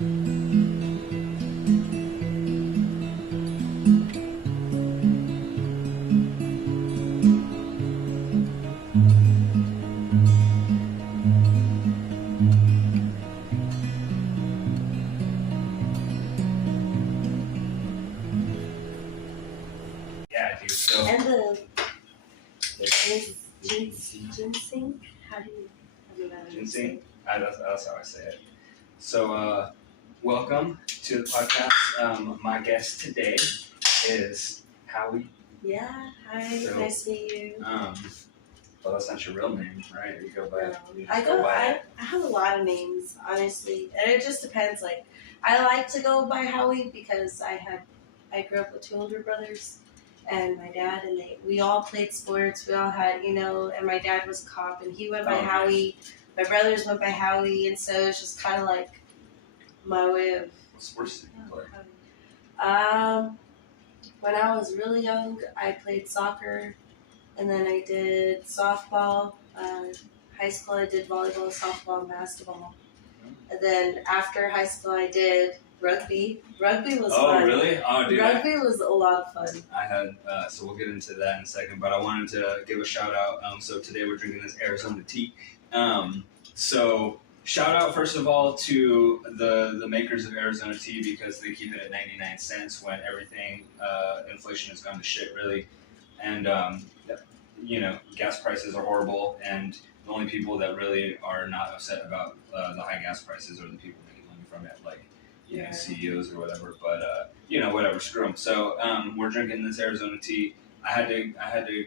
Yeah, dude. So And ginseng. How do you? ginseng. That's how I say it. So welcome to the podcast. My guest today is Howie. Yeah. Hi. So, nice to meet you. Well, that's not your real name, right? You go by. No, I have a lot of names, honestly, and it just depends. Like, I like to go by Howie because I grew up with two older brothers, and my dad, and we all played sports. We all had, and my dad was a cop, and he went by Howie. My brothers went by Howie, and so it's just kind of like my way of. What sports did you play? When I was really young, I played soccer. And then I did softball. High school, I did volleyball, softball, and basketball. And then after high school, I did rugby. Rugby was fun. Oh, really? Oh, dude. Rugby was a lot of fun. I had, so we'll get into that in a second, but I wanted to give a shout out. So today we're drinking this Arizona tea. So shout out, first of all, to the makers of Arizona tea because they keep it at 99 cents when everything, inflation has gone to shit, really. And, gas prices are horrible, and the only people that really are not upset about the high gas prices are the people making money from it, like, CEOs or whatever. But, whatever, screw them. So we're drinking this Arizona tea. I had to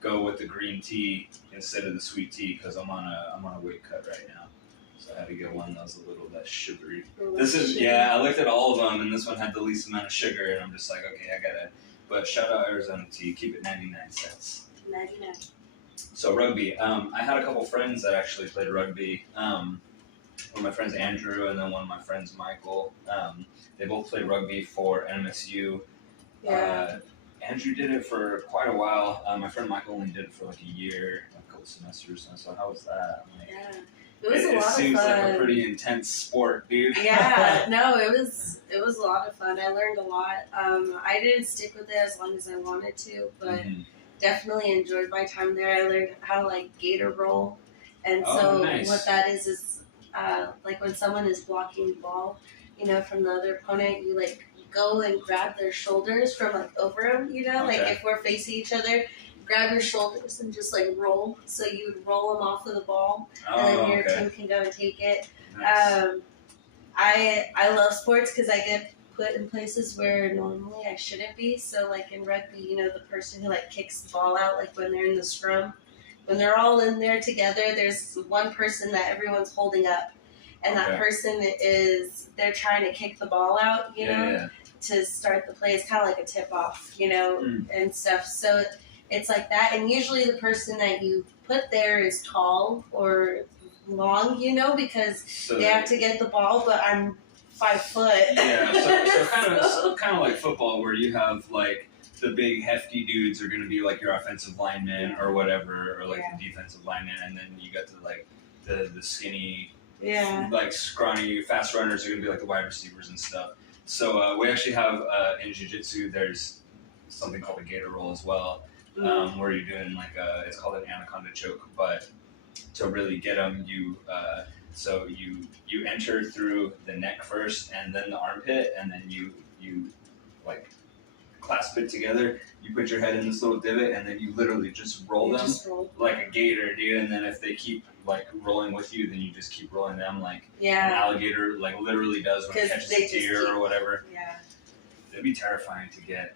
go with the green tea instead of the sweet tea because I'm on a weight cut right now. So I had to get one that was a little less sugary. I looked at all of them, and this one had the least amount of sugar, and I'm just like, okay, I gotta. But shout out Arizona tea, keep it 99 cents. 99. So rugby, I had a couple friends that actually played rugby. One of my friends, Andrew, and then one of my friends, Michael. They both played rugby for NMSU. Yeah. Andrew did it for quite a while. My friend Michael only did it for like a year, a couple semesters. So how was that? Yeah. It was a lot of fun. It seems like a pretty intense sport, dude. Yeah, no, it was a lot of fun. I learned a lot. I didn't stick with it as long as I wanted to, but definitely enjoyed my time there. I learned how to like gator roll, and nice. What that is like when someone is blocking the ball, from the other opponent, you like go and grab their shoulders from like over them, like if we're facing each other. Grab your shoulders and just like roll. So you would roll them off of the ball, and then your team can go and take it. Nice. I love sports because I get put in places where normally I shouldn't be. So like in rugby, the person who like kicks the ball out, like when they're in the scrum, when they're all in there together, there's one person that everyone's holding up, and that person they're trying to kick the ball out, to start the play. It's kind of like a tip off, and stuff. So it's like that, and usually the person that you put there is tall or long, because they have to get the ball, but I'm 5 foot. Yeah, so kind of like football where you have like the big hefty dudes are going to be like your offensive linemen or whatever, or like the defensive linemen, and then you got to like the skinny, like scrawny fast runners are going to be like the wide receivers and stuff. So we actually have in jiu-jitsu there's something called a gator roll as well. Where you're doing like it's called an anaconda choke, but to really get them, you enter through the neck first, and then the armpit, and then you like clasp it together. You put your head in this little divot, and then you literally just roll them like a gator, dude. And then if they keep like rolling with you, then you just keep rolling them like an alligator like literally does when it catches a deer or whatever. Yeah, it'd be terrifying to get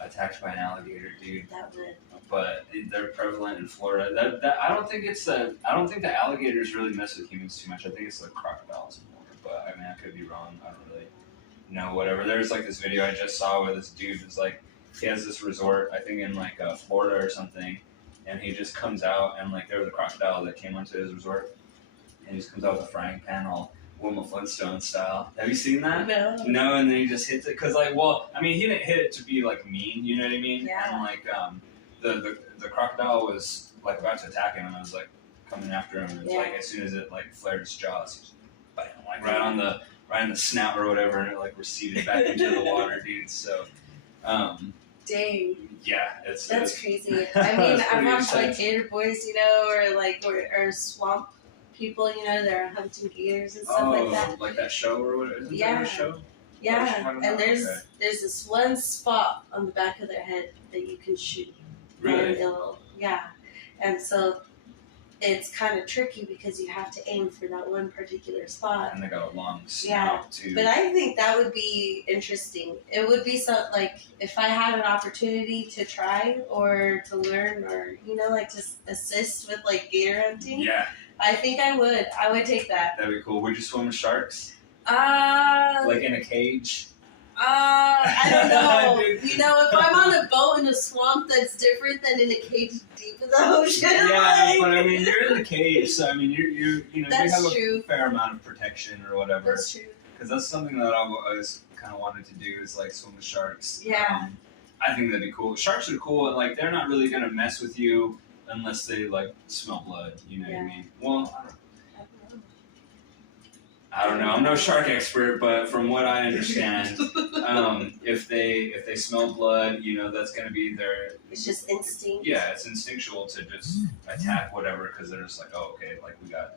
attacked by an alligator, dude. That would. But they're prevalent in Florida. I don't think the alligators really mess with humans too much. I think it's like crocodiles more. But I mean, I could be wrong. I don't really know. Whatever. There's like this video I just saw where this dude is like, he has this resort, I think in like Florida or something, and he just comes out and like there was a crocodile that came onto his resort, and he just comes out with a frying pan all Wilma Flintstone style. Have you seen that? No, and then he just hits it because, like, well, I mean, he didn't hit it to be like mean, you know what I mean? Yeah. And like, the crocodile was like about to attack him, and I was like coming after him, and it's like as soon as it like flared its jaws, bam, like right on the snout or whatever, and it like receded back into the water, dude. So, dang. yeah, That's crazy. I mean, it's I've pretty watched like exciting. gator boys, you know, or swamp people, you know, they're hunting gators and stuff like that. Like that show or what? Isn't Yeah. there a show? Yeah, Oh, and there's okay. this one spot on the back of their head that you can shoot. Really? And and so it's kind of tricky because you have to aim for that one particular spot. And they got a long snout too. But I think that would be interesting. It would be so like if I had an opportunity to try or to learn or you know like just assist with like gator hunting. Yeah. I think I would. I would take that. That'd be cool. Would you swim with sharks? Like in a cage? I don't know. You know, if I'm on a boat in a swamp, that's different than in a cage deep in the ocean. Yeah, like, but I mean, you're in the cage, so I mean, you know, that's you have true. a fair amount of protection or whatever. That's true. Because that's something that I've always kind of wanted to do is like swim with sharks. Yeah. I think that'd be cool. Sharks are cool, and like they're not really gonna mess with you unless they like smell blood. You know what I mean? Well, I don't know. I'm no shark expert, but from what I understand, if they smell blood, you know that's gonna be their. It's just instinct. Yeah, it's instinctual to just attack whatever because they're just like, oh, okay, like we got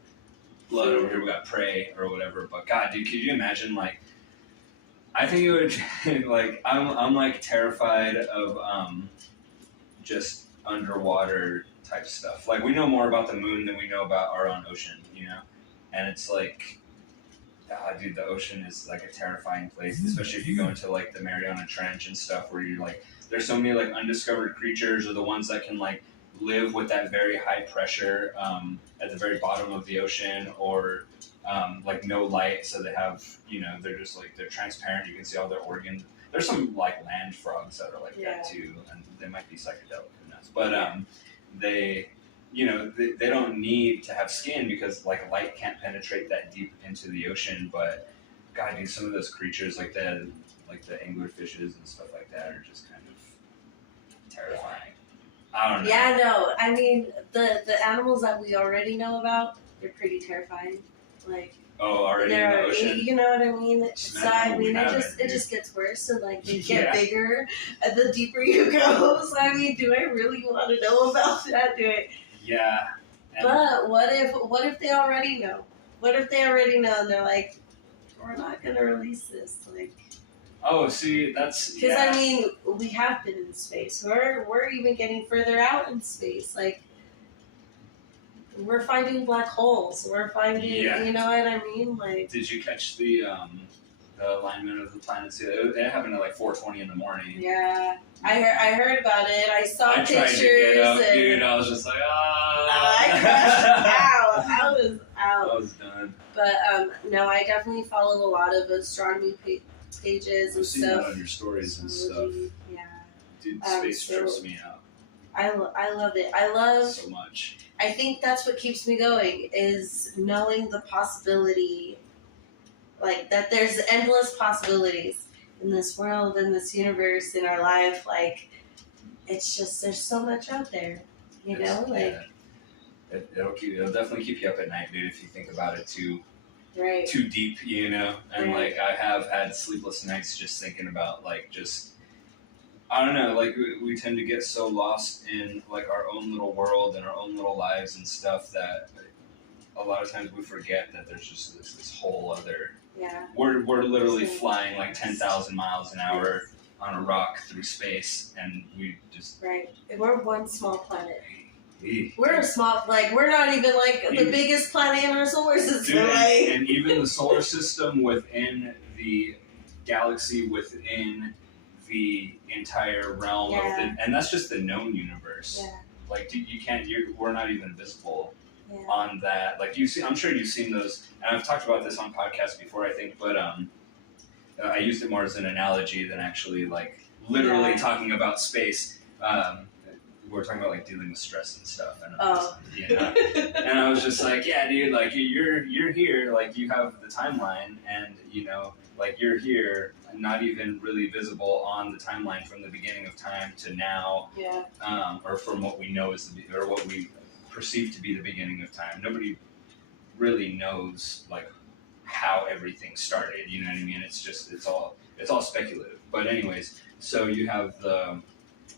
blood over here, we got prey or whatever. But God, dude, could you imagine like? I think it would like I'm like terrified of just underwater type stuff. Like we know more about the moon than we know about our own ocean, you know, and it's like. Dude, the ocean is like a terrifying place, especially if you go into like the Mariana Trench and stuff, where you're like, there's so many like undiscovered creatures, or the ones that can like live with that very high pressure at the very bottom of the ocean, or like no light, so they have, you know, they're just like they're transparent. You can see all their organs. There's some like land frogs that are like that too, and they might be psychedelic, who knows? But they. You know, they don't need to have skin because like light can't penetrate that deep into the ocean. But God, dude, some of those creatures like the anglerfishes and stuff like that are just kind of terrifying. I don't know. Yeah, no. I mean, the animals that we already know about, they're pretty terrifying. Like already in the ocean. You know what I mean? So I mean, it dude. just gets worse, and like they get bigger, the deeper you go. So I mean, do I really want to know about that? Do I? Yeah. But what if they already know? What if they already know and they're like, we're not gonna release this, like. Oh, see, that's because I mean, we have been in space. We're even getting further out in space. Like, we're finding black holes. We're finding, you know what I mean? Like, did you catch the alignment of the planets? It happened at like 4:20 in the morning. Yeah, I heard about it. I saw pictures. Tried to get up, dude. I was just like, I crashed out. I was out. I was done. But no, I definitely follow a lot of astronomy pages and I've seen stuff. that on your stories and stuff. Yeah. Dude, space trips me out. I love it. I love so much. I think that's what keeps me going is knowing the possibility, like that there's endless possibilities in this world, in this universe, in our life. Like, it's just there's so much out there, you know. Like, it'll definitely keep you up at night, dude, if you think about it too deep, you know. And like I have had sleepless nights just thinking about like just. I don't know, like we tend to get so lost in like our own little world and our own little lives and stuff that a lot of times we forget that there's just this whole other. Yeah. We're literally flying like 10,000 miles an hour on a rock through space, and we just. Right. We're one small planet. We're a small, like we're not even like the biggest planet in our solar system. Dude, and even the solar system within the galaxy within the entire realm of and that's just the known universe. Yeah. Like we're not even visible on that. Like I'm sure you've seen those, and I've talked about this on podcasts before, I think, but I used it more as an analogy than actually like literally talking about space. We're talking about like dealing with stress and stuff, and and I was just like, yeah, dude, like you're here, like you have the timeline, and you know, like you're here, not even really visible on the timeline from the beginning of time to now, or from what we know is or what we perceive to be the beginning of time. Nobody really knows like everything started. You know what I mean? It's all speculative. But anyways, so you have the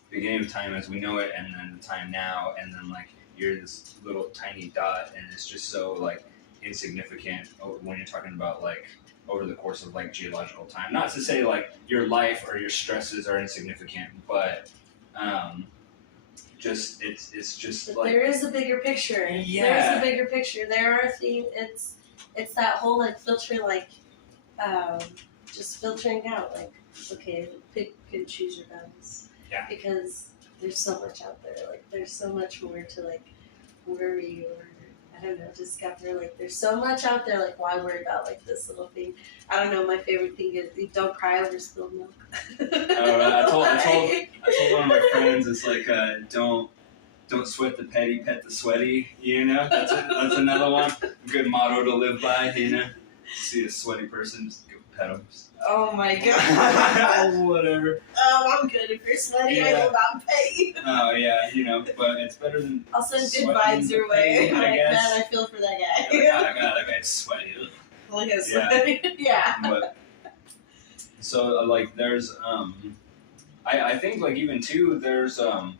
beginning of time as we know it, and then the time now, and then like you're this little tiny dot, and it's just so like insignificant when you're talking about like over the course of like geological time. Not to say like your life or your stresses are insignificant, but just it's just But like there is a bigger picture. Yeah. There's a bigger picture. There are things. It's that whole like filtering, like just filtering out. Like, okay, pick and choose your battles. Yeah. Because there's so much out there. Like, there's so much more to like worry or I don't know, discover. Like, there's so much out there. Like, why worry about like this little thing? I don't know. My favorite thing is don't cry over spilled milk. I told one of my friends, it's like don't sweat the petty, pet the sweaty. You know, that's another one. Good motto to live by. You know, see a sweaty person, just go pet them. Oh my god. Whatever. Oh, I'm good. If you're sweaty, Yeah. I will not pay. Oh yeah, you know, but it's better than. I'll send good sweating vibes the your way. pain, I Like, guess. man, I feel for that guy. Yeah, God, that guy's sweaty. Look at sweaty. Yeah. But so like there's I think like even too there's I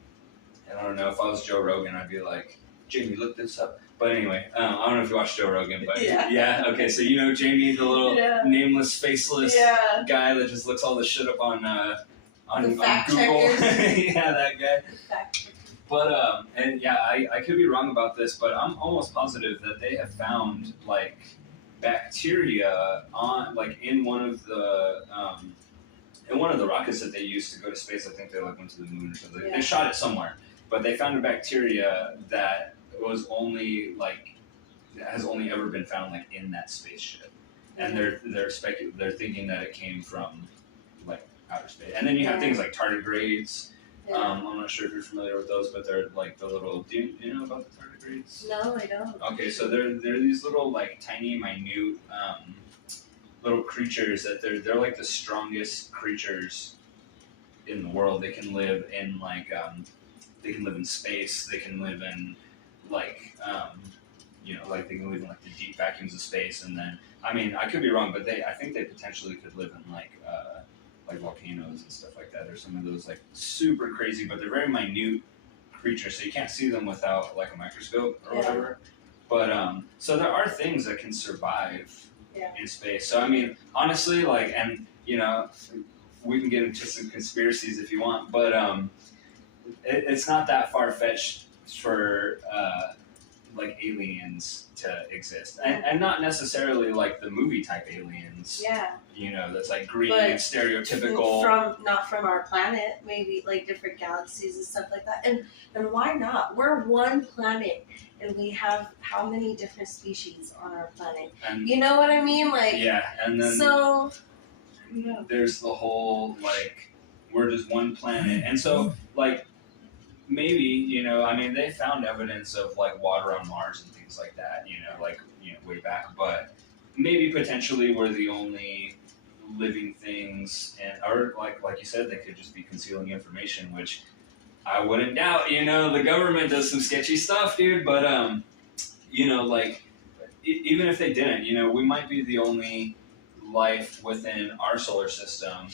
don't know, if I was Joe Rogan I'd be like, Jamie, look this up. But anyway, I don't know if you watch Joe Rogan, but Yeah. okay, so you know Jamie, the little Yeah. nameless, faceless Yeah. guy that just looks all this shit up on The fact Google. checkers. Yeah, that guy. Fact. But and yeah, I could be wrong about this, but I'm almost positive that they have found like bacteria on like in one of the rockets that they used to go to space. I think they like went to the moon or something. Yeah. They shot it somewhere, but they found a bacteria that was only like has only ever been found like in that spaceship, and they're thinking that it came from like outer space. And then you have things like tardigrades. Yeah. I'm not sure if you're familiar with those, but they're like the little. Do you know about the tardigrades? No, I don't. Okay, so they're these little like tiny, minute little creatures that they're like the strongest creatures in the world. They can live in like they can live in space. They can live in like like they can live in like the deep vacuums of space. And then I mean I could be wrong, but I think they potentially could live in like volcanoes and stuff like that. There's some of those like super crazy, but they're very minute creatures, so you can't see them without like a microscope or whatever. But so there are things that can survive in space. So I mean, honestly, like, and you know, we can get into some conspiracies if you want, but it's not that far fetched for like aliens to exist, and not necessarily like the movie type aliens. Yeah. You know, that's like green But and stereotypical. Not from our planet, maybe like different galaxies and stuff like that. And why not? We're one planet and we have how many different species on our planet? And You know what I mean? Like yeah, and then so I don't know. there's the whole like we're just one planet, and so like maybe I mean they found evidence of like water on Mars and things like that, way back, but maybe potentially we're the only living things, and or like you said, they could just be concealing information, which I wouldn't doubt. The government does some sketchy stuff, dude, but like even if they didn't, we might be the only life within our solar system.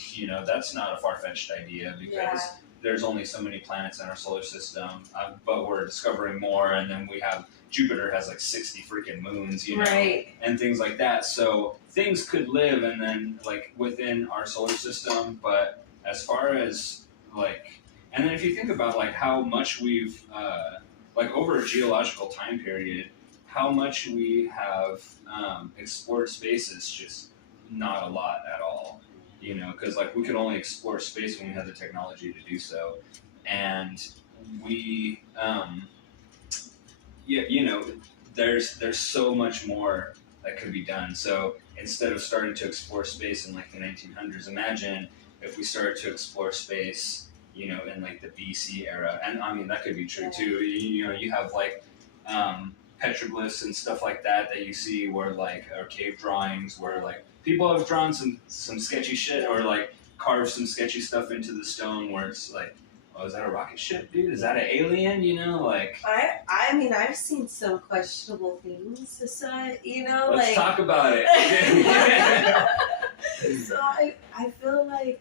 That's not a far-fetched idea because there's only so many planets in our solar system, but we're discovering more, and then we have Jupiter has like 60 freaking moons, Right. and things like that. So things could live and then like within our solar system, but as far as like, and then if you think about like how much we've like over a geological time period, how much we have explored space is just not a lot at all. Because like we could only explore space when we had the technology to do so, and we, there's so much more that could be done. So instead of starting to explore space in like the 1900s, imagine if we started to explore space, in like the BC era, and I mean that could be true too. You have like petroglyphs and stuff like that you see where like or cave drawings where like people have drawn some sketchy shit or like carved some sketchy stuff into the stone where it's like, oh, is that a rocket ship, dude? Is that an alien? You know, like. I mean, I've seen some questionable things. So, you know, Let's talk about it. So I feel like,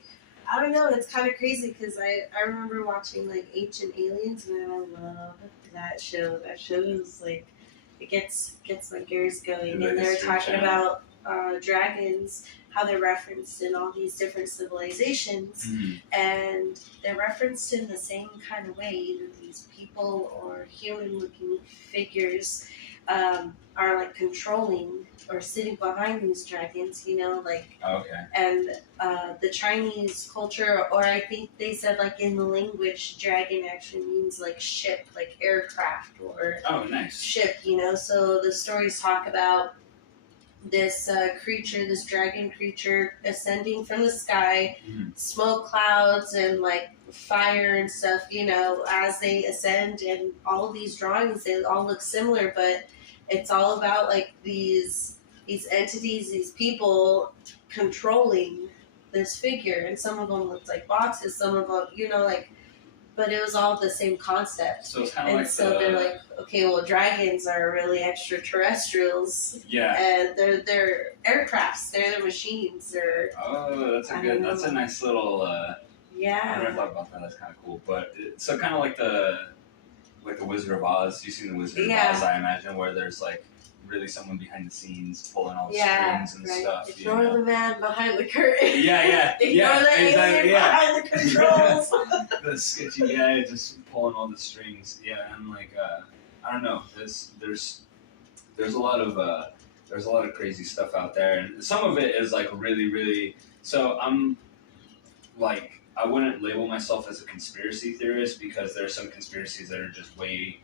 I don't know, it's kind of crazy because I remember watching like Ancient Aliens, and I love that show. That show is like, it gets my gears going. The And they're History talking Channel. about dragons, how they're referenced in all these different civilizations, and they're referenced in the same kind of way. Either these people or human-looking figures are like controlling or sitting behind these dragons, you know, like. Okay. And the Chinese culture, or I think they said like in the language, dragon actually means like ship, like aircraft or Oh, nice. ship, you know. So the stories talk about this creature, this dragon creature, ascending from the sky, smoke clouds and like fire and stuff, you know, as they ascend. And all of these drawings, they all look similar, but it's all about like these entities, these people controlling this figure. And some of them looked like boxes, some of them, you know, like, but it was all the same concept. So it's kind of And like so they're like, okay, well, dragons are really extraterrestrials. Yeah. And they're aircrafts. They're the machines. They're. Oh, that's a nice little. I Yeah. never thought about that. That's kind of cool. But so kind of like the Wizard of Oz. You've seen the Wizard of Oz, I imagine, where there's like really someone behind the scenes pulling all the strings and stuff. Ignore the man behind the curtain. Yeah. Ignore the alien behind the controls. The sketchy guy just pulling all the strings. Yeah, and like I don't know. There's a lot of crazy stuff out there, and some of it is like really, really. So I'm like, I wouldn't label myself as a conspiracy theorist because there are some conspiracies that are just way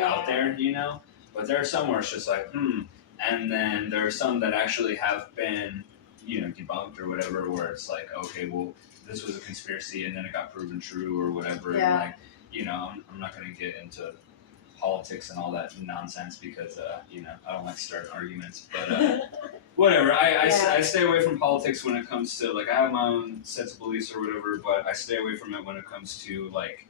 out there, you know. But there are some where it's just like, and then there are some that actually have been, you know, debunked or whatever, where it's like, okay, well, this was a conspiracy and then it got proven true or whatever. Yeah. And like, you know, I'm not going to get into politics and all that nonsense because, you know, I don't like starting arguments. But whatever. I stay away from politics when it comes to, like, I have my own sense of beliefs or whatever, but I stay away from it when it comes to, like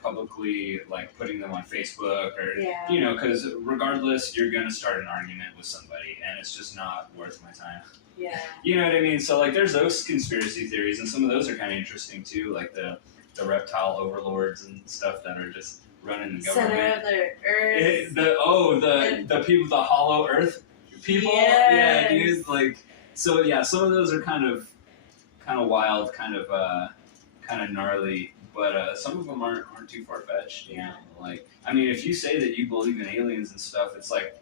publicly, like, putting them on Facebook or, you know, because regardless, you're going to start an argument with somebody and it's just not worth my time. Yeah. You know what I mean? So, like, there's those conspiracy theories, and some of those are kind of interesting, too, like the reptile overlords and stuff that are just running the government. Center of the earth. The people, the hollow earth people? Yes. Yeah, dude, like, so, yeah, some of those are kind of wild, kind of gnarly, but some of them aren't too far-fetched, you know? Like, I mean, if you say that you believe in aliens and stuff, it's like,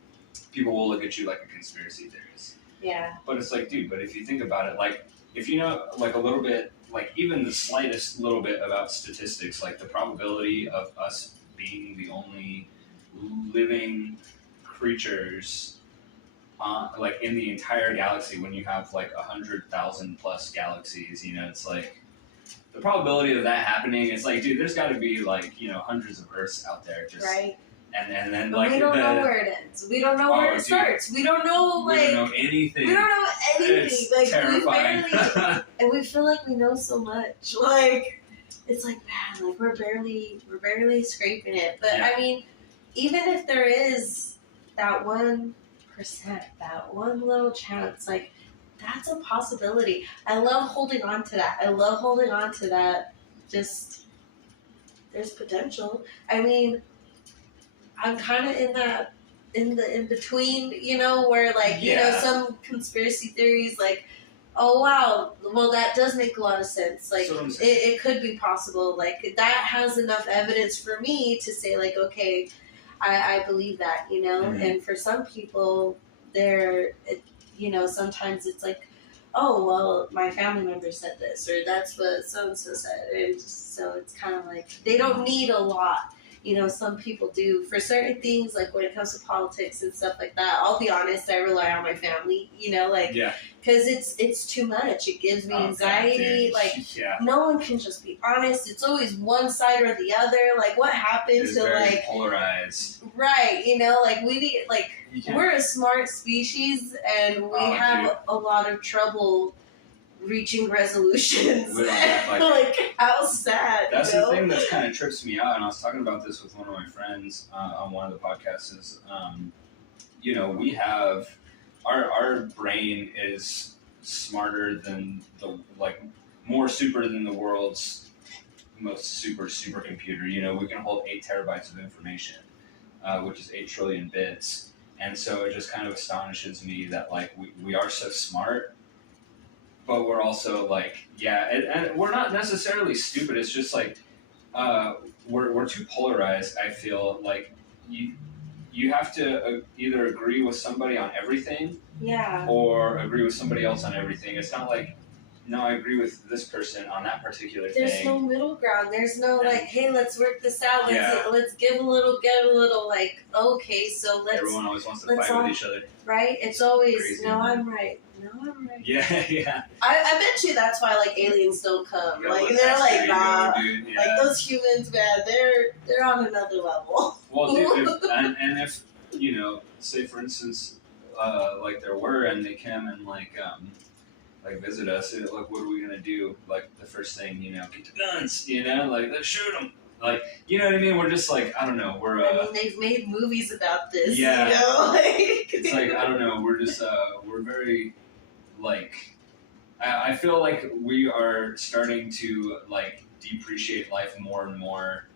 people will look at you like a conspiracy theorist. Yeah. But it's like, dude, but if you think about it, like, if you know, like, a little bit, like, even the slightest little bit about statistics, like, the probability of us being the only living creatures, like, in the entire galaxy, when you have, like, 100,000 plus galaxies, you know, it's like, the probability of that happening, it's like, dude, there's got to be, like, you know, hundreds of Earths out there. Just, right. And then, but like, we don't know where it ends. We don't know where it starts. We don't know, like... We don't know anything. We don't know anything. It's like, terrifying. we barely... and we feel like we know so much. Like, it's like, man, like, we're barely scraping it. But, I mean, even if there is that 1%, that one little chance, like, that's a possibility. I love holding on to that. Just, there's potential. I mean, I'm kind of in between, you know, where, like, you know, some conspiracy theories, like, oh wow, well, that does make a lot of sense. Like, it could be possible. Like, that has enough evidence for me to say, like, okay, I believe that, you know. And for some people, you know, sometimes it's like, oh, well, my family member said this, or that's what so-and-so said. And so it's kind of like, they don't need a lot. You know, some people do. For certain things, like when it comes to politics and stuff like that, I'll be honest, I rely on my family, you know, like, because it's too much. It gives me anxiety. Like, no one can just be honest. It's always one side or the other. Like, what happens to, like... polarized. Right, you know, like, we need, like, we're a smart species, and we have a lot of trouble reaching resolutions. We don't act like like how sad. That's you know? the thing that's kind of trips me out, and I was talking about this with one of my friends on one of the podcasts. Is we have our brain is smarter than more super than the world's most super computer. We can hold 8 terabytes of information, which is 8 trillion bits, and so it just kind of astonishes me that we are so smart, but we're also and we're not necessarily stupid. It's just we're too polarized. I feel like you have to either agree with somebody on everything, or agree with somebody else on everything. It's not like, no, I agree with this person on that particular thing. There's no middle ground. There's no hey, let's work this out. Let's give a little, get a little. Okay, so let's. Everyone always wants to fight with each other, right? It's always crazy. No, I'm right. No, I'm right. Yeah. I bet you that's why aliens don't come. They're nah. Dude, yeah. Those humans, man, they're on another level. Well, dude, if say for instance, there were, and they came and visit us, what are we gonna do? The first thing, get the guns, let's shoot them. You know what I mean? We're just I don't know. We're. They've made movies about this. Yeah. It's I don't know. We're just we're very I feel like we are starting to depreciate life more and more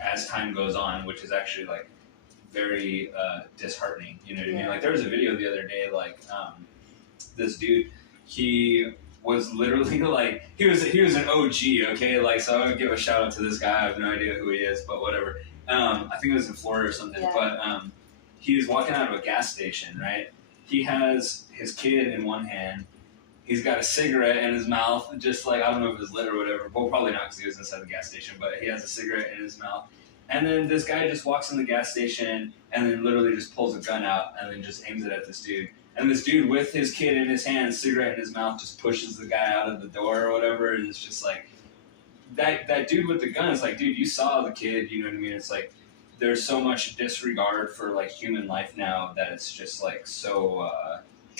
as time goes on, which is actually very disheartening. You know what I mean? There was a video the other day this dude, he was literally he was an OG, okay? So I'm gonna give a shout out to this guy. I have no idea who he is, but whatever. I think it was in Florida or something. Yeah. But he was walking out of a gas station, right? He has his kid in one hand. He's got a cigarette in his mouth, just I don't know if it was lit or whatever, but probably not because he was inside the gas station, but he has a cigarette in his mouth. And then this guy just walks in the gas station and then literally just pulls a gun out and then just aims it at this dude. And this dude with his kid in his hand, cigarette in his mouth, just pushes the guy out of the door or whatever. And it's just that dude with the gun is dude, you saw the kid, you know what I mean? It's there's so much disregard for human life now that it's just so,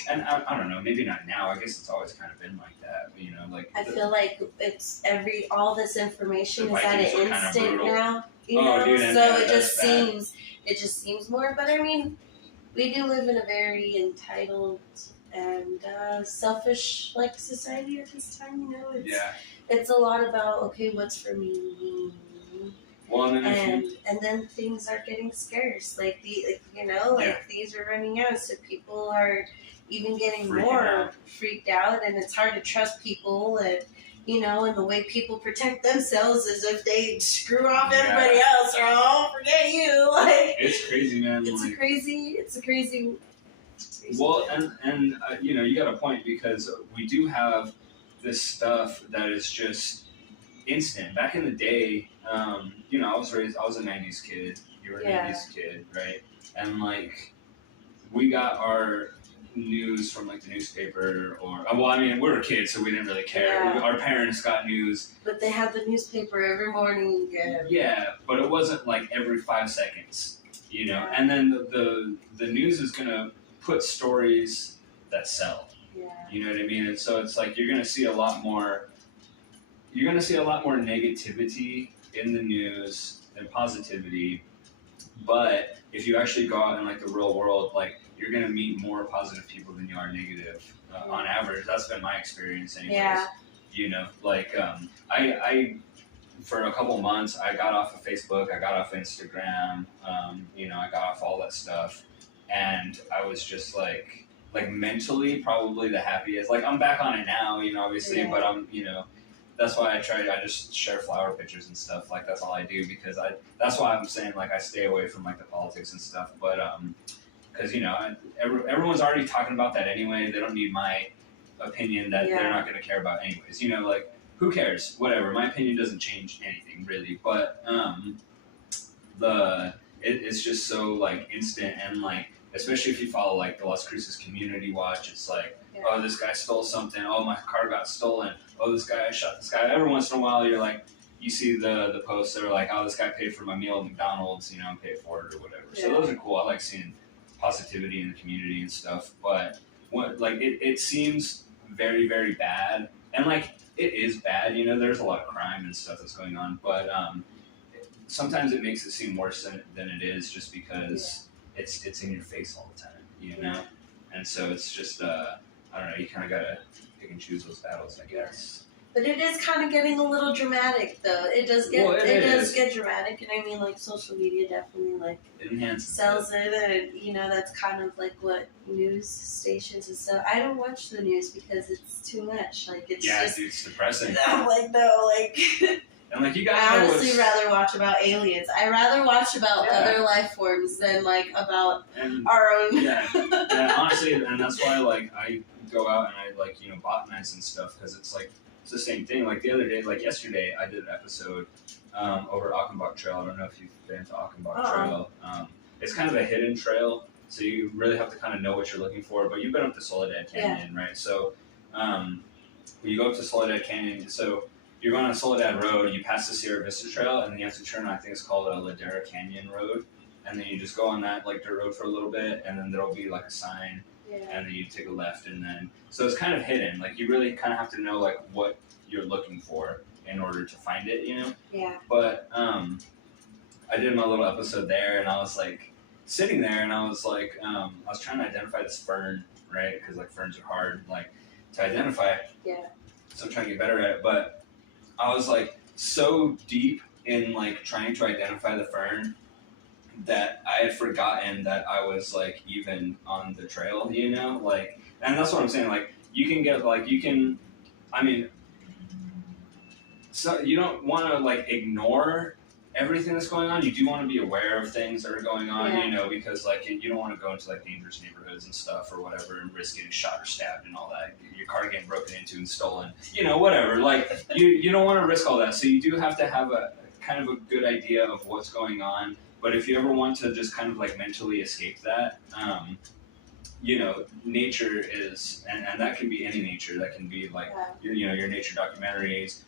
and I don't know, maybe not now. I guess it's always kind of been like that. But, I feel it's all this information is at an instant now. Dude, so it just seems more. But I mean, we do live in a very entitled and selfish society at this time. It's a lot about what's for me. Well, and then things are getting scarce. These are running out, so people are even getting freaked out, and it's hard to trust people. And and the way people protect themselves is if they screw off everybody else, or forget you. It's crazy, man. It's a crazy. Well, and you got a point, because we do have this stuff that is just instant. Back in the day, I was a 90s kid. You were a 90s kid, right? And we got our news from the newspaper, or we were kids, so we didn't really care. Our parents got news, but they had the newspaper every morning. But it wasn't every 5 seconds, And then the news is gonna put stories that sell. You know what I mean? And so it's you're gonna see a lot more. You're gonna see a lot more negativity in the news than positivity. But if you actually go out in the real world, you're gonna meet more positive people than you are negative. On average, that's been my experience, anyways. I for a couple months, I got off of Facebook, I got off Instagram, I got off all that stuff, and I was just mentally probably the happiest. I'm back on it now, obviously, but I'm, that's why I just share flower pictures and stuff. That's all I do, because that's why I'm saying I stay away from the politics and stuff. But because everyone's already talking about that anyway. They don't need my opinion that they're not going to care about anyways. Who cares? Whatever. My opinion doesn't change anything really. But it's just so instant, and especially if you follow the Las Cruces Community Watch, it's oh, this guy stole something. Oh, my car got stolen. Oh, this guy, I shot this guy. Every once in a while, you're you see the posts that are oh, this guy paid for my meal at McDonald's, and paid for it or whatever. So those are cool. I like seeing positivity in the community and stuff. But what it seems very, very bad. And like it is bad, you know. There's a lot of crime and stuff that's going on, but sometimes it makes it seem worse than it is, just because it's in your face all the time, you know. And so it's just I don't know. You kind of gotta pick and choose those battles, I guess. But it is kind of getting a little dramatic, though. It does get it does get dramatic, and I mean, like social media definitely like it enhances sells it, and you know that's kind of like what news stations and stuff. I don't watch the news because it's too much. Like it's just, dude, it's depressing. I'm like no, like. And like you guys, I honestly rather watch about aliens. I rather watch about other life forms than like about our own. And honestly, and that's why like I go out and I like botanize and stuff, because it's like. It's the same thing. Like the other day, like yesterday, I did an episode over Achenbach Trail. I don't know if you've been to Achenbach Trail. It's kind of a hidden trail, so you really have to kind of know what you're looking for. But you've been up to Soledad Canyon, right? So when you go up to Soledad Canyon, so you're going on Soledad Road, you pass the Sierra Vista Trail, and then you have to turn on, I think it's called Ladera Canyon Road. And then you just go on that like dirt road for a little bit, and then there'll be like a sign. And then you take a left, and then so it's kind of hidden. Like you really kind of have to know like what you're looking for in order to find it, you know. Yeah. But I did my little episode there, and I was like sitting there, and I was like I was trying to identify this fern, right? Because like ferns are hard like to identify. Yeah. So I'm trying to get better at it, but I was like so deep in like trying to identify the fern that I had forgotten that I was like even on the trail, you know, like, and that's what I'm saying. Like, you can get like I mean, so you don't want to like ignore everything that's going on. You do want to be aware of things that are going on, you know, because like you don't want to go into like dangerous neighborhoods and stuff or whatever and risk getting shot or stabbed and all that. Your car getting broken into and stolen, you know, whatever. Like you don't want to risk all that. So you do have to have a kind of a good idea of what's going on. But if you ever want to just kind of like mentally escape that, you know, nature is, and that can be any nature. That can be like, your nature documentaries,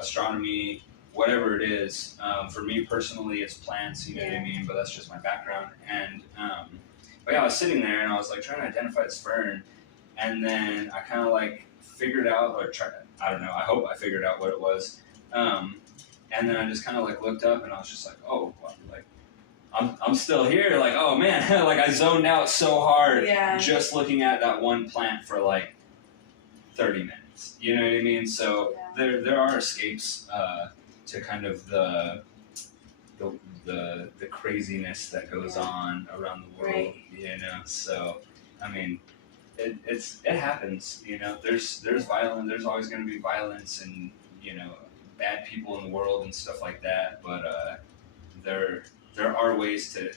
astronomy, whatever it is. For me personally, it's plants, you know what I mean? But that's just my background. And, but yeah, I was sitting there and I was like trying to identify this fern. And then I kind of like figured out, I don't know, I hope I figured out what it was. And then I just kind of like looked up and I was just like, oh, like I'm still here. Like, oh man, like I zoned out so hard just looking at that one plant for like 30 minutes. You know what I mean? So there are escapes to kind of the craziness that goes on around the world. You know, so I mean, it happens. You know, there's violence. There's always going to be violence and bad people in the world and stuff like that, but there are ways to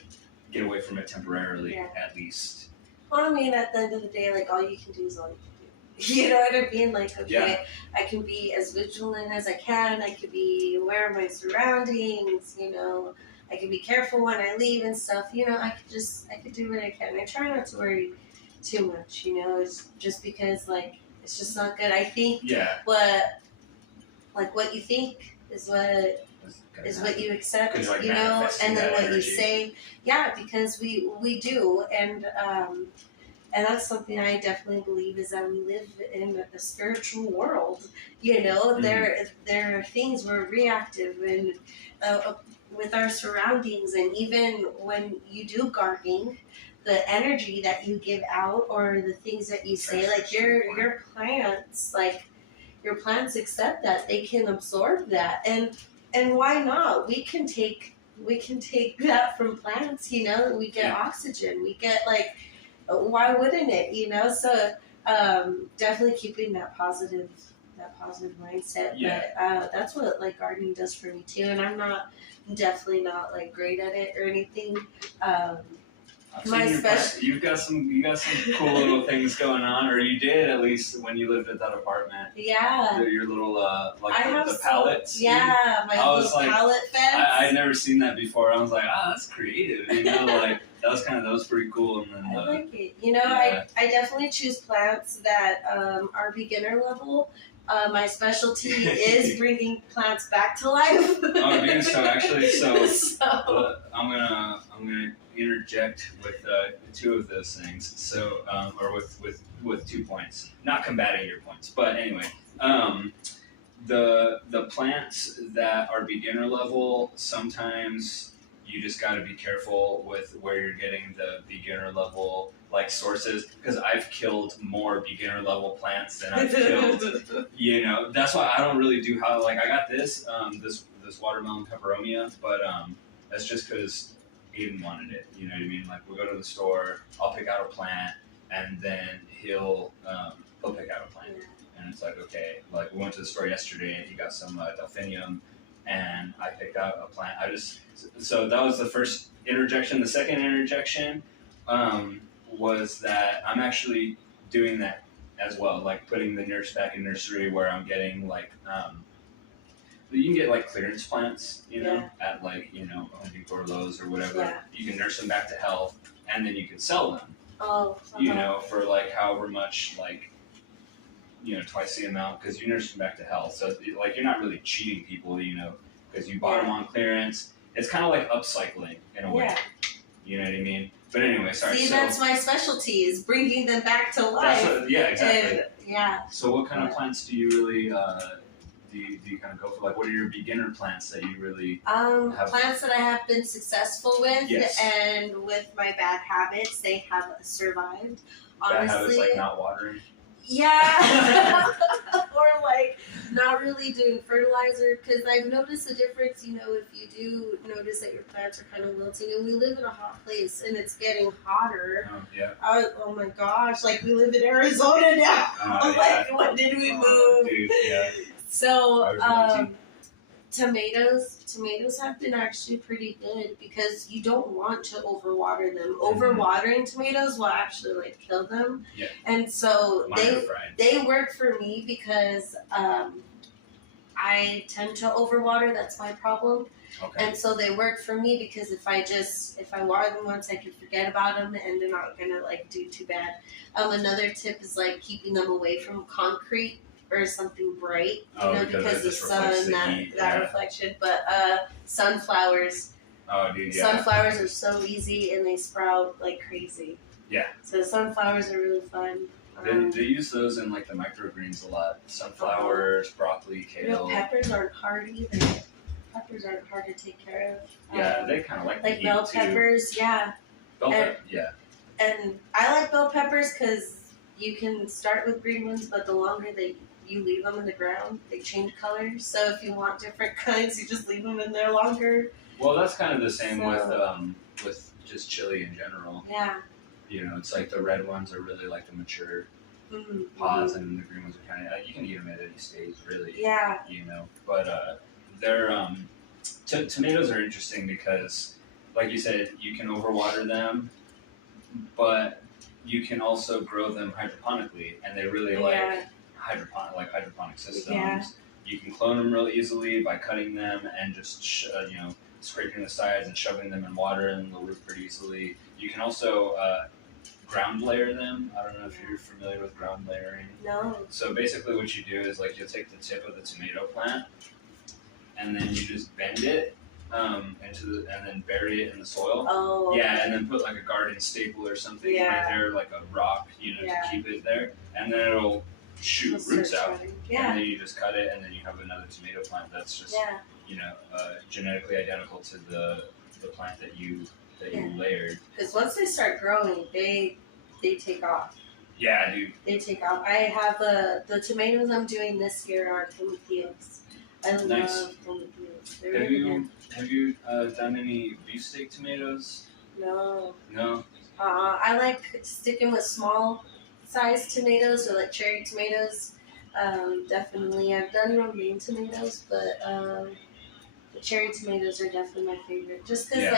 get away from it temporarily, at least. Well, I mean, at the end of the day, like all you can do is all you can do. You know what I mean? Like, okay, I can be as vigilant as I can. I could be aware of my surroundings. You know, I can be careful when I leave and stuff. You know, I could do what I can. I try not to worry too much. You know, it's just because like it's just not good. I think what you think is what you accept, like, you know, and then what energy. you say. Yeah, because we do, and that's something I definitely believe is that we live in a spiritual world. You know, there are things we're reactive and with our surroundings, and even when you do gardening, the energy that you give out or the things that you say, like your plants, like. Your plants accept that. They can absorb that. And why not? We can take that from plants, you know, we get oxygen. We get like why wouldn't it, you know? So definitely keeping that positive mindset. But that's what like gardening does for me too. And I'm definitely not like great at it or anything. You've got some cool little things going on, or you did at least when you lived at that apartment. Yeah. Your little the pallets. Yeah, my little pallet fence. I'd never seen that before. I was like, that's creative. You know, like that was pretty cool. And then I like it. You know, I definitely choose plants that are beginner level. My specialty is bringing plants back to life. Oh, dude! So actually, I'm gonna interject with two of those things. So, or with 2 points, not combating your points, but anyway, the plants that are beginner level, sometimes you just got to be careful with where you're getting the beginner level like sources, because I've killed more beginner level plants than I've killed. That's why I don't really do how, like, I got this watermelon peperomia, but that's just because Aiden wanted it. You know what I mean? Like, we'll go to the store, I'll pick out a plant, and then he'll pick out a plant. And it's like, okay, like, we went to the store yesterday and he got some delphinium, and I picked out a plant. So that was the first interjection. The second interjection was that I'm actually doing that as well, like putting the nurse back in nursery, where I'm getting like, you can get like clearance plants, at like, Home Depot or Lowe's or whatever. Yeah. You can nurse them back to health, and then you can sell them. Oh. For like however much, like, twice the amount, because you nurse them back to health. So like, you're not really cheating people, because you bought them on clearance. It's kind of like upcycling in a way. Yeah. You know what I mean? But anyway, sorry. See, that's my specialty, is bringing them back to life. Yeah, exactly. And, So what kind of plants do you really do you kind of go for? Like, what are your beginner plants that you really have? Plants that I have been successul with, Yes. and with my bad habits, they have survived. Honestly, Bad habits, like not watering? Yeah. Or like not really doing fertilizer, because I've noticed a difference, if you do notice that your plants are kind of wilting, and we live in a hot place and it's getting hotter. Oh, yeah. Oh my gosh, like we live in Arizona now. Like, when did we move? Dude, yeah. So, tomatoes have been actually pretty good, because you don't want to overwater them. Overwatering tomatoes will actually like kill them. Yeah. And so they work for me, because I tend to overwater. That's my problem. Okay. And so they work for me, because if I water them once, I can forget about them, and they're not gonna like do too bad. Another tip is like keeping them away from concrete or something bright, because the sun, that reflection. But sunflowers. Oh, dude, yeah. Sunflowers are so easy, and they sprout like crazy. Yeah. So sunflowers are really fun. They use those in like the microgreens a lot. Sunflowers, broccoli, kale. Peppers aren't hard either. Peppers aren't hard to take care of. Yeah, they kind of like the heat bell too. peppers. Yeah. Yeah. And I like bell peppers because you can start with green ones, but the longer you leave them in the ground, they change colors. So if you want different kinds, you just leave them in there longer. Well, that's kind of the same with just chili in general. Yeah. It's like the red ones are really like the mature pods, and the green ones are kind of, you can eat them at any stage, really. Yeah. But they're tomatoes are interesting because, like you said, you can overwater them, but you can also grow them hydroponically, and they really like hydroponic systems. Yeah. You can clone them real easily by cutting them and just scraping the sides and shoving them in water, and they'll root pretty easily. You can also ground layer them. I don't know if you're familiar with ground layering. No. So basically what you do is like you'll take the tip of the tomato plant, and then you just bend it and then bury it in the soil. Oh. Yeah, and then put like a garden staple or something right there, like a rock, to keep it there, and then it'll shoot roots out. Yeah. And then you just cut it, and then you have another tomato plant that's just genetically identical to the plant that you layered. Because once they start growing, they take off. Yeah, dude. They take off. I have the tomatoes I'm doing this year are tomatillos. I love tomatillos. Have you done any beefsteak tomatoes? No. No. I like sticking with small sized tomatoes, or like cherry tomatoes. Definitely, I've done romaine tomatoes, but the cherry tomatoes are definitely my favorite. Just because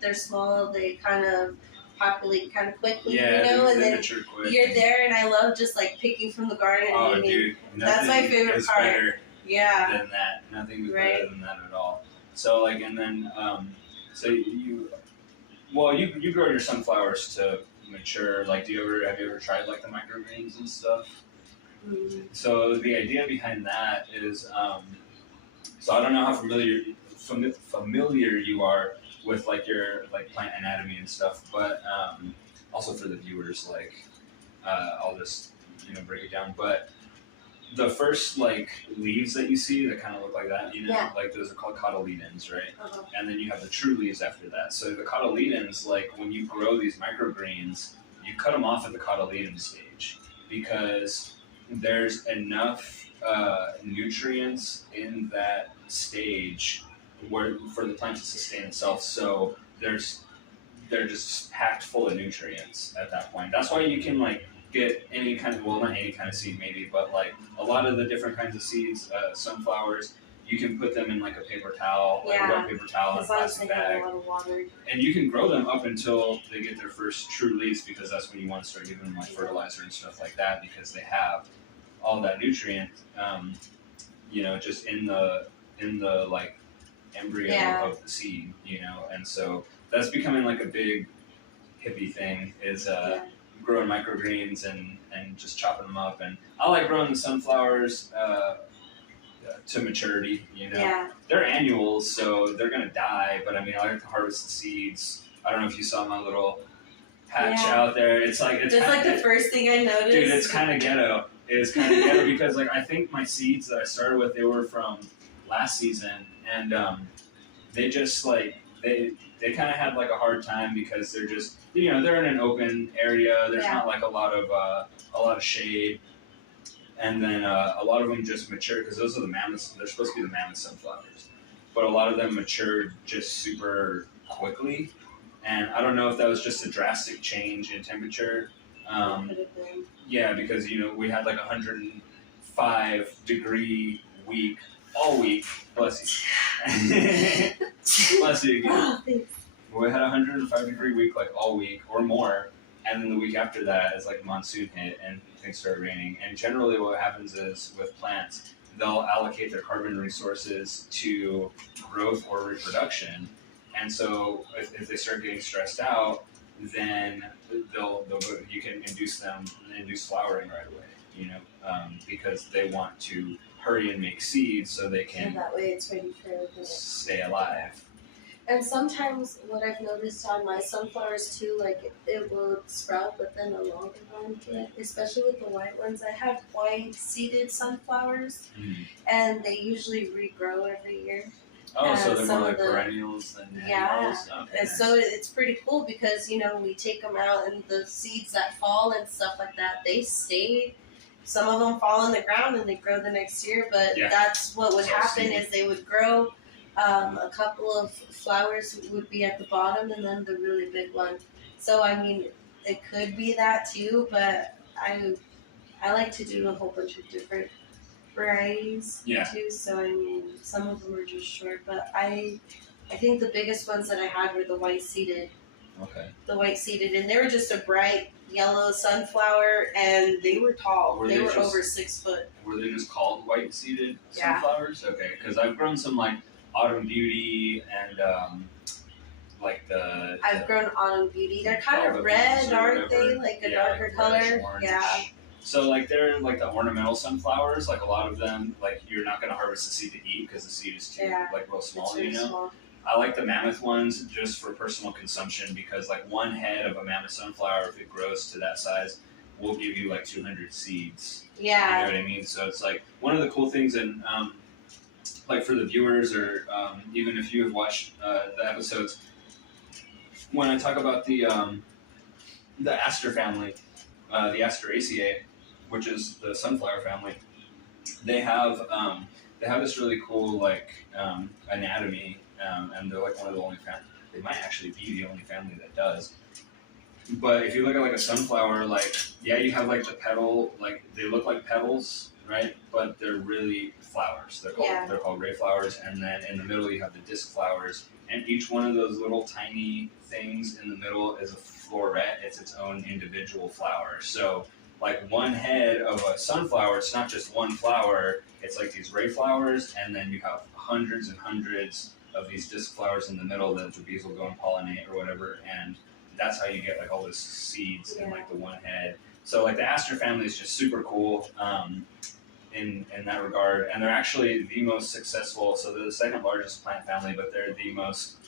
they're small, they kind of populate kind of quickly, and then you're there, and I love just like picking from the garden. Oh, dude, that's my favorite part. Better than that. Nothing is better than that at all. So and then so you grow your sunflowers to mature. Like, have you ever tried like the microgreens and stuff? Mm-hmm. So the idea behind that is, so I don't know how familiar you are with like your like plant anatomy and stuff, but also for the viewers, like I'll just break it down. But the first like leaves that you see that kind of look like that, Yeah. like those are called cotyledons, right? Uh-huh. And then you have the true leaves after that. So the cotyledons, like when you grow these microgreens, you cut them off at the cotyledon stage because there's enough nutrients in that stage for the plant to sustain itself. So they're just packed full of nutrients at that point. That's why you can like get any kind of, well, not any kind of seed maybe, but like a lot of the different kinds of seeds, sunflowers, you can put them in like a paper towel, like a wet paper towel and a plastic bag. A lot of water. And you can grow them up until they get their first true leaves, because that's when you want to start giving them like fertilizer and stuff like that, because they have all that nutrient, just in the like embryo of the seed, and so that's becoming like a big hippie thing is growing microgreens and just chopping them up. And I like growing the sunflowers to maturity, They're annuals, so they're gonna die, but I mean I like to harvest the seeds. I don't know if you saw my little patch out there. It's like the first thing I noticed. Dude, it's kind of ghetto. It's kind of ghetto because like I think my seeds that I started with, they were from last season, and they just like they kind of had like a hard time because they're just they're in an open area. There's not like a lot of shade, and then a lot of them just mature because those are the mammoths. They're supposed to be the mammoth sunflowers, but a lot of them matured just super quickly, and I don't know if that was just a drastic change in temperature. Yeah, because we had like 105-degree week all week. Bless you. Bless you again. Oh, thanks. We had a 105-degree week like all week or more, and then the week after that is like monsoon hit and things start raining. And generally, what happens is with plants, they'll allocate their carbon resources to growth or reproduction, and so if they start getting stressed out, then you can induce flowering right away, because they want to hurry and make seeds so they can that way it's ready for the stay alive. And sometimes what I've noticed on my sunflowers too, like it will sprout, but then a longer one hit, especially with the white ones. I have white seeded sunflowers, and they usually regrow every year. Oh, so they're more like perennials than annuals? Okay, and so it's pretty cool because, we take them out and the seeds that fall and stuff like that, they stay. Some of them fall in the ground and they grow the next year, but that's what would happen is they would grow. A couple of flowers would be at the bottom and then the really big one. So, I mean, it could be that too, but I like to do a whole bunch of different varieties too. So, I mean, some of them are just short, but I think the biggest ones that I had were the white seeded. Okay. The white seeded, and they were just a bright yellow sunflower, and they were tall. They were over 6 foot. Were they just called white seeded sunflowers? Okay, because I've grown some like Autumn Beauty and I've grown Autumn Beauty. They're kind of red, aren't they? Like a darker color. Yeah. So like they're like the ornamental sunflowers. Like a lot of them, like you're not going to harvest the seed to eat because the seed is too like real small. It's really small. I like the mammoth ones just for personal consumption because like one head of a mammoth sunflower, if it grows to that size, will give you like 200 seeds. Yeah. You know what I mean? So it's like one of the cool things, and like for the viewers, or even if you have watched the episodes, when I talk about the aster family, the Asteraceae, which is the sunflower family, they have this really cool like anatomy, and they're like one of the only they might actually be the only family that does. But if you look at like a sunflower, like you have like the petal, like they look like petals, right? But they're really flowers. They're called ray flowers, and then in the middle you have the disc flowers, and each one of those little tiny things in the middle is a floret. It's its own individual flower. So like one head of a sunflower, it's not just one flower. It's like these ray flowers, and then you have hundreds and hundreds of these disc flowers in the middle that the bees will go and pollinate or whatever, and that's how you get like all those seeds in like the one head. So like the aster family is just super cool in that regard, and they're actually the most successful. So they're the second largest plant family, but they're the most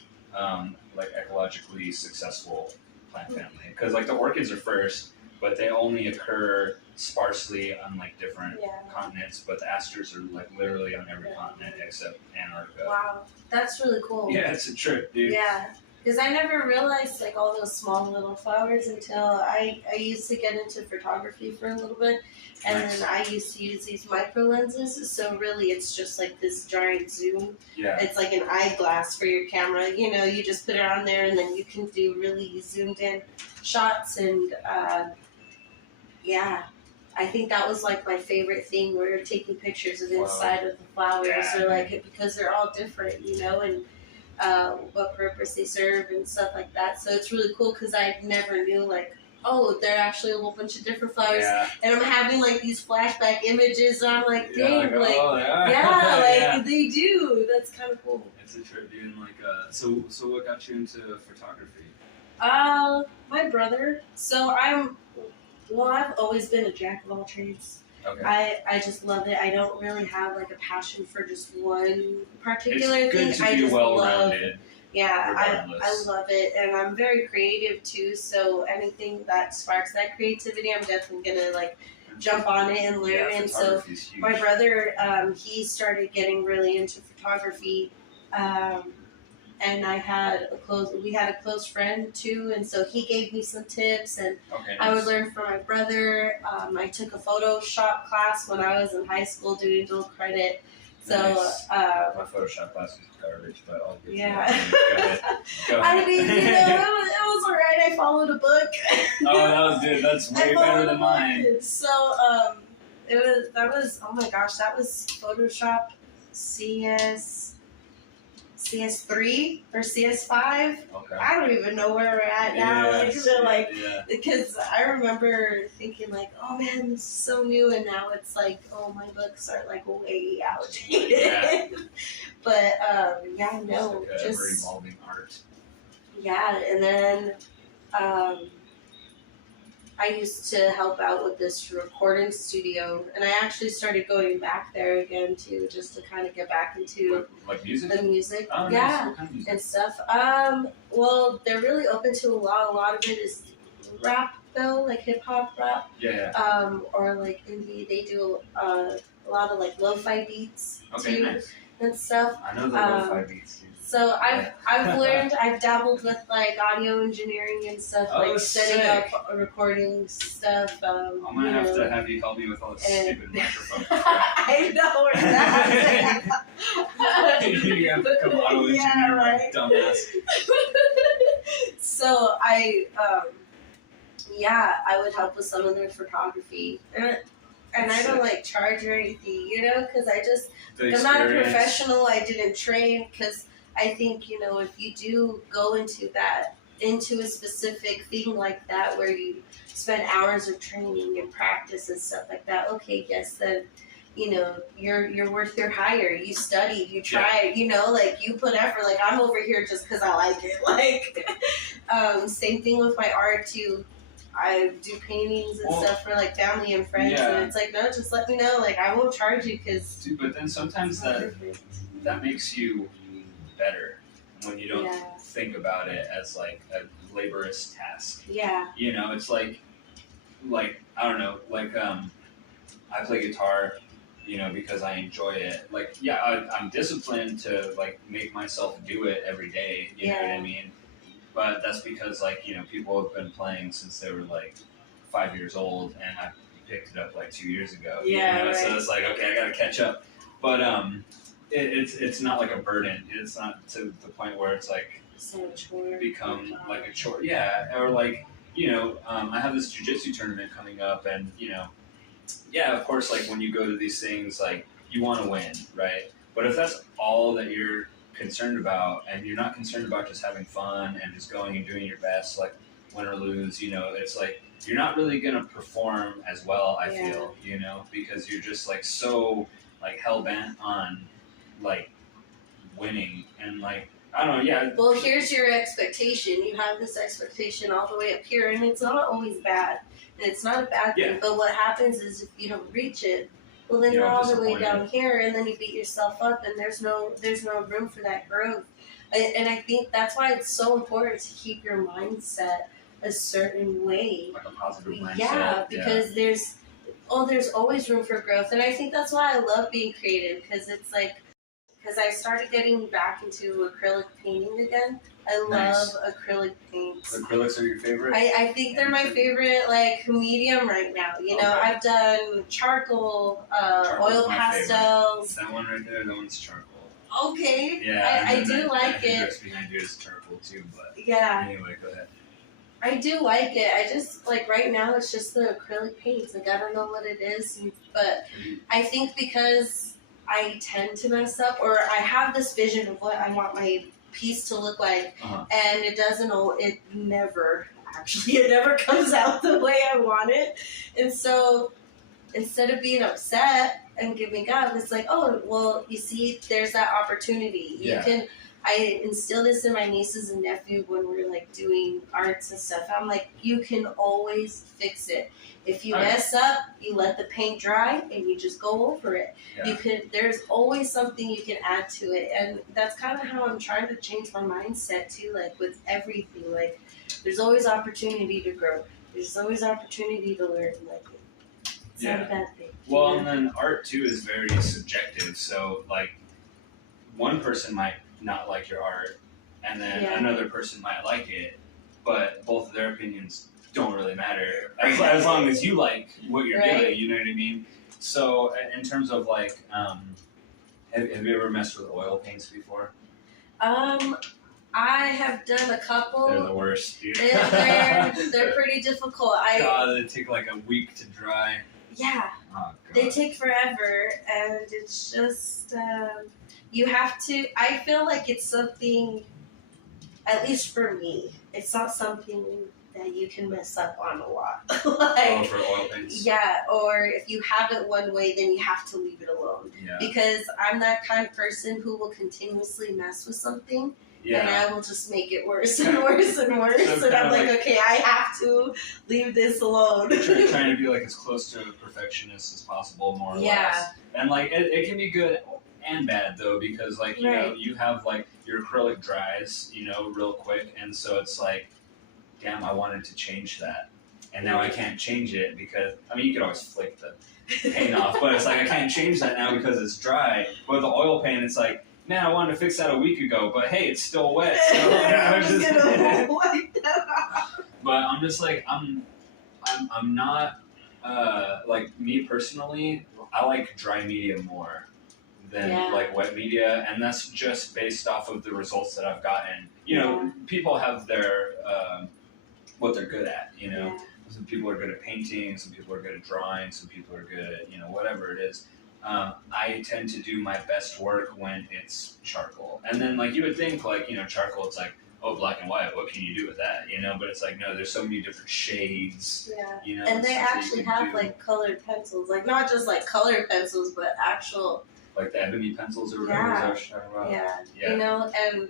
like ecologically successful plant family. Because like the orchids are first, but they only occur sparsely on like different continents. But the asters are like literally on every continent except Antarctica. Wow, that's really cool. Yeah, it's a trip, dude. Yeah. Because I never realized like all those small little flowers until I used to get into photography for a little bit, and then I used to use these micro lenses. So really, it's just like this giant zoom. Yeah. It's like an eyeglass for your camera. You know, you just put it on there, and then you can do really zoomed in shots. And yeah, I think that was like my favorite thing. Where you're taking pictures of inside of the flowers, or like because they're all different, you know, and what purpose they serve and stuff like that. So it's really cool because I never knew like, oh, there are actually a whole bunch of different flowers, and I'm having like these flashback images, and I'm like, dang, like they do. That's kind of cool. It's a trip, dude. And like, so what got you into photography? My brother. So I've always been a jack of all trades. Okay. I just love it. I don't really have like a passion for just one particular it's thing. Good to I be just well-rounded. I love it, and I'm very creative too. So anything that sparks that creativity, I'm definitely gonna like jump on it and learn. And so my brother, he started getting really into photography. And we had a close friend too, and so he gave me some tips, and I would learn from my brother. I took a Photoshop class when I was in high school doing dual credit. So my Photoshop class was garbage, but I'll get Go ahead. I mean, you know, it was alright. I followed a book. Oh, that's way better than mine. So that was oh my gosh, that was Photoshop CS3 or CS5. Okay. I don't even know where we're at now. Because I remember thinking like, oh man, this is so new, and now it's like, oh, my books are like way outdated. Yeah. But just ever evolving art. Yeah, and then I used to help out with this recording studio, and I actually started going back there again too, just to kind of get back into like music? The music. Oh, yeah, nice. What kind of music? And stuff. Well, they're really open to a lot. A lot of it is rap though, like hip hop rap. Yeah. Or like indie. They do a lot of like lo-fi beats too, nice. And stuff. I know the lo-fi beats. So I've learned, I've dabbled with like audio engineering and stuff, like setting up recording stuff. I'm gonna have you help me with all this stupid microphone. I know where that. You have to come auto engineer my dumbass. So I would help with some of their photography, and I don't like charge or anything, you know, because I'm not a professional. I didn't train because. I think, you know, if you do go into a specific thing like that where you spend hours of training and practice and stuff like that, okay, yes, then, you know, you're worth your hire. You studied, you tried, you know, like you put effort. Like I'm over here just because I like it. Like, same thing with my art too. I do paintings and stuff for like family and friends, and it's like, no, just let me know. Like I won't charge you because. Dude, but then sometimes that makes you better when you don't think about it as like a laborious task. Yeah. You know, it's like I don't know, like I play guitar, you know, because I enjoy it. Like, I'm disciplined to like make myself do it every day. You know what I mean? But that's because like, you know, people have been playing since they were like 5 years old, and I picked it up like 2 years ago. Yeah. You know? So it's like, okay, I gotta catch up. But it's not like a burden. It's not to the point where it's like become like a chore. Yeah, or like, you know, I have this jiu-jitsu tournament coming up, and you know, of course, like when you go to these things, like you want to win, right? But if that's all that you're concerned about, and you're not concerned about just having fun and just going and doing your best, like win or lose, you know, it's like you're not really gonna perform as well. I feel, you know, because you're just like so like hell bent on like winning, and like I don't know, Well, here's your expectation. You have this expectation all the way up here, and it's not always bad, and it's not a bad thing. But what happens is if you don't reach it, well, then you're all the way down here, and then you beat yourself up, and there's no room for that growth. And I think that's why it's so important to keep your mindset a certain way. Like a positive mindset. Yeah, because there's always room for growth, and I think that's why I love being creative, because it's like, because I started getting back into acrylic painting again. I love acrylic paints. Acrylics are your favorite? I think they're my favorite, like, medium right now. You know, I've done charcoal, oil pastels. That one right there, that one's charcoal. Okay. Yeah, I do like the it. dress behind you is charcoal too, but yeah. Anyway, go ahead. I do like it. I just, like, right now it's just the acrylic paints. Like, I don't know what it is, but I think because I tend to mess up, or I have this vision of what I want my piece to look like, and it never comes out the way I want it. And so instead of being upset and giving up, it's like, oh, well, you see, there's that opportunity. I instill this in my nieces and nephew when we're, like, doing arts and stuff. I'm like, you can always fix it. If you mess up, you let the paint dry and you just go over it. There's always something you can add to it. And that's kind of how I'm trying to change my mindset too, like, with everything. Like, there's always opportunity to grow. There's always opportunity to learn. Like, it's not a bad thing. Well, and then art too is very subjective. So, like, one person might not like your art, and then another person might like it, but both of their opinions don't really matter as long as you like what you're doing. You know what I mean? So, in terms of, like, have you ever messed with oil paints before? I have done a couple. They're the worst, dude. They're pretty difficult. God, they take like a week to dry. Yeah. Oh, God. They take forever, and it's just you have to. I feel like it's something, at least for me, it's not something that you can mess up on a lot. Like, for oil paints? Yeah, or if you have it one way, then you have to leave it alone. Yeah. Because I'm that kind of person who will continuously mess with something, and I will just make it worse and worse and worse. So and I'm like, okay, I have to leave this alone. Trying to be, like, as close to a perfectionist as possible, more or less. And, like, it can be good and bad, though, because, like, you know, you have, like, your acrylic dries, you know, real quick, and so it's like, damn, I wanted to change that, and now I can't change it because, I mean, you could always flick the paint off, but it's like, I can't change that now because it's dry. But the oil paint, it's like, man, I wanted to fix that a week ago, but hey, it's still wet. So I'm just gonna wipe that off. But I'm just like, I'm not, like, me personally, I like dry media more than like wet media, and that's just based off of the results that I've gotten. You know, people have their what they're good at, you know. Some people are good at painting, some people are good at drawing, some people are good at, you know, whatever it is. I tend to do my best work when it's charcoal. And then, like, you would think, like, you know, charcoal, it's like, oh, black and white, what can you do with that, you know? But it's like, no, there's so many different shades, you know. And they actually have, like, colored pencils. Like, not just, like, colored pencils, but actual... Like the ebony pencils or whatever is that what you're talking about? Yeah, you know, and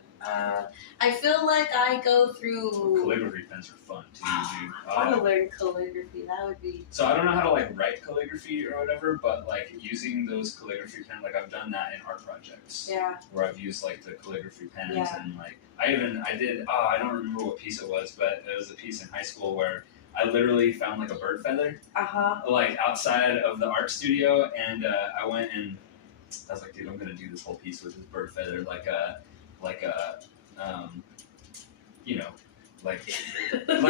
I feel like I go through... Calligraphy pens are fun too, dude. I want to learn calligraphy. That would be... So I don't know how to, like, write calligraphy or whatever, but, like, using those calligraphy pens, like, I've done that in art projects. Where I've used, like, the calligraphy pens and, like, I don't remember what piece it was, but it was a piece in high school where I literally found, like, a bird feather, like, outside of the art studio, and I went and I was like, dude, I'm gonna do this whole piece with this bird feather, like a, you know, like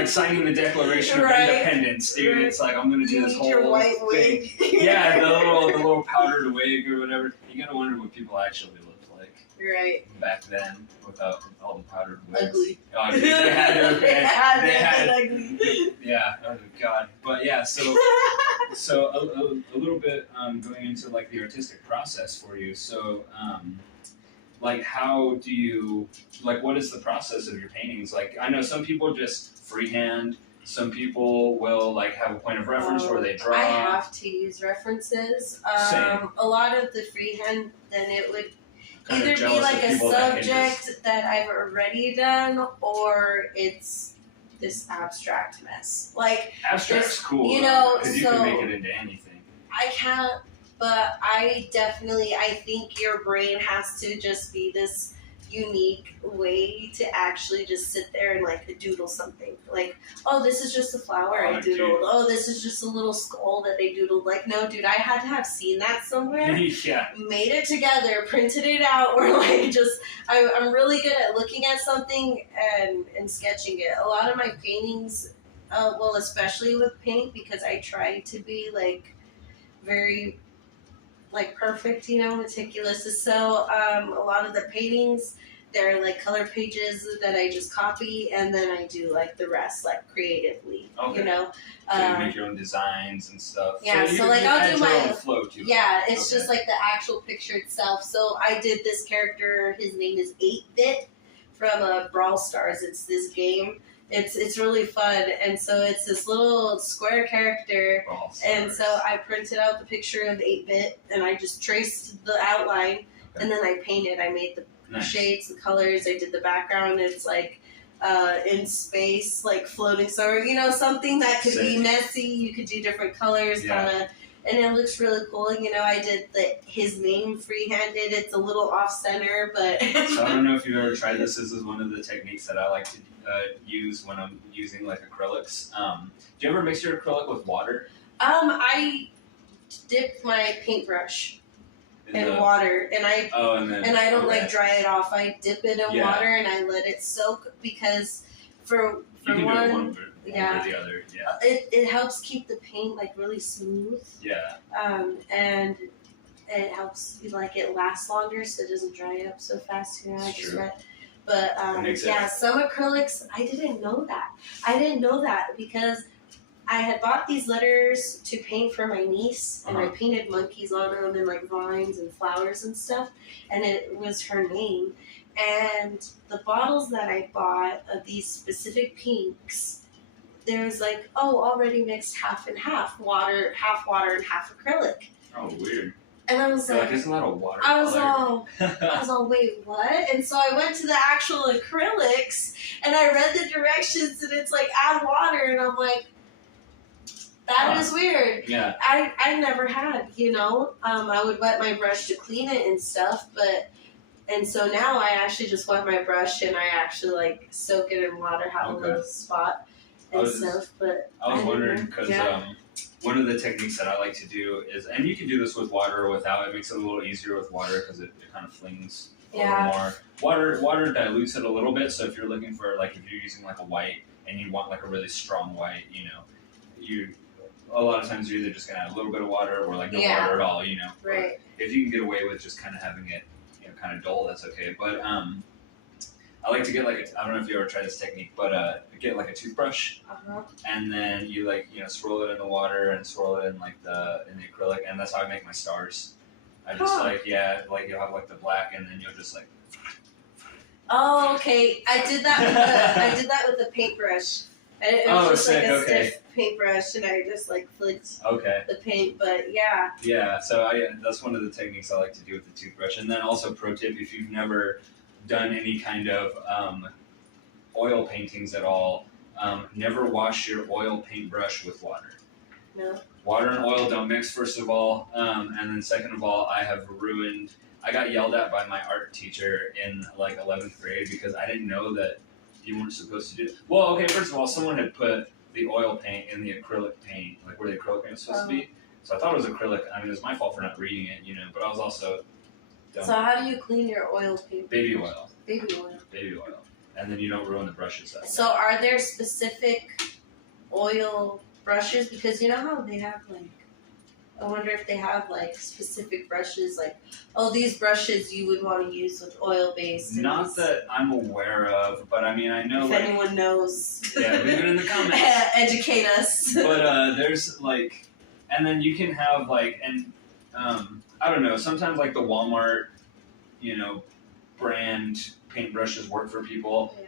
signing the Declaration of Independence, dude. It's like, I'm gonna do this whole your white wig. Yeah, the little powdered wig or whatever. You gotta wonder what people actually looked like. Back then, without all the powdered wigs. Ugly. Oh, dude, they had ugly. Yeah. Oh God. But yeah, so a little bit going into, like, the artistic process for you. So like, how do you, like, what is the process of your paintings? Like, I know some people just freehand. Some people will, like, have a point of reference where they draw. I have to use references. Same. A lot of the freehand, then it would Kinda either be like a subject that I've already done, or it's this abstract mess. Like, abstract's cool, you know, because you can make it into anything. I can't, but I think your brain has to just be this unique way to actually just sit there and like doodle something. Like, oh, this is just a flower I doodled. Dude. Oh, this is just a little skull that they doodled. Like, no, dude, I had to have seen that somewhere, Yeah. made it together, printed it out, or like just I'm really good at looking at something and sketching it. A lot of my paintings, well, especially with paint, because I try to be like very like perfect, you know, meticulous. So a lot of the paintings, they're like color pages that I just copy, and then I do like the rest like creatively, Okay. you know. So you make your own designs and stuff. Yeah, so like you I'll add do your my own flow to it. yeah, it's Okay. just like the actual picture itself. So I did this character. His name is 8-Bit from Brawl Stars. It's this game. It's really fun, and so it's this little square character. Brawl And Stars. so I printed out the picture of 8-Bit, and I just traced the outline, and then I painted. I made the Nice. shades, the colors. I did the background. It's like in space, like floating somewhere. You know, something that could be Sick. messy. You could do different colors, Yeah. kind of. And it looks really cool. You know, I did his name freehanded. It's a little off center, but So I don't know if you've ever tried this. This is one of the techniques that I like to use when I'm using like acrylics. Do you ever mix your acrylic with water? I dip my paintbrush in water, and I and I don't okay. like dry it off. I dip it in Yeah. water and I let it soak, because for You can do it one, one yeah. or the other. Yeah. it helps keep the paint like really smooth, Yeah. and it helps like it lasts longer, so it doesn't dry up so fast. You know, I It's just true. read. But Makes yeah, sense. some acrylics, I didn't know that. I didn't know that because I had bought these letters to paint for my niece, and I painted monkeys on them and like vines and flowers and stuff, and it was her name. And the bottles that I bought of these specific pinks, there's like, oh, already mixed half and half, water and half acrylic. Oh, weird. And I was You're like, isn't that a water I was color? all, wait, what? And so I went to the actual acrylics, and I read the directions, and it's like, add water, and I'm like, that is weird. Yeah. I never had, you know. I would wet my brush to clean it and stuff, and so now I actually just wet my brush, and I actually like soak it in water, have a little spot and stuff. But I was didn't wondering know. because Yeah. one of the techniques that I like to do is, and you can do this with water or without. It makes it a little easier with water because it kind of flings a little more. Water dilutes it a little bit. So if you're looking for like, if you're using like a white and you want like a really strong white, you know, a lot of times you're either just gonna add a little bit of water or like no water at all, you know. Right. If you can get away with just kind of having it, you know, kind of dull, that's okay. But I like to get like I don't know if you ever tried this technique, but get like a toothbrush, and then you like, you know, swirl it in the water and swirl it in like in the acrylic, and that's how I make my stars. I just like you'll have like the black, and then you'll just like. Oh, okay. I did that with the paintbrush. It was just sick, like a okay. stiff paintbrush, and I just like flicked Okay. the paint. But yeah. Yeah, so that's one of the techniques I like to do with the toothbrush. And then also, pro tip, if you've never done any kind of oil paintings at all, never wash your oil paintbrush with water. No. Water and oil don't mix, first of all. And then second of all, I got yelled at by my art teacher in like 11th grade because I didn't know that you weren't supposed to do it. Well, okay, first of all, someone had put the oil paint in the acrylic paint, like where the acrylic paint was supposed to be. So I thought it was acrylic. I mean, it was my fault for not reading it, you know, but I was also dumb. So how do you clean your oil paint? Baby oil. Baby oil. Baby oil. And then you don't ruin the brushes. So are there specific oil brushes? Because you know how they have like, I wonder if they have like specific brushes, like, oh, these brushes you would want to use with oil based. Not that I'm aware of, but I mean, I know if like. anyone knows. Yeah, leave it in the comments. Educate us. But there's like, and then you can have like, and I don't know, sometimes like the Walmart, you know, brand paintbrushes work for people. Yeah.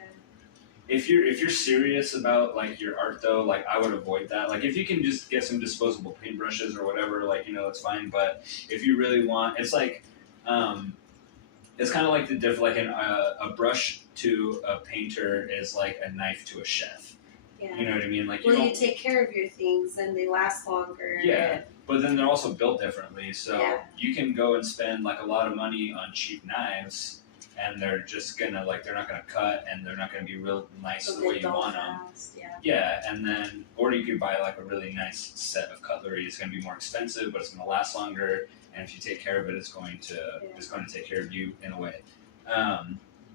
If you're serious about like your art though, like I would avoid that. Like if you can just get some disposable paintbrushes or whatever, like, you know, that's fine. But if you really want, it's like, it's kind of like a brush to a painter is like a knife to a chef. Yeah. You know what I mean? Like you take care of your things and they last longer. Yeah. But then they're also built differently, so Yeah. you can go and spend like a lot of money on cheap knives, and they're just gonna they're not gonna cut, and they're not gonna be real nice So the way they you dull want them. fast, yeah. Yeah, and then or you could buy a really nice set of cutlery. It's gonna be more expensive, but it's gonna last longer, and if you take care of it, it's going to take care of you in a way.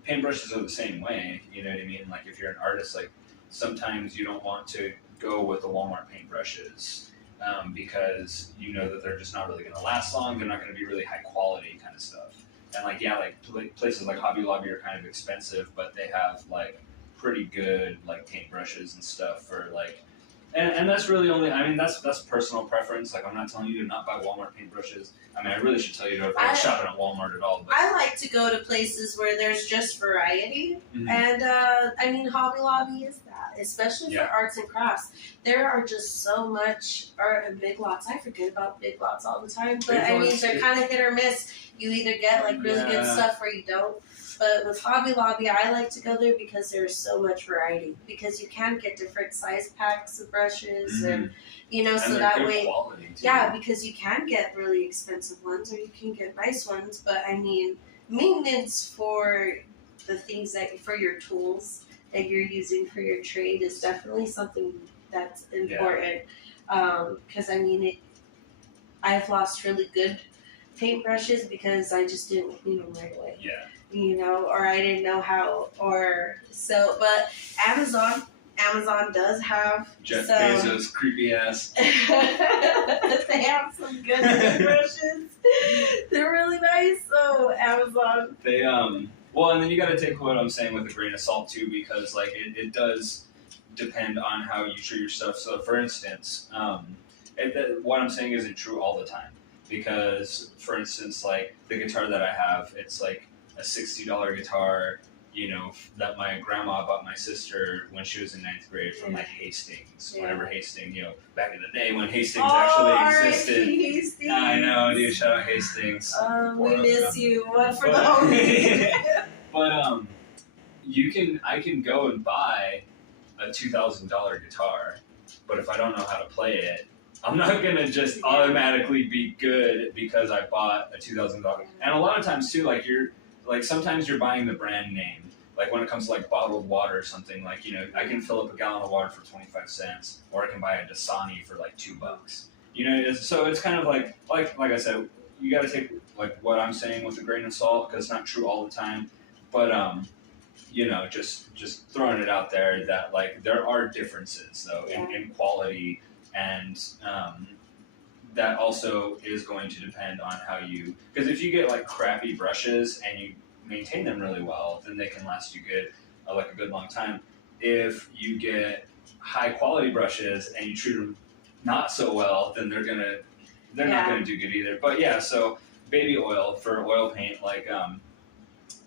Paintbrushes are the same way. You know what I mean? Like if you're an artist, sometimes you don't want to go with the Walmart paintbrushes. Because you know that they're just not really going to last long. They're not going to be really high quality kind of stuff. And places like Hobby Lobby are kind of expensive, but they have pretty good paintbrushes and stuff for and that's really only. I mean, that's personal preference. I'm not telling you to not buy Walmart paintbrushes. I mean, I really should tell you to avoid shopping at Walmart at all. But I like to go to places where there's just variety, mm-hmm. and I mean, Hobby Lobby is that, especially for arts and crafts. There are just so much art and Big Lots. I forget about Big Lots all the time, but I mean, they're kind of hit or miss. You either get really good stuff or you don't. But with Hobby Lobby, I like to go there because there's so much variety. Because you can get different size packs of brushes, and so that way, because you can get really expensive ones or you can get nice ones. But I mean, maintenance for the things for your tools that you're using for your trade is definitely something that's important. Because I mean, I've lost really good paintbrushes because I just didn't clean them right away. Yeah. Or I didn't know how, but Amazon does have Jeff Bezos' creepy ass. They have some good brushes. They're really nice. So Amazon. They well, and then you got to take what I'm saying with a grain of salt too, because it does depend on how you treat your stuff. So for instance, what I'm saying isn't true all the time, because for instance, the guitar that I have, it's a $60 guitar, that my grandma bought my sister when she was in 9th grade from Hastings. Whenever Hastings, back in the day when Hastings actually existed. Hastings. I know, dude. Shout out Hastings. We miss you. One for the homies. But I can go and buy a $2,000 guitar, but if I don't know how to play it, I'm not gonna just automatically be good because I bought a $2,000. And a lot of times too, sometimes you're buying the brand name. When it comes to bottled water or something, I can fill up a gallon of water for 25 cents, or I can buy a Dasani for $2. So it's kind of like I said, you got to take what I'm saying with a grain of salt, because it's not true all the time. But just throwing it out there that there are differences though in quality, and that also is going to depend on how you, because if you get crappy brushes and you maintain them really well, then they can last you good, a good long time. If you get high quality brushes and you treat them not so well, then they're not gonna do good either. But so baby oil for oil paint,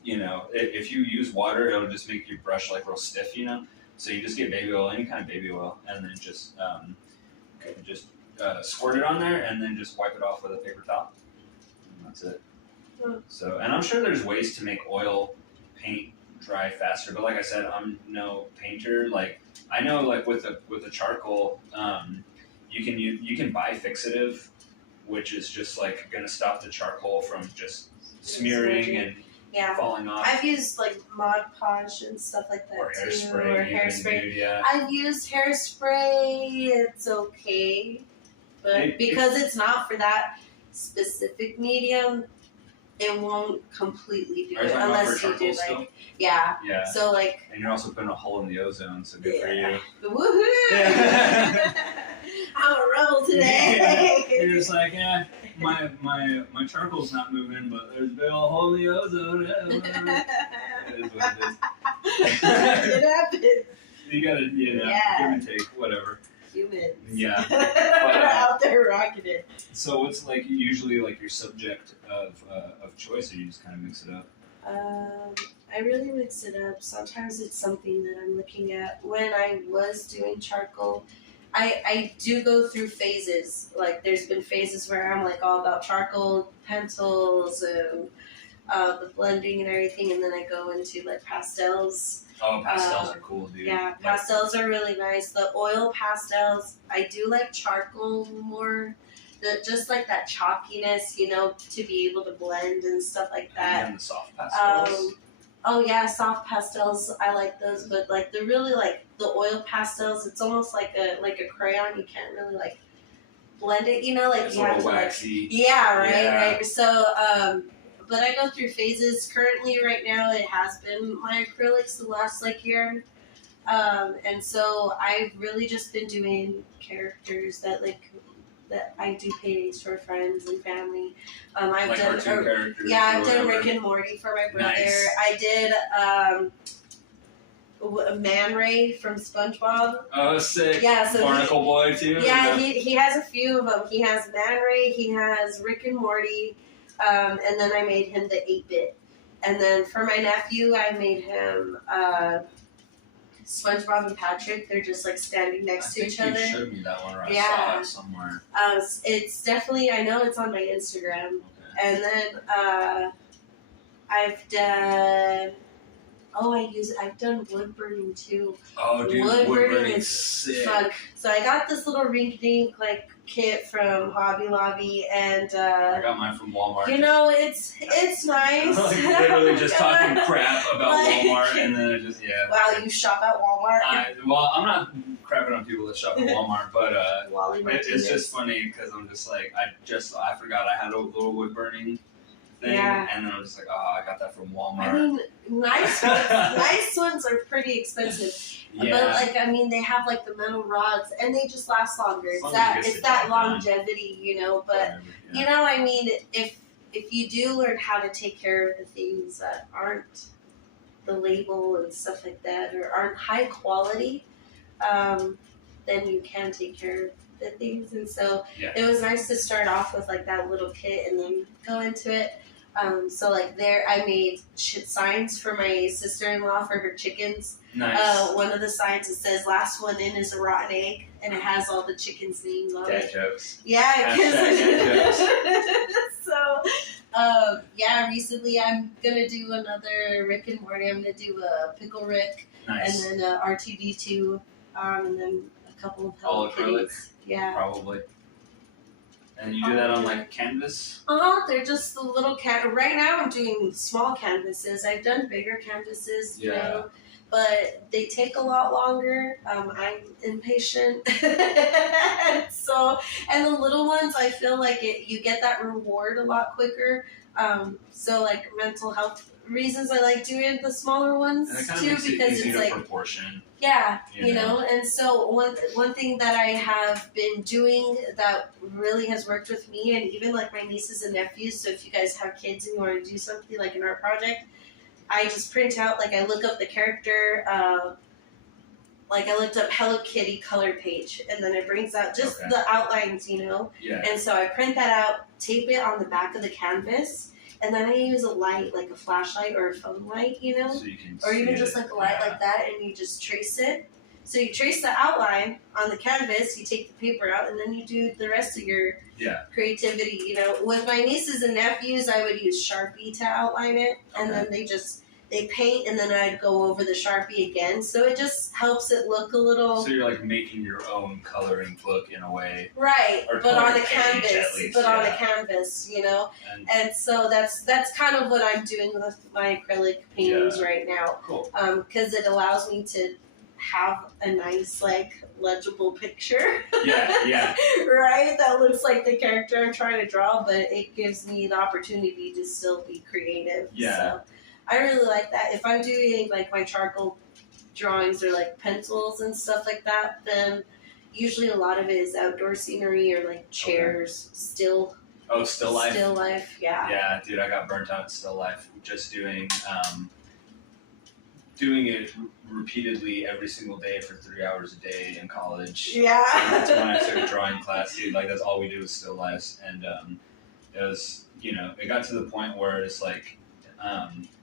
if you use water, it'll just make your brush real stiff, So you just get baby oil, any kind of baby oil, and then just squirt it on there, and then just wipe it off with a paper towel. And that's it. So, and I'm sure there's ways to make oil paint dry faster, but like I said, I'm no painter. I know, with the charcoal, you can buy fixative, which is just gonna stop the charcoal from just smearing and falling off. I've used Mod Podge and stuff like that, or hairspray. Or hairspray. Yeah. I've used hairspray. It's okay, but because it's not for that specific medium, it won't completely do it unless you do Yeah. So and you're also putting a hole in the ozone, so good for you. Woohoo! Yeah. I'm a rebel today. You're just my charcoal's not moving, but there's a big old hole in the ozone. It is what it is. It happens. You gotta, give and take, whatever. Humans. Yeah. But, out there rocking it. So what's usually your subject of choice, or you just kind of mix it up? I really mix it up. Sometimes it's something that I'm looking at. When I was doing charcoal, I do go through phases. There's been phases where I'm all about charcoal, pencils, and the blending and everything, and then I go into pastels. Oh, pastels are cool, dude. Yeah, pastels are really nice. The oil pastels, I do like charcoal more. Just that chalkiness, to be able to blend and stuff like that. And the soft pastels. Oh yeah, soft pastels. I like those, but like the really like the oil pastels. It's almost like a crayon. You can't really like blend it. You know, like It's you a have little to like. waxy. Yeah, right, Yeah. right. So, but I go through phases. Currently, right now, it has been my acrylics the last like year. And so I've really just been doing characters that I do paintings for friends and family. I've Like done cartoon characters. yeah, or I've done whatever. Rick and Morty for my brother. Nice. I did Man Ray from SpongeBob. Oh, sick. Yeah, so Barnacle Boy too. Yeah, he has a few of them. He has Man Ray, he has Rick and Morty, and then I made him the 8-bit. And then for my nephew, I made him SpongeBob and Patrick. They're just like standing next to each other. You showed me that one, or I saw it somewhere. It's definitely, I know it's on my Instagram. Okay. And then I've done. I've done wood burning too. Oh, dude, wood burning is sick. Fun. So I got this little ring-dink like kit from Hobby Lobby, and I got mine from Walmart. You know, it's nice. Like literally just talking crap about Walmart, and then it just Wow, you shop at Walmart? Well, I'm not crapping on people that shop at Walmart, but it's just funny because I'm just like I forgot I had a little wood burning thing, and then I was just like, oh, I got that from Walmart. I mean, nice ones are pretty expensive. Yeah. But like, I mean, they have like the metal rods, and they just last longer. It's that longevity, you know. But you know, I mean, if you do learn how to take care of the things that aren't the label and stuff like that, or aren't high quality, then you can take care of the things. And so it was nice to start off with like that little kit and then go into it. So like I made signs for my sister-in-law for her chickens. Nice. One of the signs, it says "Last one in is a rotten egg," and it has all the chickens' names on it. Dad jokes. Yeah. Dad jokes. So, recently I'm gonna do another Rick and Morty. I'm gonna do a Pickle Rick, nice. And then R2D2, and then a couple of all acrylic. Kitties. Yeah. Probably. And you do that on like canvas? They're just the little Right now I'm doing small canvases. I've done bigger canvases, you know, but they take a lot longer. I'm impatient. And the little ones, I feel like you get that reward a lot quicker. So like mental health reasons, I like doing the smaller ones too, because it's like proportion. Yeah, you know, and so one thing that I have been doing that really has worked with me, and even like my nieces and nephews, so if you guys have kids and you want to do something like in our project, I just print out, like I look up the character, like I looked up Hello Kitty color page, and then it brings out just the outlines, you know, and so I print that out, tape it on the back of the canvas, and then I use a light, like a flashlight or a phone light, you know, so you can or even just like a light like that, and you just trace it. So you trace the outline on the canvas, you take the paper out, and then you do the rest of your creativity. You know, with my nieces and nephews, I would use Sharpie to outline it, and then they paint, and then I'd go over the Sharpie again. So it just helps it look a little. So you're like making your own coloring book in a way, right? Or but on a canvas, least, on a canvas, you know. And so that's kind of what I'm doing with my acrylic paintings right now. Cool. Because it allows me to have a nice, like, legible picture. Yeah. Right? That looks like the character I'm trying to draw, but it gives me the opportunity to still be creative. Yeah. So I really like that. If I'm doing, like, my charcoal drawings or, like, pencils and stuff like that, then usually a lot of it is outdoor scenery or, like, chairs, still. Oh, still life? Still life, yeah. Yeah, dude, I got burnt out in still life just doing it repeatedly every single day for 3 hours a day in college. Yeah. And that's when I took drawing class, dude. Like, that's all we do is still lifes. And it was, you know, it got to the point where it's like,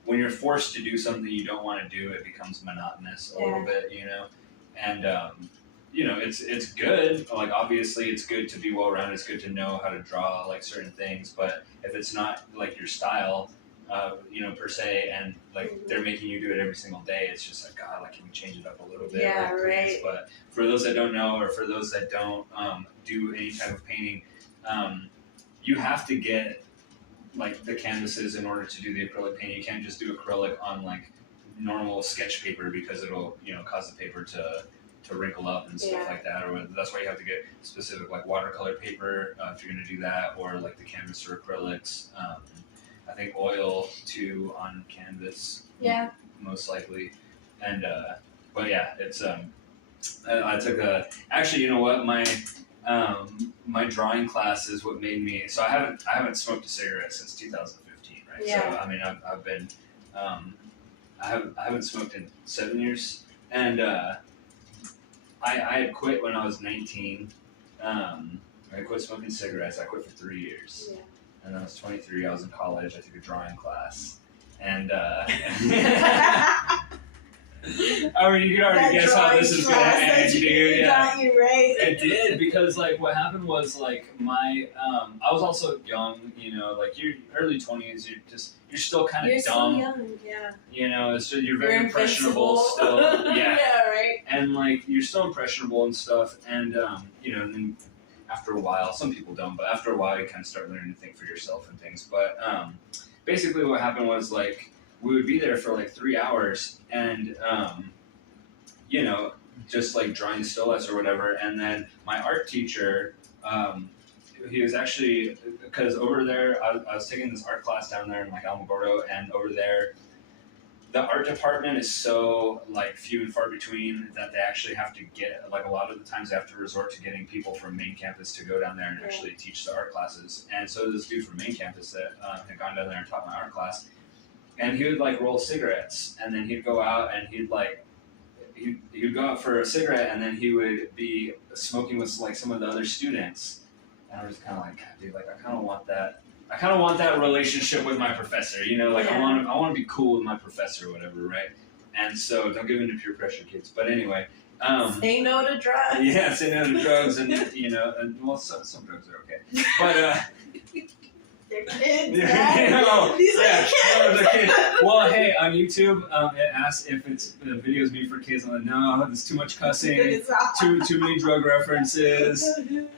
when you're forced to do something you don't want to do, it becomes monotonous a little bit, you know? And, you know, it's good. Like, obviously, it's good to be well-rounded. It's good to know how to draw, like, certain things. But if it's not, like, your style, you know, per se, and like they're making you do it every single day, it's just like, God, like, can we change it up a little bit? Yeah, like, right. But for those that don't know, or for those that don't do any type of painting, you have to get like the canvases in order to do the acrylic paint. You can't just do acrylic on like normal sketch paper because it'll cause the paper to wrinkle up and stuff like that. Or that's why you have to get specific like watercolor paper if you're gonna do that, or like the canvas or acrylics. I think oil too on canvas. Yeah. Most likely, and but yeah, it's I took a actually you know what my drawing class is what made me so I haven't smoked a cigarette since 2015, right? Yeah. So I mean I've been I haven't smoked in 7 years, and I had quit when I was 19. I quit smoking cigarettes. I quit for 3 years. Yeah. And then I was 23. I was in college. I took a drawing class, and I mean, you can already guess how this is gonna end, dude. Yeah. Got you right. It did, because like what happened was like my I was also young, like you're early 20s. You're still kind of dumb. You're so young, yeah. It's just, you're very impressionable still. Yeah. Yeah, right. And like you're still impressionable and stuff, and and then after a while, some people don't, but after a while you kind of start learning to think for yourself and things. But basically what happened was like we would be there for like 3 hours, and just like drawing still lifes or whatever. And then my art teacher, he was actually, because over there I was taking this art class down there in like Alamogordo, and over there the art department is so like few and far between that they actually have to get, like a lot of the times they have to resort to getting people from main campus to go down there and actually teach the art classes. And so this dude from main campus that had gone down there and taught my art class, and he would like roll cigarettes, and then he'd go out and he'd go out for a cigarette, and then he would be smoking with like some of the other students. And I was kind of like, God, dude, like I kind of want that relationship with my professor, like I want to be cool with my professor or whatever, right? And so don't give in to peer pressure, kids. But anyway, say no to drugs. Yeah, say no to drugs, and and well, some drugs are okay, but they're kids. These are kids. Well, hey, on YouTube, it asks if it's videos made for kids. I'm like, no, there's too much cussing, too many drug references,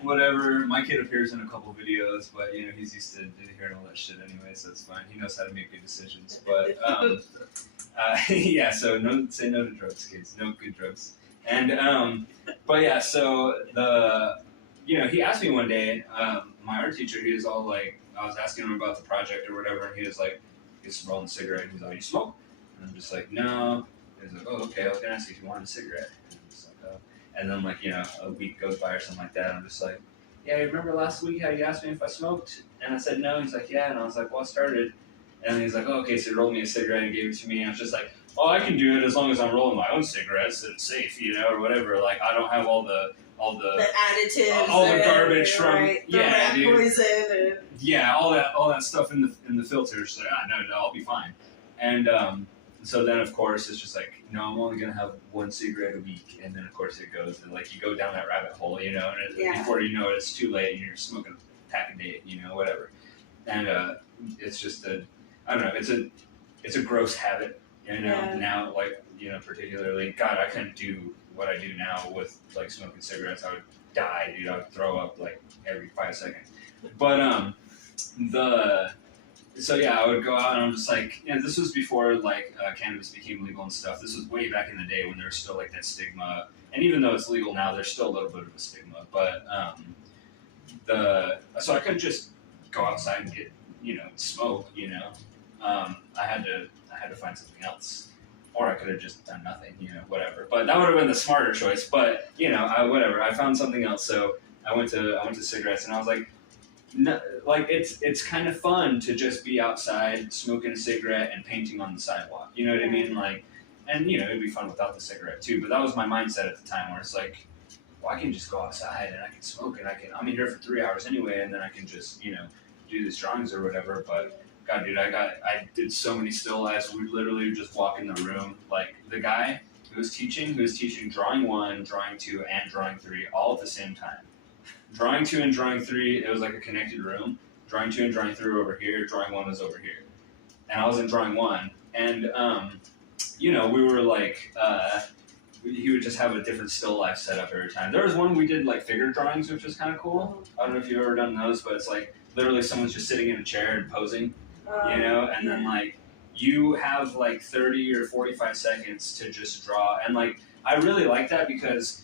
whatever. My kid appears in a couple videos, but he's used to hearing all that shit anyway, so it's fine. He knows how to make good decisions. But yeah, so say no to drugs, kids. No good drugs. And but yeah, so he asked me one day. My art teacher, he was all like, I was asking him about the project or whatever, and he was like, he's rolling a cigarette. He's like, you smoke? And I'm just like, no. He's like, oh, okay, I was gonna ask you if you wanted a cigarette. And I'm just like, oh. And then like, a week goes by or something like that. I'm just like, yeah, you remember last week how you asked me if I smoked? And I said no. He's like, yeah. And I was like, well, I started. And he's like, oh, okay, so he rolled me a cigarette and gave it to me. And I was just like, oh, I can do it as long as I'm rolling my own cigarettes and it's safe, or whatever. Like, I don't have all the additives, all the garbage from the rat poison, and all that stuff in the filters. Like, no, I'll be fine. And so then of course it's just like, no, I'm only gonna have one cigarette a week, and then of course it goes, and like you go down that rabbit hole, and before you know it, it's too late, and you're smoking a pack a day, whatever. And it's just I don't know, it's a gross habit, now, like, particularly, God, I couldn't do what I do now with like smoking cigarettes. I would die, dude. I would throw up like every 5 seconds. But so yeah, I would go out and I'm just like, this was before like cannabis became legal and stuff. This was way back in the day when there was still like that stigma. And even though it's legal now, there's still a little bit of a stigma. But so I couldn't just go outside and get smoke. I had to find something else. Or I could have just done nothing, whatever. But that would have been the smarter choice. But whatever. I found something else. So I went to cigarettes, and I was like, no, like it's kind of fun to just be outside smoking a cigarette and painting on the sidewalk. You know what I mean? Like, and it'd be fun without the cigarette too. But that was my mindset at the time, where it's like, well, I can just go outside and I can smoke, and I'm in here for 3 hours anyway, and then I can just do these drawings or whatever. But God, dude, I did so many still lifes. We literally would just walk in the room. Like, the guy who was teaching drawing 1, drawing 2, and drawing 3 all at the same time. Drawing 2 and drawing 3, it was like a connected room. Drawing 2 and drawing 3 were over here. Drawing 1 was over here. And I was in drawing 1. And, we were like, he would just have a different still life set up every time. There was one we did like figure drawings, which was kind of cool. I don't know if you've ever done those, but it's like literally someone's just sitting in a chair and posing, you know, and then like you have like 30 or 45 seconds to just draw. And like I really like that because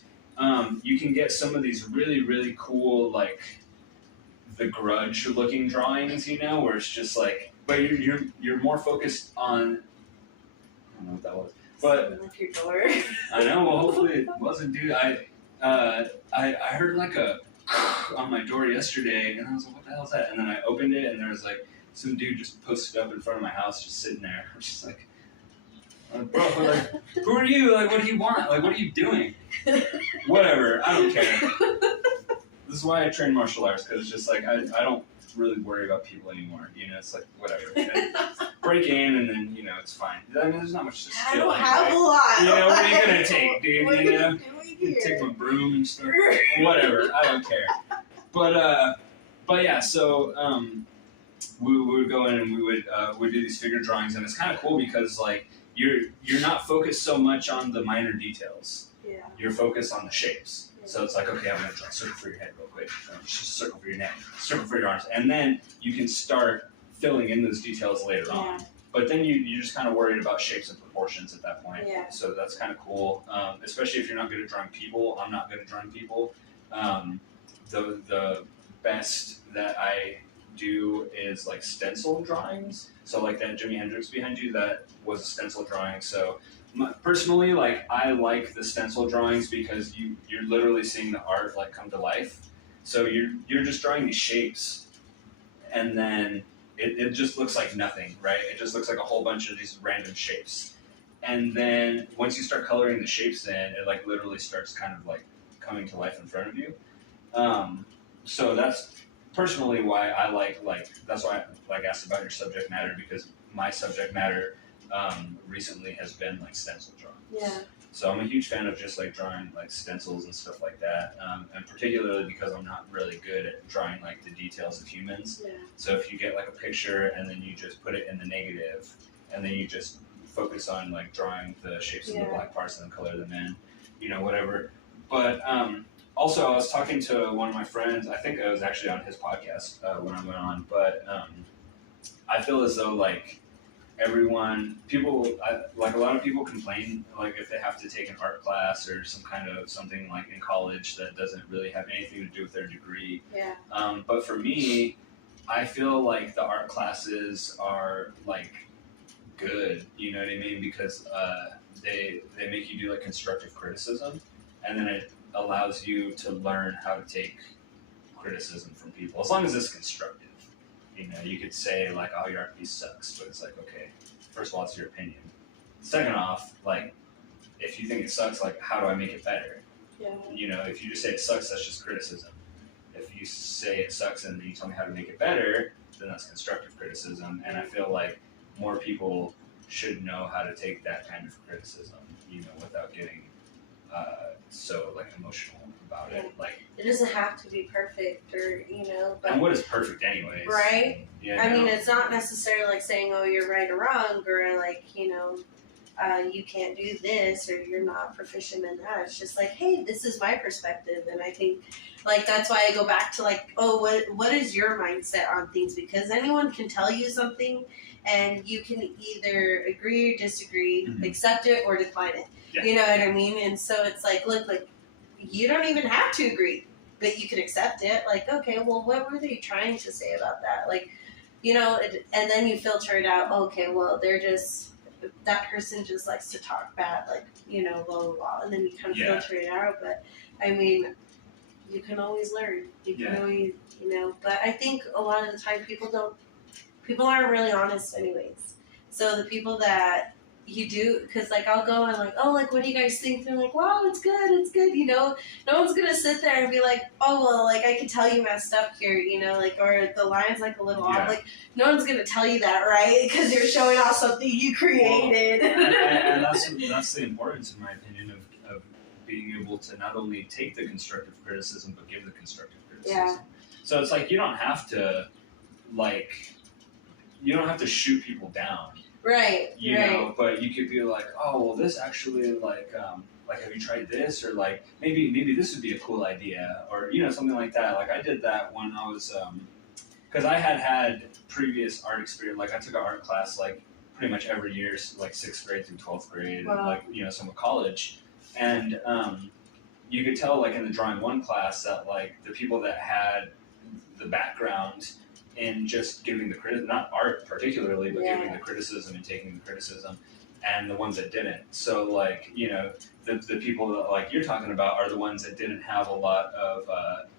you can get some of these really, really cool like the Grudge looking drawings, you know, where it's just like, but you're more focused on, I don't know what that was, but like your door. I know. Well, hopefully it wasn't, dude. I heard like a on my door yesterday, and I was like, what the hell is that? And then I opened it, and there was like some dude just posted up in front of my house, just sitting there. I was just like, bro, like, who are you? Like, what do you want? Like, what are you doing? Whatever. I don't care. This is why I train martial arts, because it's just like I don't really worry about people anymore. You know, it's like whatever. Break in and then you know it's fine. I mean, there's not much to steal. I don't have a lot. You know, what are you gonna take, dude? What You know, are you doing here? take my broom and stuff. Whatever. I don't care. But yeah. So we would go in and we would do these figure drawings, and it's kind of cool because like you're not focused so much on the minor details. Yeah. You're focused on the shapes. So it's like, okay, I'm going to draw a circle for your head real quick, just a circle for your neck, circle for your arms, and then you can start filling in those details later on. But then you're just kind of worried about shapes and proportions at that point. Yeah. So that's kind of cool, especially if you're not good at drawing people. I'm not good at drawing people. The best that I do is like stencil drawings. So like that Jimi Hendrix behind you, that was a stencil drawing. So personally, like I like the stencil drawings because you're literally seeing the art like come to life. So you're just drawing these shapes, and then it just looks like nothing, right? It just looks like a whole bunch of these random shapes. And then once you start coloring the shapes in, it like literally starts kind of like coming to life in front of you. So that's personally why I like that's why I like asked about your subject matter, because my subject matter recently has been like stencil drawing. Yeah. So I'm a huge fan of just like drawing like stencils and stuff like that, and particularly because I'm not really good at drawing like the details of humans. Yeah. So if you get like a picture and then you just put it in the negative, and then you just focus on like drawing the shapes of the black parts and then color them in, you know, whatever. But also I was talking to one of my friends. I think I was actually on his podcast when I went on, but I feel as though like like a lot of people complain like if they have to take an art class or some kind of something like in college that doesn't really have anything to do with their degree. Yeah. But for me, I feel like the art classes are like good, you know what I mean? Because they make you do like constructive criticism, and then it allows you to learn how to take criticism from people, as long as it's constructive. You know, you could say like, "Oh, your art piece sucks," but it's like, okay, first of all, it's your opinion. Second off, like, if you think it sucks, like, how do I make it better? Yeah. You know, if you just say it sucks, that's just criticism. If you say it sucks and then you tell me how to make it better, then that's constructive criticism. And I feel like more people should know how to take that kind of criticism, you know, without getting so like emotional about it. Like, it doesn't have to be perfect, or you know. But, and what is perfect, anyways? Right. Yeah. I mean, it's not necessarily like saying, "Oh, you're right or wrong," or like you know, you can't do this, or you're not proficient in that. It's just like, hey, this is my perspective, and I think like that's why I go back to like, oh, what is your mindset on things? Because anyone can tell you something, and you can either agree or disagree, accept it or decline it. Yeah. You know what I mean? And so it's like, look, like you don't even have to agree, but you can accept it. Like, okay, well, what were they trying to say about that? Like, you know, and then you filter it out. Okay, well, that person just likes to talk bad, like, you know, blah, blah, blah. And then you kind of filter it out. But, I mean, you can always learn. You can always, you know. But I think a lot of the time people aren't really honest anyways. So the people that you do, because like I'll go and like, oh, like what do you guys think? They're like, wow, it's good, you know. No one's gonna sit there and be like, oh, well, like I can tell you messed up here, you know, like, or the line's like a little off. Like no one's gonna tell you that, right? Because you're showing off something you created. And that's the importance, in my opinion, of being able to not only take the constructive criticism but give the constructive criticism. Yeah. So it's like you don't have to shoot people down. Right. You know, but you could be like, oh, well, this actually like like, have you tried this? Or like, maybe this would be a cool idea, or something like that. Like I did that when I was, because I had previous art experience. Like I took an art class like pretty much every year, like 6th grade through 12th grade, Wow. and like some of college, and you could tell like in the drawing one class that like the people that had the background in just giving the criticism, not art particularly, but giving the criticism and taking the criticism, and the ones that didn't. So like the people that like you're talking about are the ones that didn't have a lot of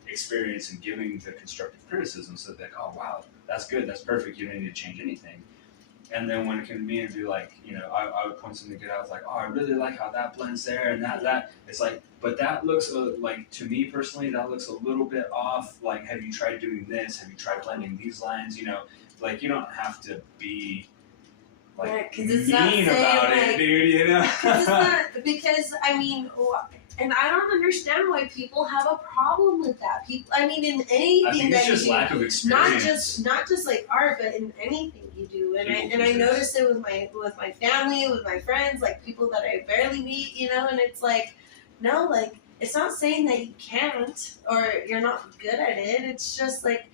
experience in giving the constructive criticism. So they're like, oh wow, that's good, that's perfect, you don't need to change anything. And then when it came to me and be like, I would point something good out, like, oh, I really like how that blends there and that. It's like, but that looks like, to me personally, that looks a little bit off. Like, have you tried doing this? Have you tried blending these lines? Like you don't have to be like it's mean about it, dude. It's not, because I mean, and I don't understand why people have a problem with that. People, I mean, in anything I think it's that just you lack of experience. not just like art, but in anything you do. And I notice it with my family, with my friends, like people that I barely meet, and it's like, no, like it's not saying that you can't or you're not good at it. It's just like,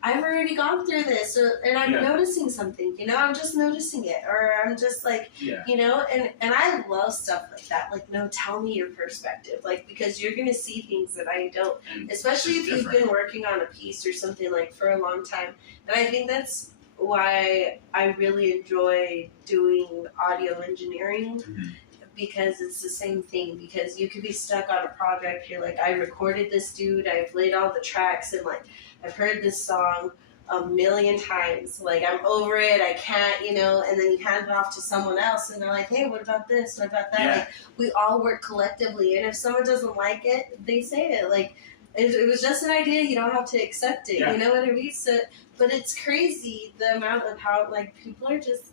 I've already gone through this, and I'm noticing something, I'm just noticing it, or I'm just like, and I love stuff like that. Like, no, tell me your perspective, like, because you're going to see things that I don't, and especially if you've been working on a piece or something like for a long time. And I think that's why I really enjoy doing audio engineering. Mm-hmm. Because it's the same thing, because you could be stuck on a project, you're like, I recorded this dude, I've laid all the tracks, and like, I've heard this song a million times, like, I'm over it, I can't, and then you hand it off to someone else, and they're like, hey, what about this, what about that? Like, we all work collectively, and if someone doesn't like it, they say it, like, it was just an idea, you don't have to accept it, you know what I mean? So, but it's crazy, the amount of how, like, people are just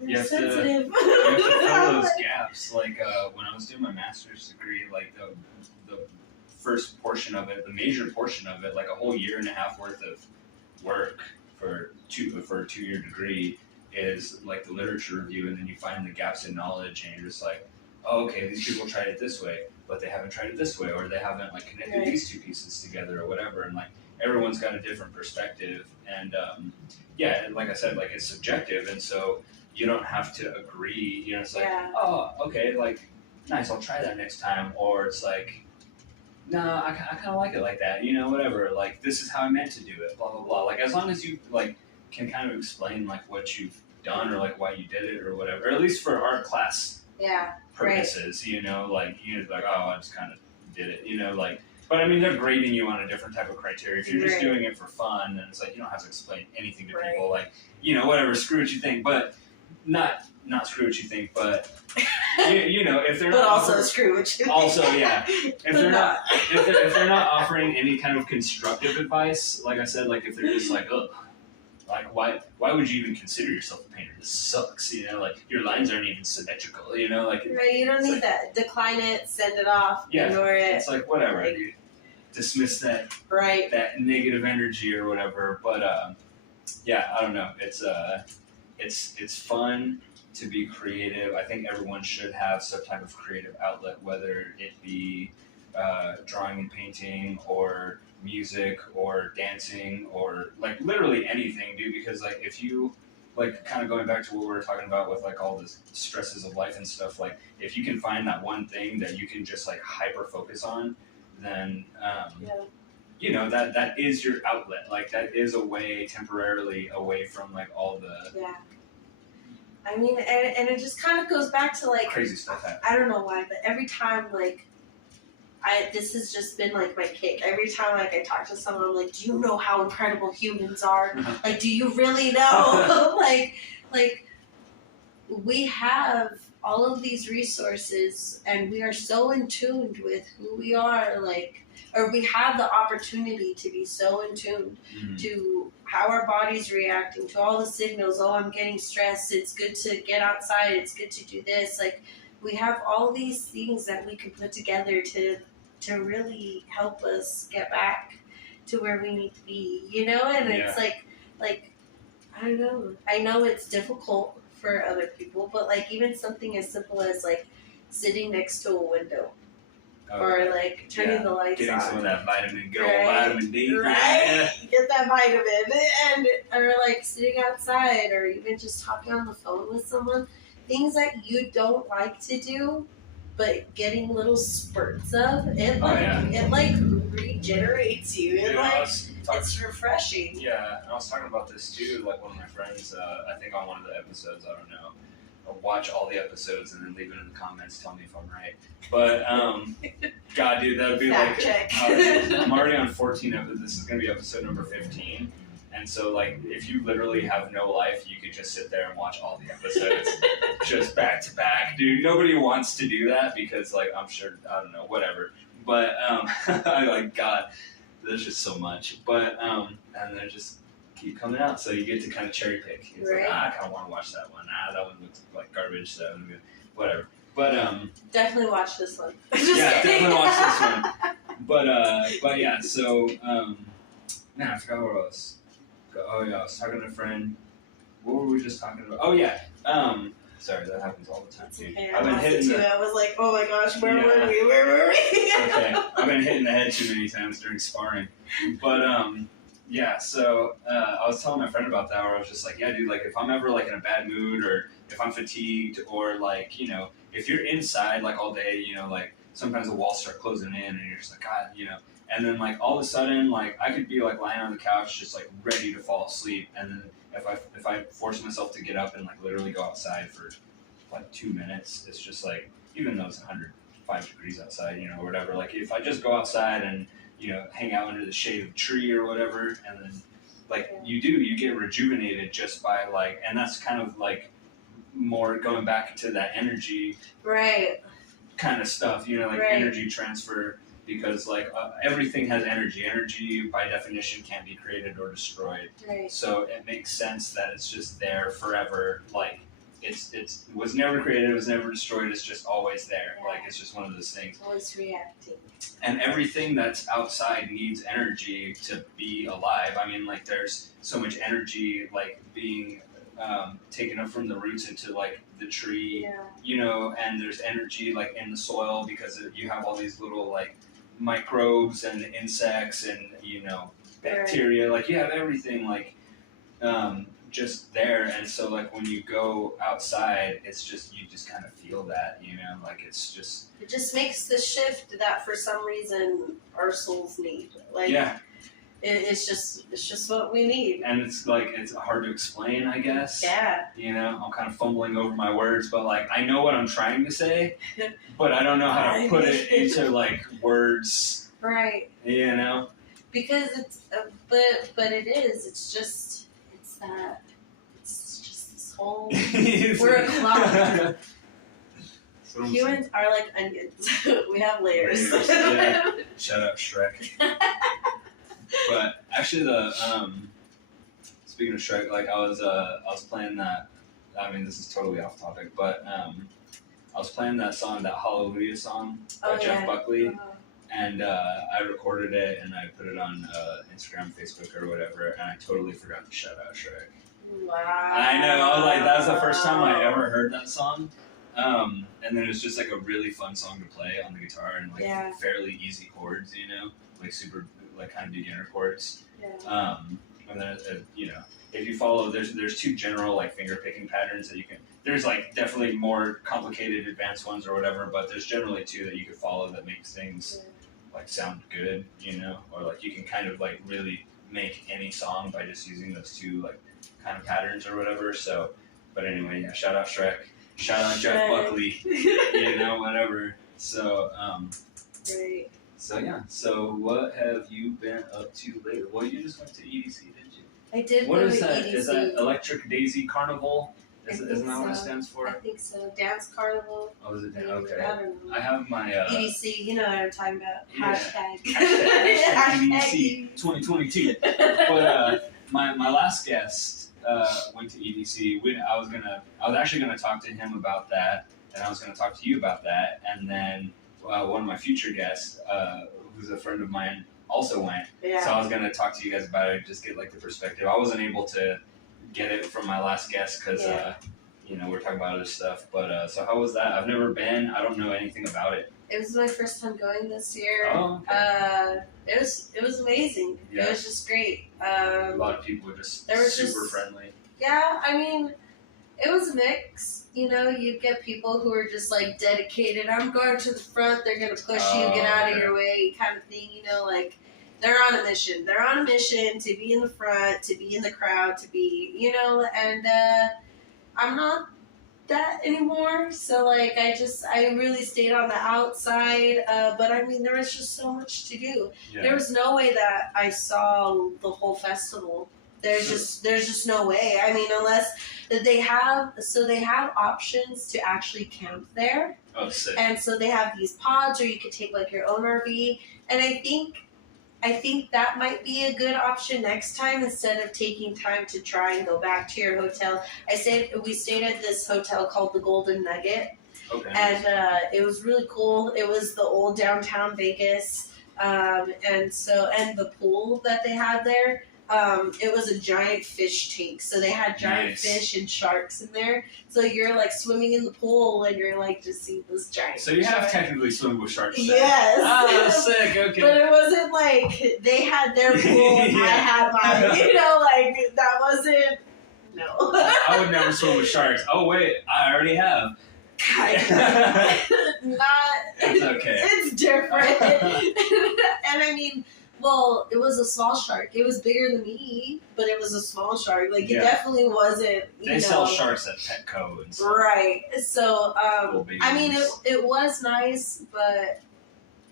you have sensitive. you have to fill those gaps. Like when I was doing my master's degree, like the first portion of it, the major portion of it, like a whole 1.5 years worth of work for a 2-year degree is like the literature review, and then you find the gaps in knowledge, and you're just like, oh, okay, these people tried it this way, but they haven't tried it this way, or they haven't like connected these two pieces together, or whatever, and like everyone's got a different perspective, and like I said, like it's subjective, and so you don't have to agree. It's like, oh, okay, like nice, I'll try that next time, or it's like, no, I kind of like it like that, whatever. Like this is how I meant to do it, blah blah blah. Like as long as you like can kind of explain like what you've done or like why you did it or whatever, or at least for art class purposes, like like, oh, I just kind of did it, like. But I mean, they're grading you on a different type of criteria. If you're just doing it for fun, then it's like you don't have to explain anything to people. Like, whatever, screw what you think. But not screw what you think, but if they're not also screw what you think. Also, yeah, if they're not offering any kind of constructive advice, like I said, like if they're just like, ugh, like why would you even consider yourself a painter? This sucks, like your lines aren't even symmetrical, like right. You don't need that. Decline it, send it off, ignore it. It's like whatever, dude. Dismiss that that negative energy or whatever. But I don't know. It's fun to be creative. I think everyone should have some type of creative outlet, whether it be drawing and painting or music or dancing or like literally anything, dude. Because like if you like kind of going back to what we were talking about with like all the stresses of life and stuff, like if you can find that one thing that you can just like hyper focus on, then that is your outlet. Like that is a way temporarily away from like all the I mean, and it just kind of goes back to like crazy stuff happening. I don't know why, but every time like this has just been like my kick. Every time like I talk to someone, I'm like, do you know how incredible humans are? Like, do you really know? like we have all of these resources, and we are so in tune with who we are, like, or we have the opportunity to be so in tune to how our body's reacting to all the signals. Oh, I'm getting stressed. It's good to get outside. It's good to do this. Like, we have all these things that we could put together to really help us get back to where we need to be, and it's like I don't know. I know it's difficult for other people, but like even something as simple as like sitting next to a window. Oh, Or like turning the lights getting on. some of that vitamin, good old Right. vitamin D. Right? Get that vitamin. Or like sitting outside or even just talking on the phone with someone. Things that you don't like to do, but getting little spurts of it, like regenerates you. It it's refreshing. Yeah, and I was talking about this too. Like one of my friends, I think on one of the episodes, I don't know. I'll watch all the episodes and then leave it in the comments. Tell me if I'm right. But God, dude, that would be Fact like. check. I'm already on 14 episodes. This is gonna be episode number 15. And so, like, if you literally have no life, you could just sit there and watch all the episodes just back to back, dude. Nobody wants to do that because, like, I'm sure, I don't know, whatever. But I like, God, there's just so much. But and they just keep coming out, so you get to kind of cherry pick. It's Right. like, I kind of want to watch that one. That one looks like garbage. So whatever. But definitely watch this one. yeah, definitely watch this one. But yeah, so man, I forgot what I was. Oh yeah, I was talking to a friend. What were we just talking about? Oh yeah. Sorry, that happens all the time too. Okay, I've been hitting I was like, oh my gosh, where were we? Where were we? Okay, I've been hitting the head too many times during sparring. But yeah. So I was telling my friend about that, where I was just like, yeah, dude. Like if I'm ever like in a bad mood, or if I'm fatigued, or like if you're inside like all day, like sometimes the walls start closing in, and you're just like, God, And then like all of a sudden, like I could be like lying on the couch, just like ready to fall asleep, and then if I force myself to get up and like literally go outside for like 2 minutes, it's just like, even though it's 105 degrees outside, or whatever. Like if I just go outside and hang out under the shade of a tree or whatever, and then like you get rejuvenated just by like, and that's kind of like more going back to that energy, right? Kind of stuff, like right. Energy transfer. Because like everything has energy. Energy by definition can't be created or destroyed. Right. So it makes sense that it's just there forever. Like it was never created, it was never destroyed. It's just always there. Yeah. Like it's just one of those things. Always reacting. And everything that's outside needs energy to be alive. I mean, like there's so much energy like being taken up from the roots into like the tree. Yeah. And there's energy like in the soil because you have all these little like microbes and insects and bacteria. Right. Like you have everything like just there, and so like when you go outside, it's just you just kind of feel that like it just makes the shift that for some reason our souls need. Like it's just what we need. And it's like it's hard to explain, I guess. Yeah. I'm kind of fumbling over my words, but like I know what I'm trying to say, but I don't know how to put it into like words. Right. Because it's but it is. It's just this whole. We're a cloud. Humans are like onions. We have layers. Yeah. Shout out Shrek. But actually, speaking of Shrek, like I was playing that. I mean, this is totally off topic, but I was playing that song, that Hallelujah song by Jeff Buckley, and I recorded it and I put it on Instagram, Facebook, or whatever, and I totally forgot to shout out Shrek. Wow. I know, like that was the first time I ever heard that song. And then it was just like a really fun song to play on the guitar and like fairly easy chords, like super like kind of beginner chords. Yeah. And then if you follow, there's two general like finger picking patterns that you can. There's like definitely more complicated advanced ones or whatever, but there's generally two that you could follow that makes things like sound good, or like you can kind of like really make any song by just using those two like kind of patterns or whatever. So, but anyway, yeah, shout out Shrek. Shout out Jeff Buckley, whatever. So, Great. So yeah. So what have you been up to lately? Well, you just went to EDC, didn't you? I did. What go is to that? EDC. Is that Electric Daisy Carnival? Isn't that so. what it stands for? I think so. Dance Carnival. Oh, is it? Okay. I don't know. I have my EDC. You know what I'm talking about. Yeah. Hashtag EDC 2022. But my last guest went to EDC. I was actually gonna talk to him about that, and I was gonna talk to you about that, and then one of my future guests, who's a friend of mine, also went. Yeah. So I was gonna talk to you guys about it, just get like the perspective. I wasn't able to get it from my last guest because we're talking about other stuff. But so how was that? I've never been. I don't know anything about it. It was my first time going this year. Oh, okay. It was amazing. Yeah. It was just great. A lot of people were just super friendly. Yeah, I mean, it was a mix. You get people who are just like dedicated. I'm going to the front. They're gonna push you, get out of your way, kind of thing. Like they're on a mission. They're on a mission to be in the front, to be in the crowd, to be, And I'm not that anymore. So like I really stayed on the outside. But I mean, there was just so much to do. Yeah. There was no way that I saw the whole festival. There's just no way. I mean, unless they have options to actually camp there. Oh, sick. And so they have these pods, or you could take like your own RV. And I think that might be a good option next time, instead of taking time to try and go back to your hotel. We stayed at this hotel called the Golden Nugget. Okay. And it was really cool. It was the old downtown Vegas. And the pool that they had there. It was a giant fish tank, so they had giant fish and sharks in there. So you're like swimming in the pool, and you're like just seeing this giant. So you have technically swim with sharks. Then. Yes. Oh, that's sick. Okay. But it wasn't like they had their pool and I had mine. Like that wasn't. No. I would never swim with sharks. Oh wait, I already have. It's okay. It's different. And I mean. Well, it was a small shark. It was bigger than me, but it was a small shark. Like, it definitely wasn't, They sell sharks at Petco and stuff. Right. So, I mean, it was nice, but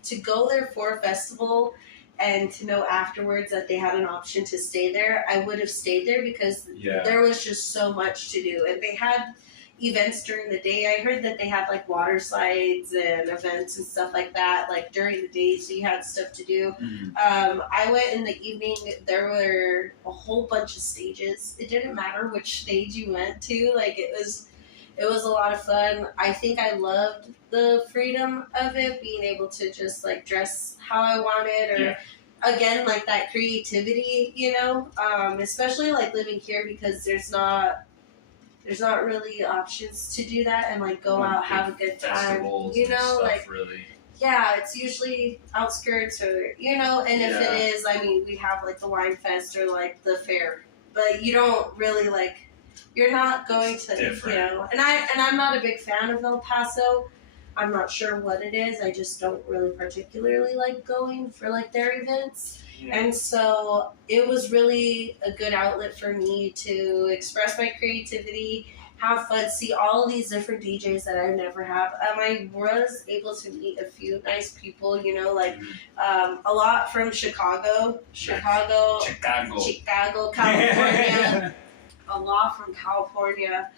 to go there for a festival and to know afterwards that they had an option to stay there, I would have stayed there because there was just so much to do. And they had events during the day. I heard that they had like water slides and events and stuff like that, like during the day, so you had stuff to do. Mm-hmm. I went in the evening. There were a whole bunch of stages. It didn't matter which stage you went to. Like it was a lot of fun. I think I loved the freedom of it, being able to just like dress how I wanted, or again, like that creativity, especially like living here, because there's not really options to do that and like go out, have a good time, stuff, really. Yeah, it's usually outskirts or, and if it is, I mean, we have like the wine fest or like the fair, but you don't really like, you're not going to, and I'm not a big fan of El Paso. I'm not sure what it is. I just don't really particularly like going for like their events. Yeah. And so it was really a good outlet for me to express my creativity, have fun, see all these different DJs that I never have. I was able to meet a few nice people, a lot from Chicago, California, a lot from California.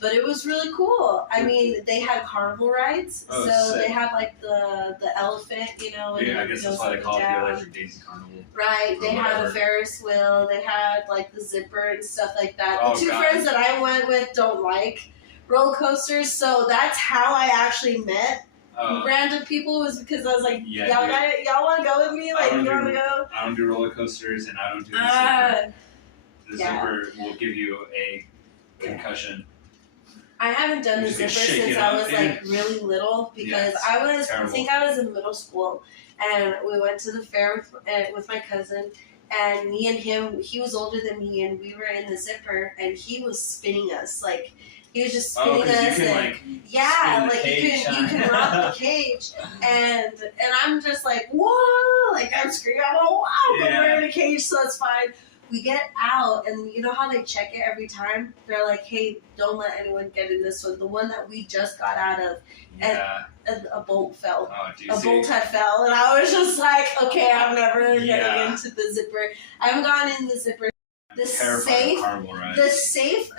But it was really cool. I mean, they had carnival rides, sick. They had like the elephant, and I guess that's why they call it the Electric Daisy Carnival. Right. They had a Ferris wheel. They had like the zipper and stuff like that. The two friends that I went with don't like roller coasters, so that's how I actually met random people. Was because I was like, y'all want to go with me? Like, you want to go? I don't do roller coasters, and I don't do the zipper. The zipper will give you a concussion. I haven't done the zipper since I was like really little, because I think I was in middle school, and we went to the fair with my cousin, and me and him, he was older than me, and we were in the zipper, and he was spinning us, like he was just spinning us, you can rock the cage, and I'm just like, whoa, like I'm screaming, wow, but we're in a cage, so it's fine. We get out, and you know how they check it every time? They're like, hey, don't let anyone get in this one. The one that we just got out of, and a bolt fell. A bolt had fell, and I was just like, okay, I'm never getting into the zipper. I haven't gone in the zipper. The safe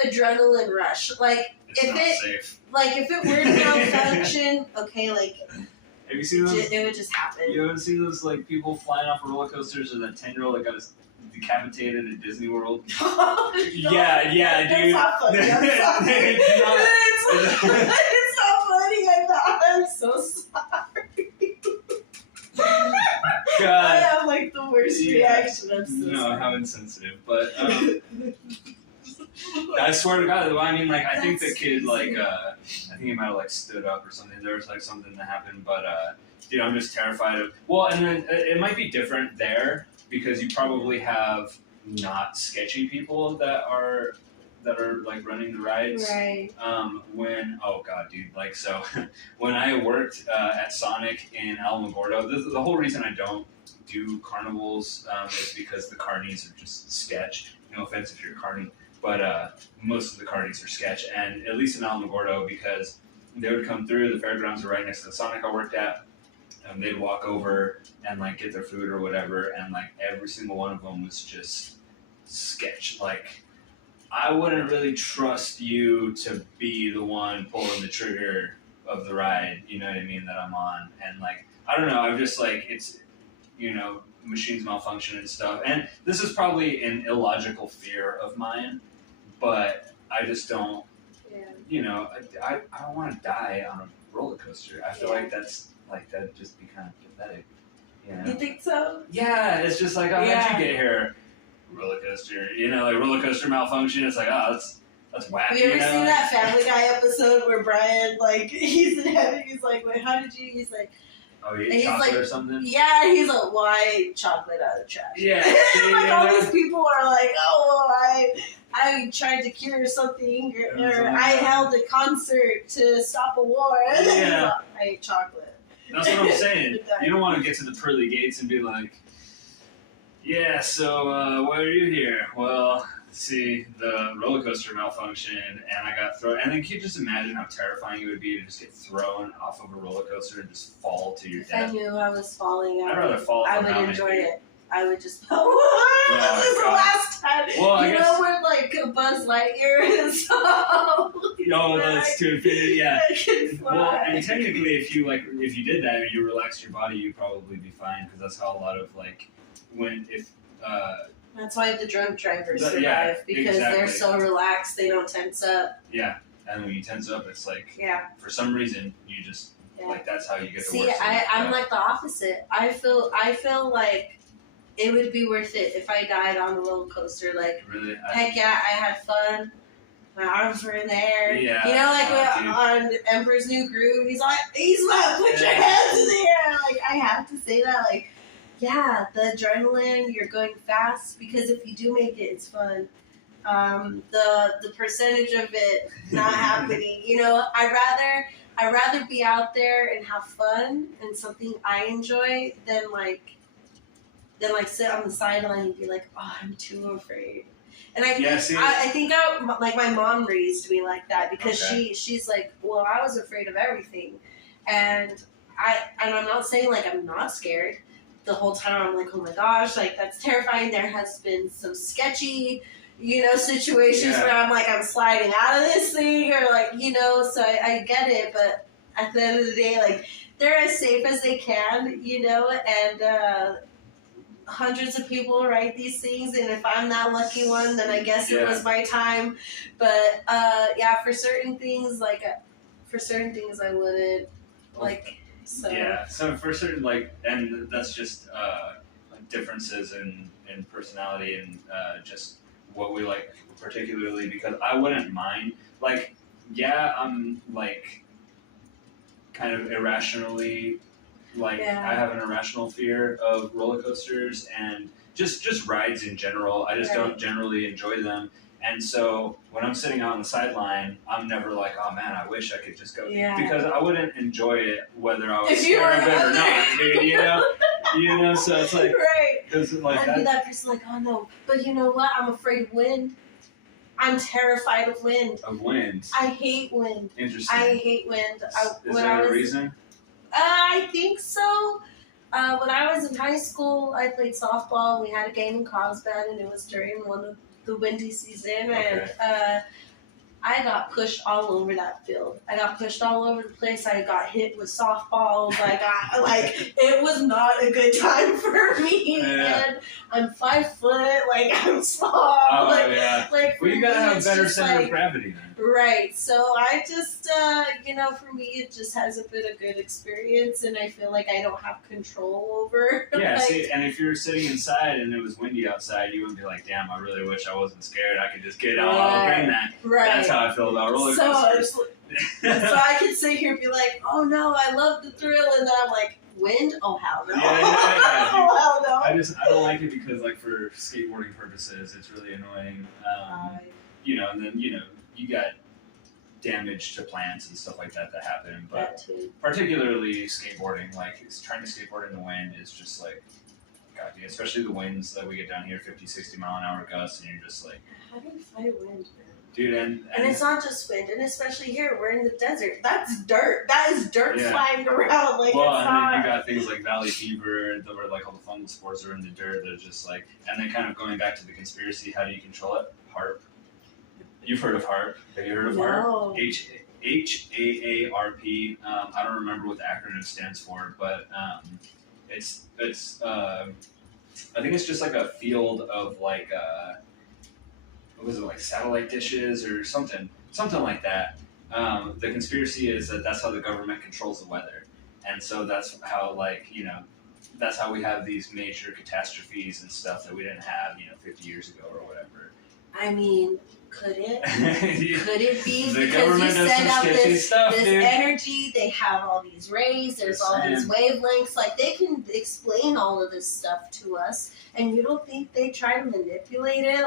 adrenaline rush. Like, if it were to malfunction, okay, like, have you seen those? It would just happen. You haven't seen those, like, people flying off of roller coasters, or that 10-year-old that got his decapitated at Disney World? Yeah, dude. That's not funny. It's not funny. I'm so sorry. God. I have like the worst reaction. I'm so sorry. No, how insensitive. But I swear to God. I mean, like, I think the kid, like, I think he might have, like, stood up or something. There was, like, something that happened, but, dude, I'm just terrified of. Well, and then it might be different there because you probably have not sketchy people that are like running the rides. Right. Oh god, dude, like so, when I worked at Sonic in Alamogordo, the whole reason I don't do carnivals is because the carnies are just sketch. No offense if you're a carny, but most of the carnies are sketch, and at least in Alamogordo because they would come through. The fairgrounds are right next to the Sonic I worked at. They'd walk over and like get their food or whatever, and like every single one of them was just sketch. Like, I wouldn't really trust you to be the one pulling the trigger of the ride, you know what I mean, that I'm on. And like, I don't know, I'm just like, it's, you know, machines malfunction and stuff. And this is probably an illogical fear of mine, but I just don't, you know, I don't want to die on a roller coaster. I feel like that'd just be kind of pathetic. You know? You think so? Yeah, it's just like, oh, how'd you get here? Roller coaster, you know, like roller coaster malfunction. It's like, oh, that's whack. Have you ever seen that Family Guy episode where Brian, like, he's in heaven, he's like, wait, how did you? He's like, oh, you ate chocolate or something? Yeah, he's like, why chocolate out of the trash? Yeah. Like, all these people are like, oh, well, I tried to cure something, or I held a concert to stop a war. Yeah. I ate chocolate. That's what I'm saying. You don't want to get to the pearly gates and be like, yeah, so why are you here? Well, see, the roller coaster malfunction, and I got thrown. And then can you just imagine how terrifying it would be to just get thrown off of a roller coaster and just fall to your death? If I knew I was falling, I'd rather fall. I would enjoy it. I would just. This Oh, is the last time. Well, you know where like Buzz Lightyear is. Oh, that's to infinity. Yeah. Well, and And technically, if you did that and you relaxed your body, you'd probably be fine because that's how a lot of like that's why the drunk drivers survive, yeah, because they're so relaxed, they don't tense up. Yeah, and when you tense up, it's like for some reason you just like that's how you get to work. See, I'm like the opposite. I feel like it would be worth it if I died on a roller coaster. Like, really, heck yeah, I had fun. My arms were in the air. Yeah, you know, like on Emperor's New Groove, he's like, put your hands in the air. Like, I have to say that, like. Yeah, the adrenaline, you're going fast, because if you do make it, it's fun. The percentage of it not happening, you know, I'd rather be out there and have fun and something I enjoy than sit on the sideline and be like, oh, I'm too afraid. And I think like my mom raised me like that because she's like, well, I was afraid of everything, and I'm not saying like I'm not scared. The whole time I'm like, oh my gosh, like that's terrifying. There has been some sketchy, you know, situations where I'm like, I'm sliding out of this thing, or like, you know, so I get it. But at the end of the day, like, they're as safe as they can, you know, and hundreds of people write these things, and if I'm that lucky one, then I guess it was my time. But for certain things, I wouldn't like. So. Yeah, so for certain, like, and that's just differences in personality and just what we like particularly, because I wouldn't mind, like, I'm, like, kind of irrationally, like, I have an irrational fear of roller coasters and just rides in general. I just don't generally enjoy them. And so when I'm sitting out on the sideline, I'm never like, oh man, I wish I could just go. Yeah. Because I wouldn't enjoy it whether I was scared of it or not, dude, you know, so it's like, I'd be that person like, oh no, but you know what? I'm afraid of wind. I'm terrified of wind. Of wind? I hate wind. Interesting. I hate wind. Is there a reason? I think so. When I was in high school, I played softball. We had a game in Carlsbad, and it was during one of the windy season, and I got pushed all over that field. I got pushed all over the place. I got hit with softballs. It was not a good time for me. Yeah. And I'm 5 foot. Like, I'm small. Oh, like for you me, gotta have it's better just center like, of gravity then. right. So I just, for me, it just hasn't been a good experience, and I feel like I don't have control over. Yeah, like, see, and if you're sitting inside and it was windy outside, you would be like, damn, I really wish I wasn't scared. I could just get out. I'll bring that. Right. That's how I feel about roller coasters. So I could sit here and be like, oh no, I love the thrill, and then I'm like, wind? Oh hell no. Yeah. Oh hell no. I don't like it because like for skateboarding purposes, it's really annoying. And then you got damage to plants and stuff like that happen. But particularly skateboarding, like trying to skateboard in the wind is just like, God, especially the winds that we get down here, 50, 60 mile an hour gusts, and you're just like, how do you fight wind, man? Dude, and it's not just wind, and especially here, we're in the desert. That's dirt. That is dirt flying around. Like, well, and then you got things like valley fever, where like all the fungal spores are in the dirt. They're just like, and then kind of going back to the conspiracy, how do you control it? HAARP. You've heard of HAARP? Have you heard of HAARP? HAARP. I don't remember what the acronym stands for, but it's I think it's just like a field of like what was it, like satellite dishes or something like that. The conspiracy is that that's how the government controls the weather, and so that's how that's how we have these major catastrophes and stuff that we didn't have 50 years ago or whatever. I mean, could it? Yeah. Could it be The because you send out this dude. energy? They have all these rays. There's all these wavelengths. Like, they can explain all of this stuff to us, and you don't think they try to manipulate it?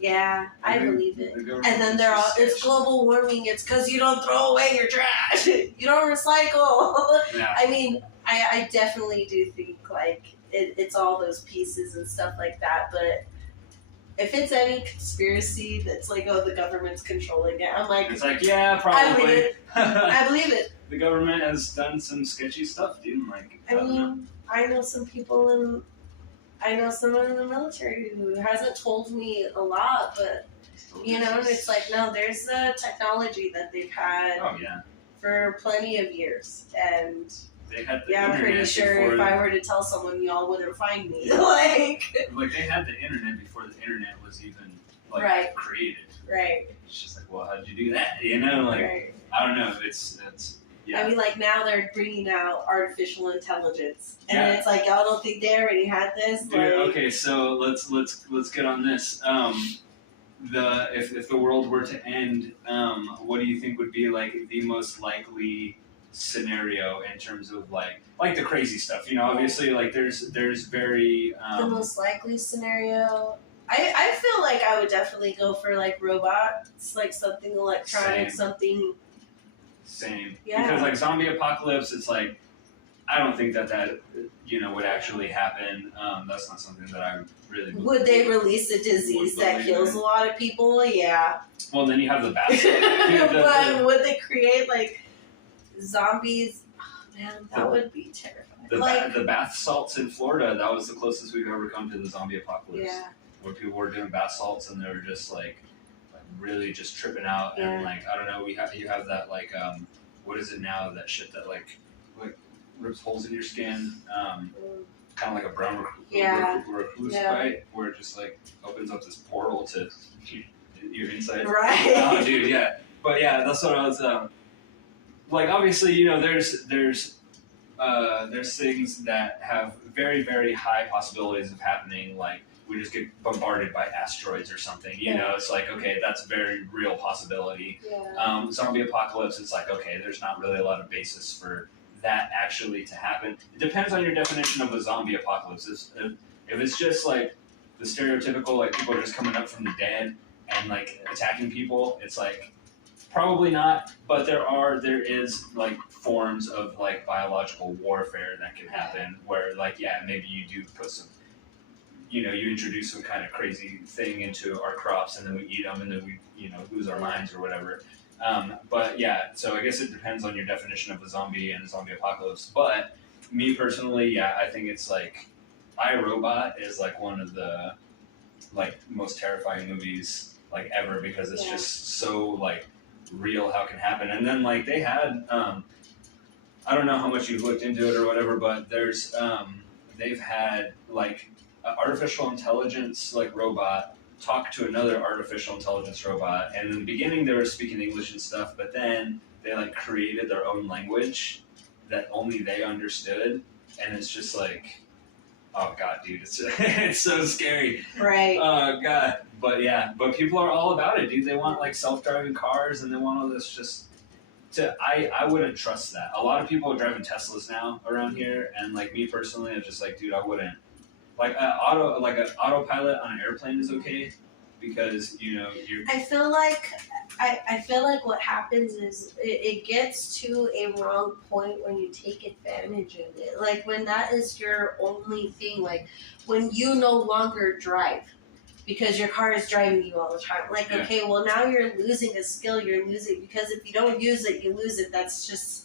Yeah, I believe it. And then they're all, it's global warming. It's because you don't throw away your trash. You don't recycle. Yeah. I mean, I definitely do think like it's all those pieces and stuff like that, but. If it's any conspiracy that's like, oh, the government's controlling it, I'm like... It's like, yeah, probably. I believe it. The government has done some sketchy stuff, dude. Like, I know some people I know someone in the military who hasn't told me a lot, but, and it's like, no, there's the technology that they've had for plenty of years, and... I'm pretty sure if I were to tell someone, y'all wouldn't find me. like they had the internet before the internet was even created. Right. It's just like, well, how did you do that? I don't know. It's I mean, like now they're bringing out artificial intelligence, and it's like y'all don't think they already had this. Dude, okay, so let's get on this. If the world were to end, what do you think would be like the most likely scenario in terms of like the crazy stuff? Obviously like there's very the most likely scenario, I feel like I would definitely go for like robots, like something electronic. Same because like zombie apocalypse, it's like I don't think that would actually happen. That's not something that I really would they release a disease that kills a lot of people? Yeah. Well, then you have the bat. But would they create like zombies? Oh, man, that would be terrifying. The bath salts in Florida, that was the closest we've ever come to the zombie apocalypse. Yeah. Where people were doing bath salts and they were just like really just tripping out and like I don't know. You have that like what is it now? That shit that like rips holes in your skin. Kind of like a brown recluse bite, where it just like opens up this portal to your inside. Right. Oh, dude, yeah. But yeah, that's what I was. Like obviously, there's things that have very, very high possibilities of happening. Like we just get bombarded by asteroids or something. It's like okay, that's a very real possibility. Yeah. Zombie apocalypse, it's like okay, there's not really a lot of basis for that actually to happen. It depends on your definition of a zombie apocalypse. If it's just like the stereotypical like people are just coming up from the dead and like attacking people, it's like. Probably not, but there is like forms of like biological warfare that can happen where like maybe you do put some, you introduce some kind of crazy thing into our crops and then we eat them and then we lose our minds or whatever. But so I guess it depends on your definition of a zombie and a zombie apocalypse. But me personally, I think it's like I, Robot is like one of the like most terrifying movies like ever because it's just so like real how it can happen. And then like they had I don't know how much you've looked into it or whatever, but there's they've had like artificial intelligence like robot talk to another artificial intelligence robot, and in the beginning they were speaking English and stuff, but then they like created their own language that only they understood, and it's just like, oh god, dude, it's it's so scary. Right. Oh god, but people are all about it, dude. They want like self-driving cars, and they want all this just. I wouldn't trust that. A lot of people are driving Teslas now around here, and like me personally, I'm just like, dude, I wouldn't. Like an autopilot on an airplane is okay because you're. I feel like what happens is it gets to a wrong point when you take advantage of it. Like when that is your only thing. Like when you no longer drive because your car is driving you all the time. Like okay, well now you're losing a skill. You're losing because if you don't use it, you lose it. That's just.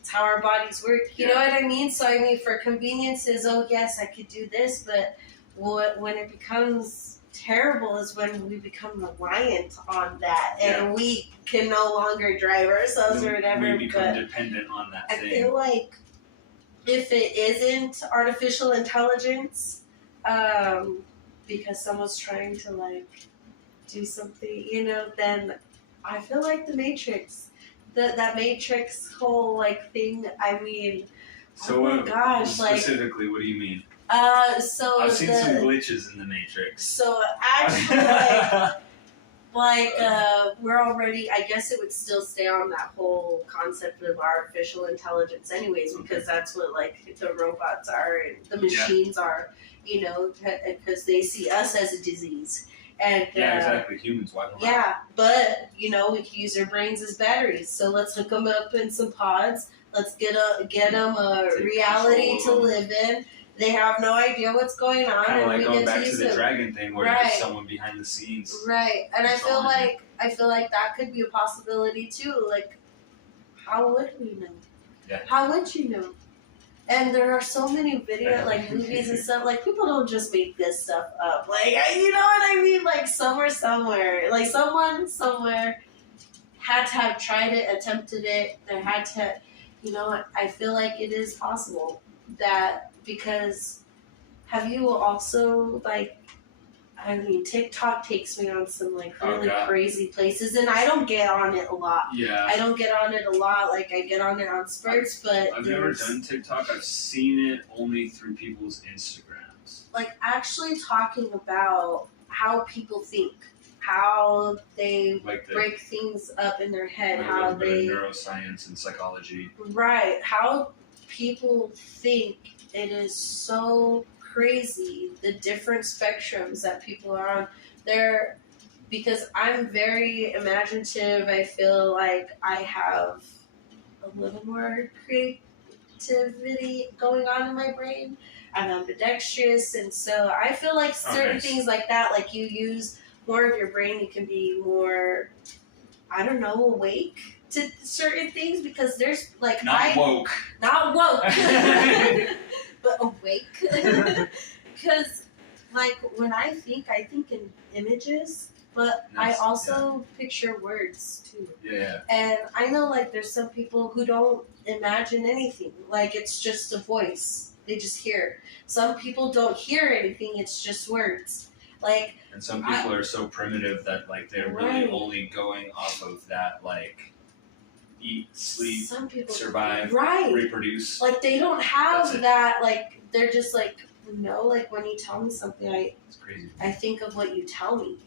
It's how our bodies work. You know what I mean? So I mean, for conveniences, oh yes, I could do this, but when it becomes terrible is when we become reliant on that, and we can no longer drive ourselves or whatever. We become dependent on that thing. I feel like if it isn't artificial intelligence, because someone's trying to like do something, then I feel like the Matrix. That Matrix whole like thing. I mean, so oh my gosh! Specifically, what do you mean? So I've seen some glitches in the Matrix. So actually, we're already. I guess it would still stay on that whole concept of artificial intelligence, anyways, because that's what like the robots are and the machines are. Because they see us as a disease. And, exactly. Humans, why not? Yeah, but we can use our brains as batteries. So let's hook them up in some pods. Let's get them a reality to live in. They have no idea what's going on, kind of like we going get back to to use the them. dragon thing, where there's someone behind the scenes. Right, and I feel like that could be a possibility too. Like, how would we know? Yeah. How would you know? And there are so many movies and stuff. Like, people don't just make this stuff up. Like, you know what I mean? Like, somewhere. Like, someone somewhere had to have tried it, attempted it. There had to, I feel like it is possible that because have you also, TikTok takes me on some, really crazy places, and I don't get on it a lot. Yeah. I don't get on it a lot. Like, I get on it on spurts, but I've never done TikTok. I've seen it only through people's Instagrams. Like, actually talking about how people think, how they break things up in their head, how they... neuroscience and psychology. Right. How people think. It is so... crazy the different spectrums that people are on there, because I'm very imaginative. I feel like I have a little more creativity going on in my brain. I'm ambidextrous, and so I feel like certain things like that, like you use more of your brain, you can be more, I don't know, awake to certain things, because there's like not woke but awake. Because, when I think in images, but I also picture words, too. Yeah. And I know, there's some people who don't imagine anything. Like, it's just a voice. They just hear. Some people don't hear anything. It's just words. And some people are so primitive that, they're really only going off of that, eat, sleep, survive, reproduce. They don't have that, they're just when you tell me something, it's crazy. I think of what you tell me.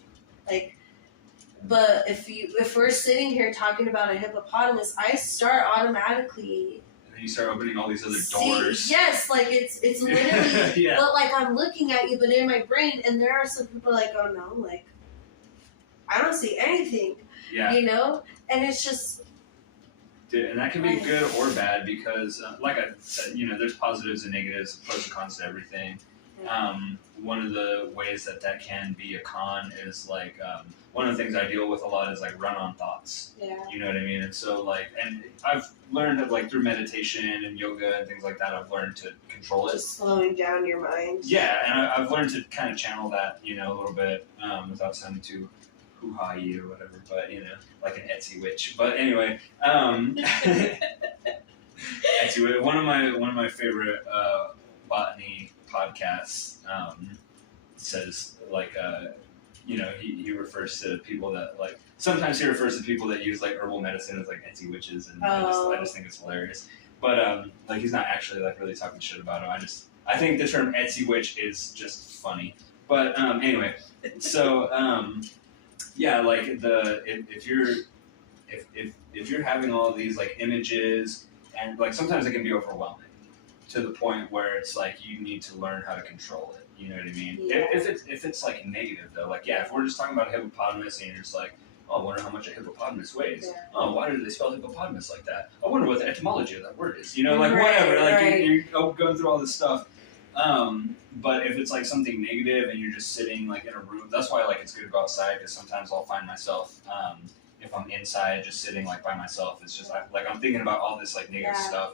But if we're sitting here talking about a hippopotamus, I start automatically... And then you start opening all these other doors. Yes, it's literally... yeah. But, I'm looking at you, but in my brain, and there are some people oh no, I don't see anything. Yeah. And it's just... And that can be good or bad because, like I said, there's positives and negatives, pros and cons to everything. One of the ways that can be a con is one of the things I deal with a lot is run-on thoughts. Yeah. You know what I mean? And so and I've learned that through meditation and yoga and things like that, I've learned to control it. Just slowing down your mind. Yeah, and I've learned to kind of channel that, a little bit without sounding too hoo-ha-y or whatever, but like an Etsy witch. But anyway, Etsy witch. One of my favorite botany podcasts says he refers to people that like sometimes he refers to people that use like herbal medicine as like Etsy witches, and I just think it's hilarious. But like he's not actually like really talking shit about him. I think the term Etsy witch is just funny. But anyway, so yeah, like if you're having all of these like images, and like sometimes it can be overwhelming to the point where it's like you need to learn how to control it. You know what I mean? Yeah. If it's like negative though, like yeah, if we're just talking about a hippopotamus and you're just like, oh, I wonder how much a hippopotamus weighs. Yeah. Oh, why did they spell hippopotamus like that? I wonder what the etymology of that word is. You know, like Right, whatever. Like right. you're going through all this stuff. But if it's like something negative and you're just sitting like in a room, that's why like it's good to go outside, because sometimes I'll find myself if I'm inside just sitting like by myself, it's just like I'm thinking about all this like negative stuff,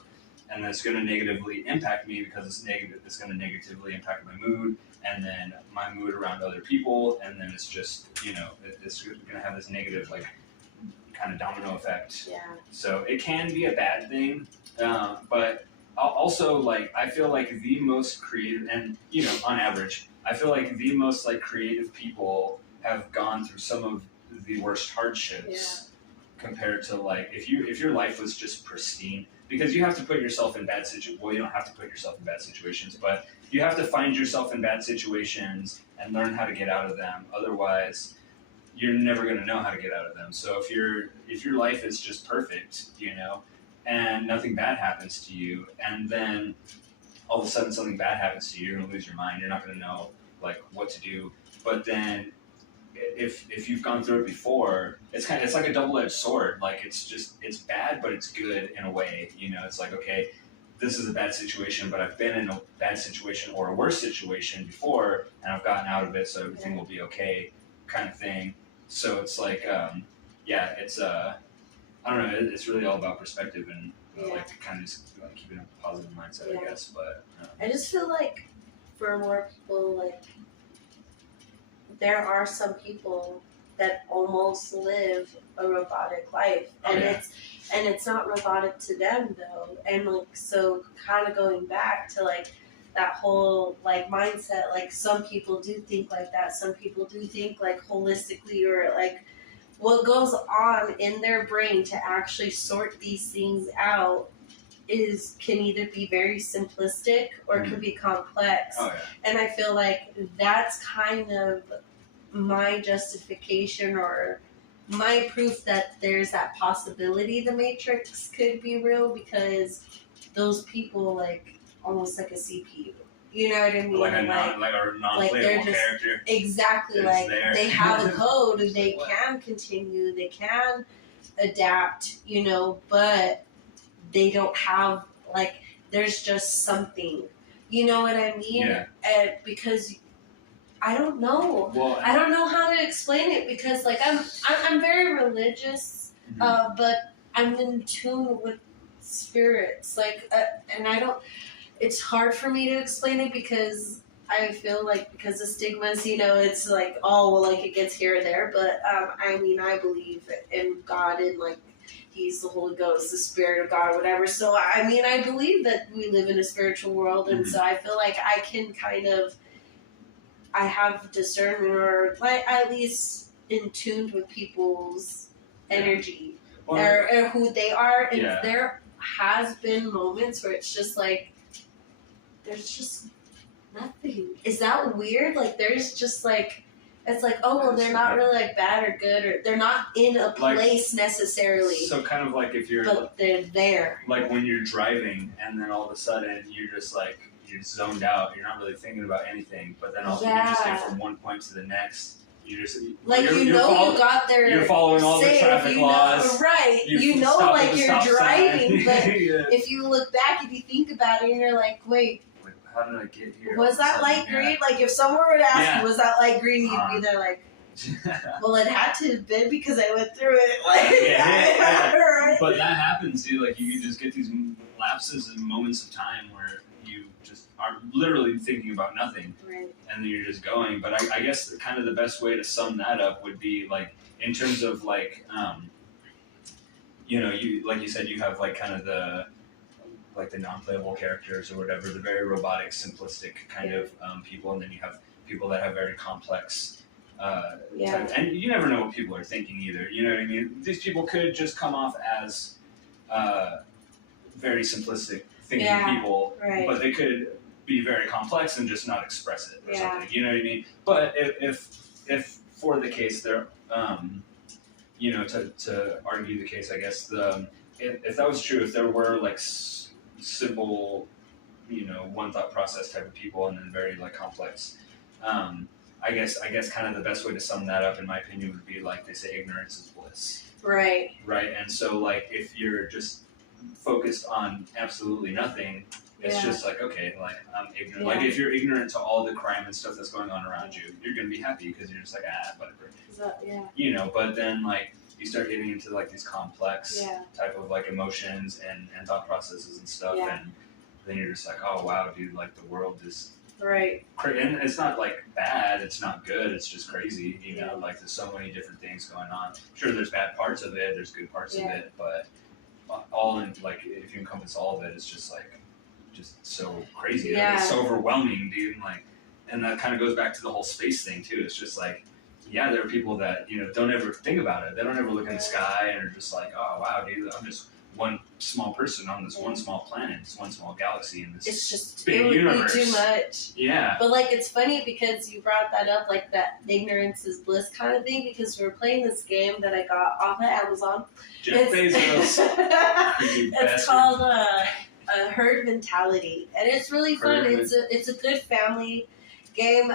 and that's going to negatively impact me because it's negative. It's going to negatively impact my mood, and then my mood around other people, and then it's just it's going to have this negative like kind of domino effect. Yeah. So it can be a bad thing, but also like I feel like the most creative, and on average, I feel like the most like creative people have gone through some of the worst hardships compared to like if your life was just pristine, because you have to put yourself in bad situations. Well, you don't have to put yourself in bad situations, but you have to find yourself in bad situations and learn how to get out of them. Otherwise, you're never going to know how to get out of them. So if your life is just perfect, and nothing bad happens to you, and then all of a sudden something bad happens to you, you're going to lose your mind. You're not going to know like what to do. But then if you've gone through it before, it's like a double-edged sword. Like it's bad, but it's good in a way. It's like, okay, this is a bad situation, but I've been in a bad situation or a worse situation before, and I've gotten out of it, so everything will be okay, kind of thing. So it's like, it's I don't know. It's really all about perspective and like kind of just like keeping a positive mindset, I guess. But I just feel like for more people, like there are some people that almost live a robotic life, and it's not robotic to them though. And like so, kind of going back to like that whole like mindset. Like some people do think like that. Some people do think like holistically, or like what goes on in their brain to actually sort these things out can either be very simplistic or can be complex. Oh, yeah. And I feel like that's kind of my justification or my proof that there's that possibility the Matrix could be real, because those people like almost like a CPU. You know what I mean? Like a non-playable character. Exactly. Like there. They have a code, they can continue, they can adapt, but they don't have like there's just something. You know what I mean? Yeah. Because I don't know. Well, I don't know how to explain it, because like I'm very religious, but I'm in tune with spirits. Like, and I don't. It's hard for me to explain it because I feel like because of stigmas, it's like, oh well, like it gets here or there. But I mean, I believe in God and like He's the Holy Ghost, the Spirit of God, whatever. So I mean, I believe that we live in a spiritual world, and so I feel like I can kind of. I have discernment, or like at least in tune with people's energy or who they are. And there has been moments where it's just like there's just nothing. Is that weird? Like there's just like it's like, oh well, they're not really like bad or good, or they're not in a place necessarily. So kind of like if you're, but they're there. Like when you're driving and then all of a sudden you're just like. You're zoned out. You're not really thinking about anything. But then also you just get from one point to the next. You just like you got there. You're following all the traffic laws, right? Like you're driving, but if you look back, if you think about it, and you're like, wait, how did I get here? Was that light green? Like if someone were to ask you, was that light green? You'd be there like, well, it had to have been because I went through it. Like, right? But that happens too. Like you just get these lapses and moments of time where you just are literally thinking about nothing, right? And then you're just going. But I guess kind of the best way to sum that up would be like in terms of like, you like you said, you have like kind of the non-playable characters or whatever, the very robotic, simplistic kind of people, and then you have people that have very complex And you never know what people are thinking either. You know what I mean? These people could just come off as very simplistic thinking people, but they could be very complex and just not express it or something. You know what I mean? But if for the case there, you know, to argue the case, I guess if that was true, if there were like simple, you know, one thought process type of people and then very like complex, I guess kind of the best way to sum that up, in my opinion, would be like they say, ignorance is bliss. Right. Right. And so like if you're just focused on absolutely nothing, it's just like, okay, like I'm ignorant. Like if you're ignorant to all the crime and stuff that's going on around you, you're gonna be happy because you're just like, whatever. You know, but then like you start getting into like these complex type of like emotions and thought processes and stuff, and then you're just like, oh wow, dude, like the world is and it's not like bad, it's not good, it's just crazy, you know, like there's so many different things going on. Sure, there's bad parts of it, there's good parts of it, but all in, like, if you encompass all of it, it's just like, just so crazy. It's so overwhelming, dude. And that kind of goes back to the whole space thing too. It's just like, there are people that, you know, don't ever think about it. They don't ever look in the sky and are just like, oh wow, dude, I'm just one small person on this one small planet, this one small galaxy in this big universe. Be too much. Yeah. But like, it's funny because you brought that up, like that ignorance is bliss kind of thing, because we were playing this game that I got off of Amazon. Jeff Bezos. It's called Herd Mentality, and it's really fun. It's a good family game.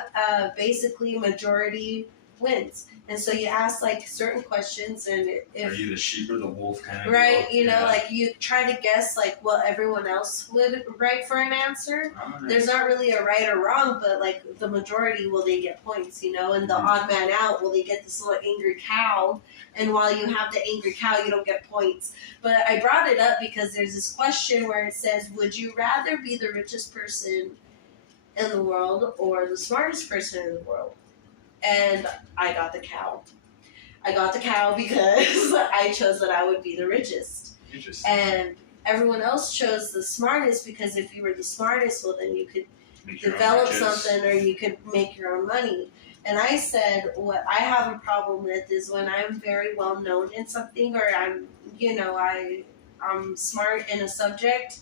Basically, majority wins. And so you ask like certain questions, and if are you the sheep or the wolf kind of right, you know, like you try to guess like what everyone else would write for an answer. Oh, nice. There's not really a right or wrong, but like the majority, will they get points, you know, and the odd man out, will they get this little angry cow? And while you have the angry cow, you don't get points. But I brought it up because there's this question where it says, would you rather be the richest person in the world or the smartest person in the world? And I got the cow. I got the cow because I chose that I would be the richest. Interesting. And everyone else chose the smartest because if you were the smartest, well, then you could develop something or you could make your own money. And I said, what I have a problem with is when I'm very well known in something, or I'm, you know, I'm smart in a subject,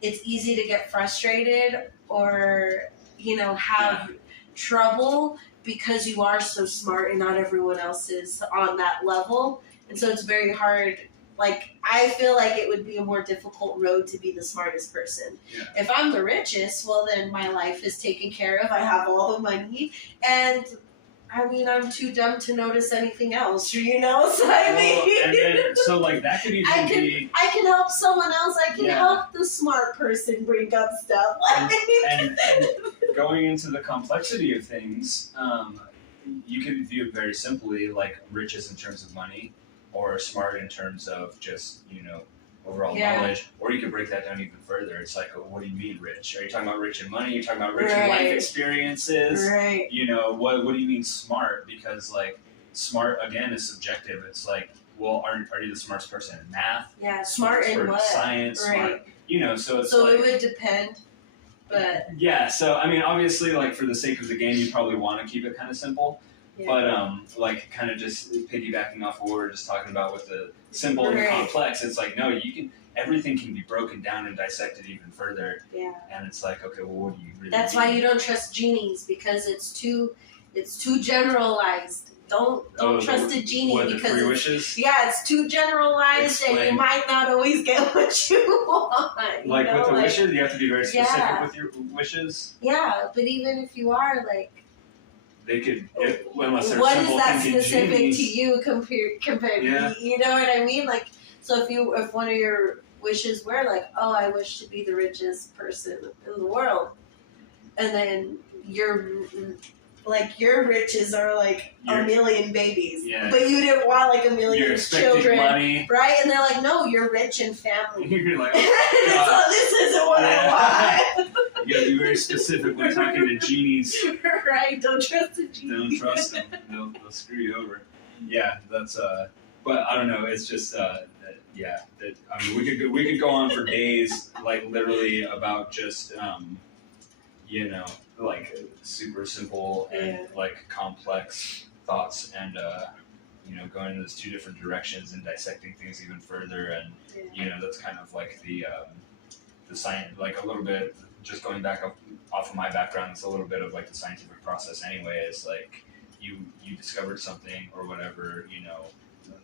it's easy to get frustrated or, you know, have trouble because you are so smart and not everyone else is on that level. And so it's very hard. Like, I feel like it would be a more difficult road to be the smartest person. Yeah. If I'm the richest, well, then my life is taken care of. I have all the money. And, I mean, I'm too dumb to notice anything else, you know? So, I mean... so, like, that could even be... I can help someone else. I can help the smart person bring up stuff. And going into the complexity of things, you can view it very simply, like, riches in terms of money, or smart in terms of just, you know, overall knowledge, or you could break that down even further. It's like, what do you mean rich? Are you talking about rich in money? Are you talking about rich in life experiences? Right. You know, what do you mean smart? Because, like, smart, again, is subjective. It's like, well, are you the smartest person in math? Yeah, smart in what? Science, smart, you know, so it's so like... it would depend, but... Yeah, so, I mean, obviously, like, for the sake of the game, you probably want to keep it kind of simple. Yeah. But, like, kind of just piggybacking off what we were just talking about with the simple and the complex, it's like, no, everything can be broken down and dissected even further. Yeah. And it's like, okay, well, what do you really That's why you don't trust genies, because it's too generalized. Don't trust a genie because the 3 wishes? It's too generalized. Explain. And you might not always get what you want. Like, you know? With the wishes, you have to be very specific with your wishes? Yeah, but even if you are, like, they could, unless they're what simple is that thinking specific genies. to you compared to me? You know what I mean? Like, so if one of your wishes were like, oh, I wish to be the richest person in the world, and then your riches are like a million babies, but you didn't want like a million children, money. Right? And they're like, no, you're rich in family. You're like, oh, so this isn't what I want. You gotta be very specific when talking to genies. Right? Don't trust a genie. Don't trust them. They'll screw you over. Yeah, that's but I don't know. It's just I mean, we could go on for days, like literally about just you know, like super simple and like complex thoughts, and going in those two different directions and dissecting things even further, and that's kind of like the science, like a little bit, just going back off of my background, it's a little bit of like the scientific process anyway. Is like you discovered something or whatever,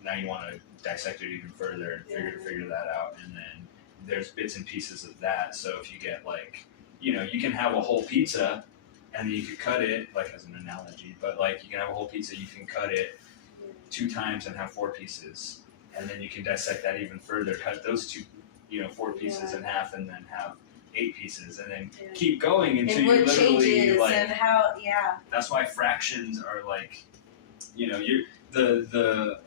now you want to dissect it even further and figure that out, and then there's bits and pieces of that. So if you get like, you can have a whole pizza and then you could cut it, like as an analogy, but like you can have a whole pizza, you can cut it 2 times and have 4 pieces, and then you can dissect that even further, cut those 4 pieces in half, and then have 8 pieces, and then keep going until you literally like. And how, That's why fractions are like, you're the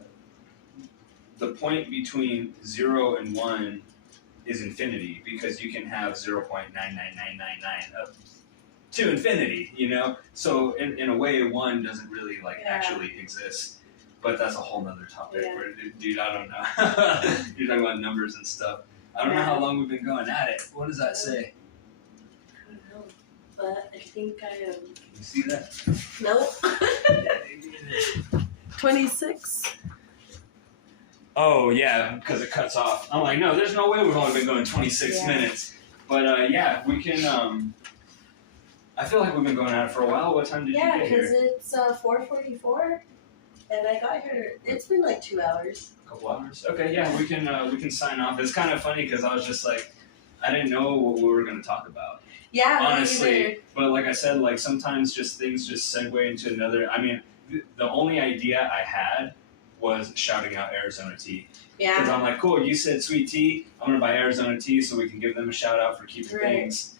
point between 0 and 1 is infinity, because you can have 0.99999 up to infinity, So in a way, 1 doesn't really like actually exist. But that's a whole nother topic. Where, dude, I don't know. You're talking about numbers and stuff. I don't know how long we've been going at it. What does that say? I don't know, but I think I am. Can you see that? Nope. 26. Oh, yeah, because it cuts off. I'm like, no, there's no way we've only been going 26 minutes. But, we can, I feel like we've been going at it for a while. What time did you get here? Yeah, because it's 4:44, and I got here, it's been like 2 hours. A couple hours? Okay, yeah, we can sign off. It's kind of funny because I was just like, I didn't know what we were going to talk about. Yeah, honestly. But like I said, like sometimes things just segue into another. I mean, the only idea I had was shouting out Arizona tea. Yeah. Because I'm like, cool, you said sweet tea. I'm going to buy Arizona tea so we can give them a shout out for keeping things,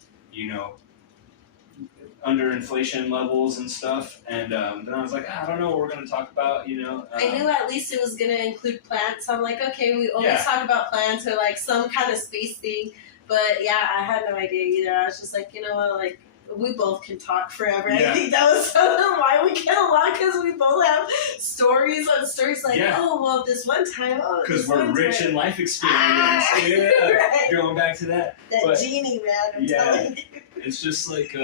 under inflation levels and stuff. And then I was like, I don't know what we're going to talk about, I knew at least it was going to include plants. So I'm like, okay, we always talk about plants or like some kind of space thing. But yeah, I had no idea either. I was just like, you know what, like, we both can talk forever. Yeah. I think that was why we get along, because we both have stories on stories like, oh, well, this one time. Because we're rich in life experience. Right. Going back to that. That genie, man, I'm telling you. It's just like,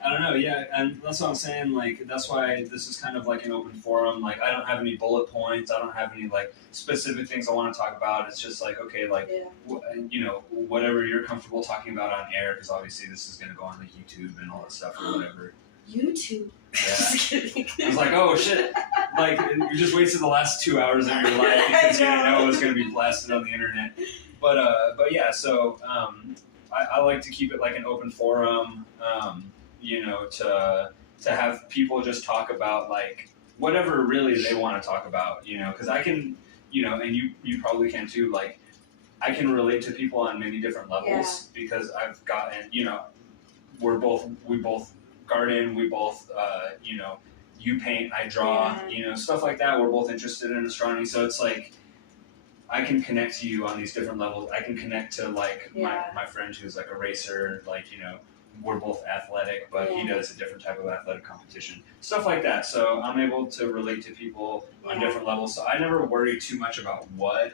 I don't know, and that's what I'm saying, like, that's why this is kind of like an open forum. Like, I don't have any bullet points, I don't have any, like, specific things I want to talk about. It's just like, okay, like, whatever you're comfortable talking about on air, because obviously this is going to go on like YouTube and all that stuff or whatever. YouTube? Yeah. I was like, oh, shit. Like, you just wasted the last 2 hours of your life because you didn't know it was going to be blasted on the internet. But yeah, so I like to keep it like an open forum, to have people just talk about like whatever really they want to talk about, because I can, and you probably can too, like I can relate to people on many different levels because I've gotten, we both garden, we both, you paint, I draw, stuff like that. We're both interested in astronomy. So it's like, I can connect to you on these different levels. I can connect to like my friend who's like a racer, like, we're both athletic, but he does a different type of athletic competition, stuff like that. So I'm able to relate to people on different levels. So I never worry too much about what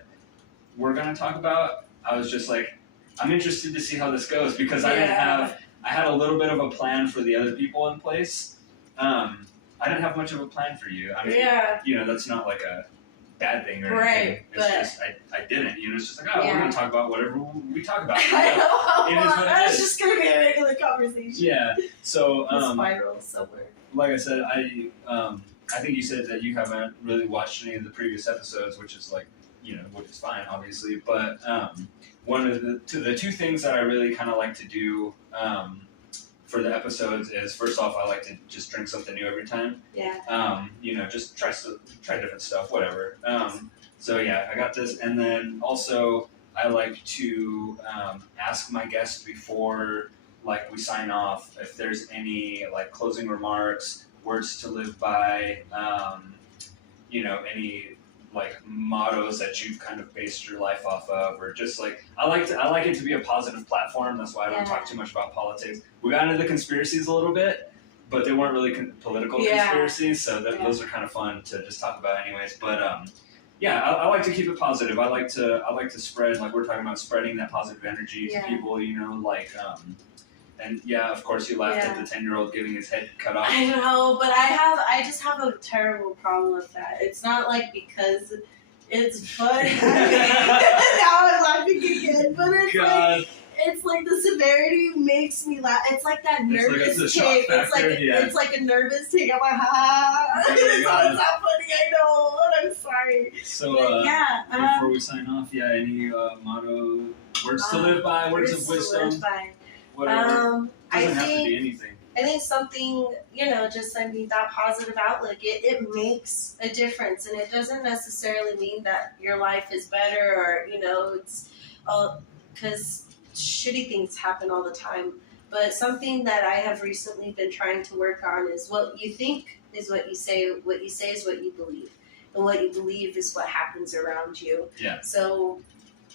we're going to talk about. I was just like, I'm interested to see how this goes, because I had a little bit of a plan for the other people in place. I didn't have much of a plan for you. I mean, that's not like a bad thing or anything. It's just I didn't. It's just like, we're gonna talk about whatever we talk about. I know. It is what it is. It's just gonna be a regular conversation. Yeah. So spiral somewhere. Like I said, I think you said that you haven't really watched any of the previous episodes, which is like, which is fine, obviously. But one of the two things that I really kind of like to do for the episodes is, first off, I like to just drink something new every time. Yeah. Just try different stuff, whatever. So yeah, I got this, and then also I like to ask my guests before, like, we sign off, if there's any like closing remarks, words to live by, any like mottos that you've kind of based your life off of, or just like, I like it to be a positive platform. That's why I don't talk too much about politics. We got into the conspiracies a little bit, but they weren't really political conspiracies, so those are kind of fun to just talk about anyways. But I like to keep it positive. I like to spread, like we're talking about, spreading that positive energy to people, And yeah, of course, you laughed at the 10-year-old getting his head cut off. I know, but I just have a terrible problem with that. It's not like because it's funny. Now I'm laughing again, but it's like the severity makes me laugh. It's like that nervous tick. It's like a nervous tick. I'm like, ha. It's not funny. I know. I'm sorry. So before we sign off, any motto, words to live by, words of wisdom, to live by. Whatever. Doesn't have to be anything. I think something, that positive outlook, it makes a difference. And it doesn't necessarily mean that your life is better or, it's all, because shitty things happen all the time. But something that I have recently been trying to work on is what you think is what you say. What you say is what you believe. And what you believe is what happens around you. Yeah. So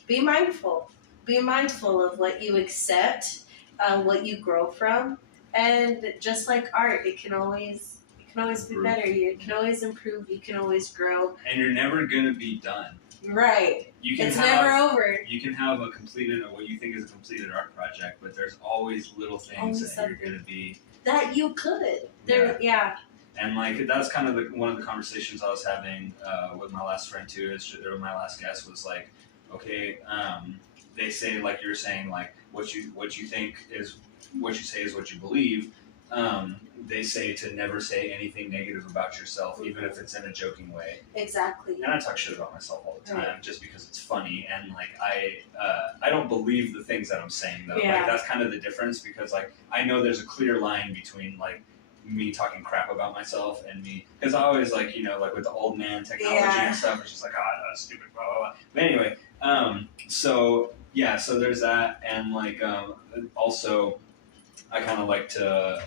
be mindful. Be mindful of what you accept, what you grow from. And just like art, it can always be better. You can always improve. You can always grow. And you're never gonna be done. Right. It's never over. You can have what you think is a completed art project, but there's always little things that you're gonna be that you could. Yeah. And that's kind of one of the conversations I was having with my last friend too. Or my last guest was like, okay, they say like you're saying like what you think is. What you say is what you believe. They say to never say anything negative about yourself, even if it's in a joking way. Exactly. And I talk shit about myself all the time, just because it's funny. And I don't believe the things that I'm saying though. Yeah. That's kind of the difference, because I know there's a clear line between me talking crap about myself and me, because I always with the old man technology and stuff. It's just that's stupid, blah blah blah. But anyway, so there's that, and also. I kind of like to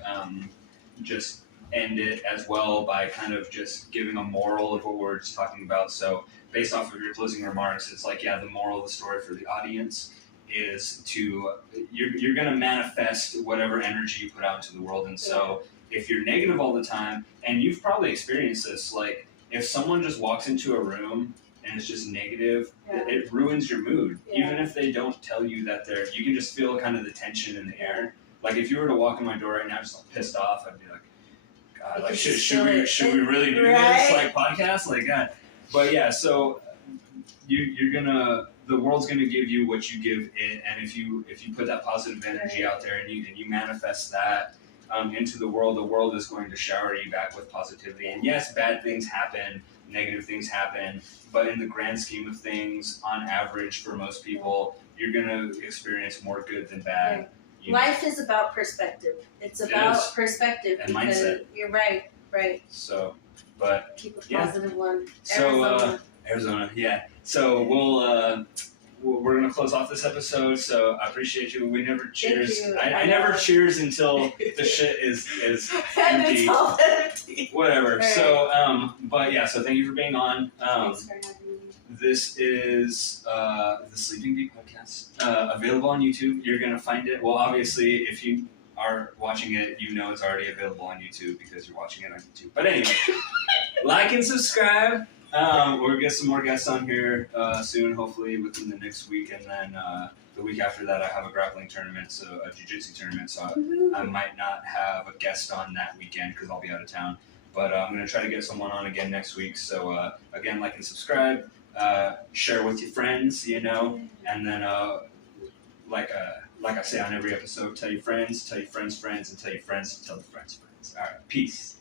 just end it as well by kind of just giving a moral of what we're just talking about. So based off of your closing remarks, it's the moral of the story for the audience is you're going to manifest whatever energy you put out into the world. And so if you're negative all the time, and you've probably experienced this, if someone just walks into a room and it's just negative, it ruins your mood. Yeah. Even if they don't tell you that you can just feel kind of the tension in the air. If you were to walk in my door right now just pissed off, I'd be like, God, should we really do this podcast? God. But yeah, so the world's gonna give you what you give it, and if you put that positive energy out there and you manifest that into the world is going to shower you back with positivity. And yes, bad things happen, negative things happen, but in the grand scheme of things, on average for most people, you're gonna experience more good than bad. Life is about perspective. It's about perspective and mindset. You're right. So, but keep a positive one. Arizona, yeah. So we're gonna close off this episode. So I appreciate you. We never cheers. I never cheers until the shit is empty. It's all empty. Whatever. Right. So but yeah. So thank you for being on. Thanks for having me. This is the Sleeping Bee podcast, available on YouTube. You're going to find it. Well, obviously, if you are watching it, it's already available on YouTube because you're watching it on YouTube. But anyway, like and subscribe. We'll get some more guests on here soon, hopefully within the next week. And then the week after that, I have a grappling tournament, so a jiu-jitsu tournament. So I might not have a guest on that weekend because I'll be out of town. But I'm going to try to get someone on again next week. So again, like and subscribe. Share with your friends, and then like I say on every episode, tell your friends, and tell your friends' friends, and tell your friends to tell their friends' friends. All right, peace.